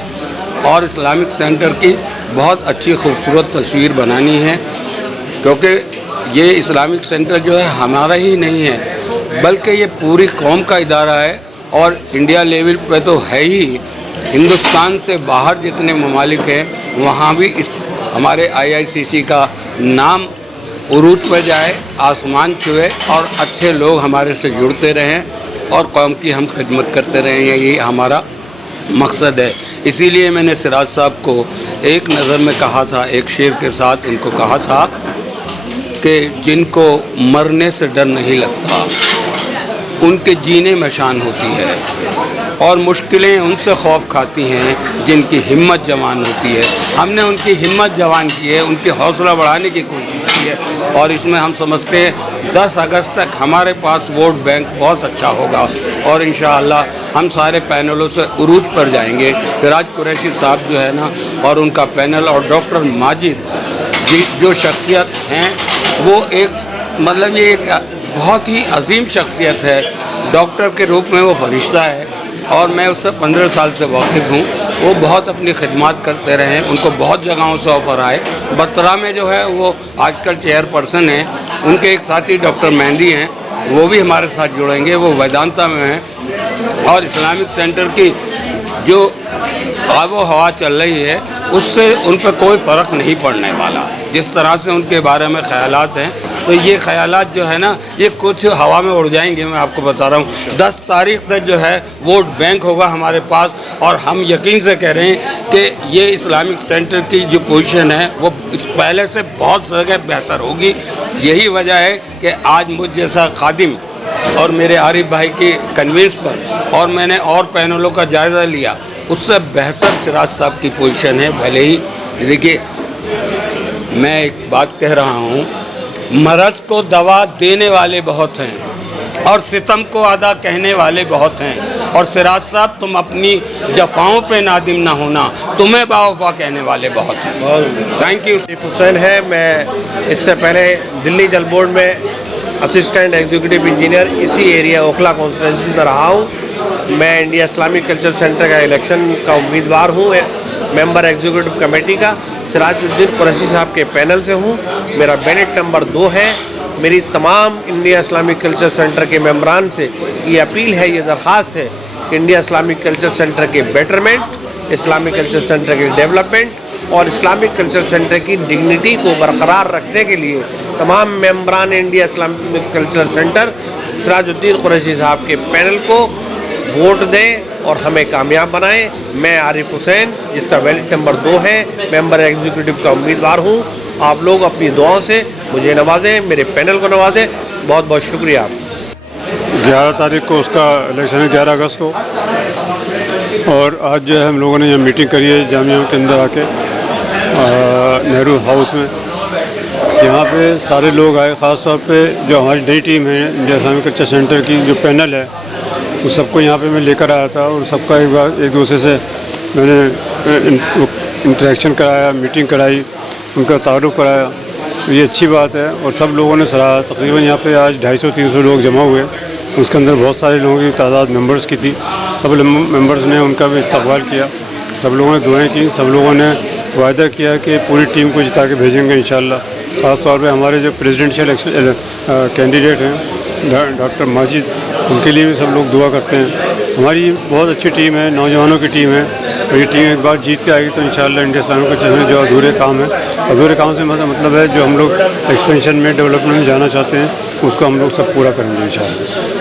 और इस्लामिक सेंटर की बहुत अच्छी खूबसूरत तस्वीर बनानी है, क्योंकि ये इस्लामिक सेंटर जो है हमारा ही नहीं है बल्कि ये पूरी कौम का इदारा है और इंडिया लेवल पे तो है ही। हिंदुस्तान से बाहर जितने ममालिक हैं वहाँ भी इस हमारे IICC का नाम उरूज पर जाए, आसमान छुए और अच्छे लोग हमारे से जुड़ते रहें और कौम की हम खिदमत करते रहें, यही हमारा मकसद है। इसीलिए मैंने सिराज साहब को एक नज़र में कहा था, एक शेर के साथ उनको कहा था कि जिनको मरने से डर नहीं लगता उनके जीने में शान होती है और मुश्किलें उनसे खौफ खाती हैं जिनकी हिम्मत जवान होती है। हमने उनकी हिम्मत जवान की है, उनकी हौसला बढ़ाने की कोशिश की है और इसमें हम समझते हैं 10 अगस्त तक हमारे पास वोट बैंक बहुत अच्छा होगा और इंशाअल्लाह हम सारे पैनलों से उरूज पर जाएंगे। सिराज कुरैशी साहब जो है ना और उनका पैनल और डॉक्टर माजिद जी जो शख्सियत हैं वो एक मतलब ये एक बहुत ही अजीम शख्सियत है। डॉक्टर के रूप में वो फरिश्ता है और मैं उससे 15 साल से वाकिफ़ हूँ। वो बहुत अपनी खिदमत करते रहे, उनको बहुत जगहों से ऑफ़र आए। बत्रा में जो है वो आजकल चेयरपर्सन हैं, उनके एक साथी डॉक्टर मेहंदी हैं, वो भी हमारे साथ जुड़ेंगे, वो वेदांता में हैं। और इस्लामिक सेंटर की जो आबो हवा चल रही है उससे उन पर कोई फ़र्क नहीं पड़ने वाला। जिस तरह से उनके बारे में ख़यालात हैं तो ये ख़यालात जो है ना ये कुछ हवा में उड़ जाएंगे। मैं आपको बता रहा हूँ 10 तारीख तक जो है वोट बैंक होगा हमारे पास और हम यकीन से कह रहे हैं कि ये इस्लामिक सेंटर की जो पोजीशन है वो इस पहले से बहुत जगह बेहतर होगी। यही वजह है कि आज मुझ जैसा खादिम और मेरे आरिफ भाई की कन्विंस पर और मैंने और पैनलों का जायज़ा लिया, उससे बेहतर सिराज साहब की पोजीशन है। भले ही देखिए मैं एक बात कह रहा हूँ, मरज़ को दवा देने वाले बहुत हैं और सितम को अदा कहने वाले बहुत हैं और सिराज साहब तुम अपनी जफ़ाओं पे नादिम ना होना, तुम्हें बावफा कहने वाले बहुत हैं। Thank you. हुसैन है, मैं इससे पहले दिल्ली जल बोर्ड में असिस्टेंट एग्जीक्यूटिव इंजीनियर इसी एरिया ओखला कॉन्स्टिट्यूंसी में रहा हूँ। मैं इंडिया इस्लामिक कल्चर सेंटर का इलेक्शन का उम्मीदवार हूँ, मेंबर एग्जीक्यूटिव कमेटी का सिराजुद्दीन कुरैशी साहब के पैनल से हूँ। मेरा बैलेट नंबर 2 है। मेरी तमाम इंडिया इस्लामिक कल्चर सेंटर के मेंबरान से ये अपील है, ये दरख्वास्त है कि इंडिया इस्लामिक कल्चर सेंटर के बेटरमेंट, इस्लामिक कल्चर सेंटर के डेवलपमेंट और इस्लामिक कल्चर सेंटर की डिग्निटी को बरकरार रखने के लिए तमाम मेंबरान India Islamic culture centre Sirajuddin Qureshi साहब के पैनल को वोट दें और हमें कामयाब बनाएं। मैं आरिफ हुसैन, जिसका बैलेट नंबर 2 है, मेंबर एग्जीक्यूटिव का उम्मीदवार हूं। आप लोग अपनी दुआओं से मुझे नवाजें, मेरे पैनल को नवाजें। बहुत बहुत शुक्रिया। 11 तारीख को उसका इलेक्शन है, 11 अगस्त को, और आज जो है हम लोगों ने यहाँ मीटिंग करी है जामिया के अंदर आके नेहरू हाउस में। यहाँ पे सारे लोग आए, ख़ास तौर पे जो हमारी नई टीम है इंडिया इस्लामिक कल्चर सेंटर की जो पैनल है उस सबको यहाँ पे मैं लेकर आया था और सबका एक दूसरे से मैंने इंटरेक्शन कराया, मीटिंग कराई, उनका तारुफ कराया। ये अच्छी बात है और सब लोगों ने सराहा। तकरीबन यहाँ पे आज 250-300 लोग जमा हुए, उसके अंदर बहुत सारे लोगों की तादाद मेंबर्स की थी। सब मेंबर्स ने उनका भी इस्तकबाल किया, सब लोगों ने दुआएं की, सब लोगों ने वायदा किया कि पूरी टीम को जिता के भेजेंगे इंशाअल्लाह। ख़ास तौर पे हमारे जो प्रेसिडेंशियल कैंडिडेट हैं डॉक्टर माजिद, उनके लिए भी सब लोग दुआ करते हैं। हमारी बहुत अच्छी टीम है, नौजवानों की टीम है और ये टीम एक बार जीत के आएगी तो इंशाअल्लाह इंडिया इस्लामिक कल्चर में जो अधूरे काम है, अधूरे काम से मतलब है जो हम लोग एक्सपेंशन में, डेवलपमेंट में जाना चाहते हैं, उसको हम लोग सब पूरा करेंगे इंशाअल्लाह।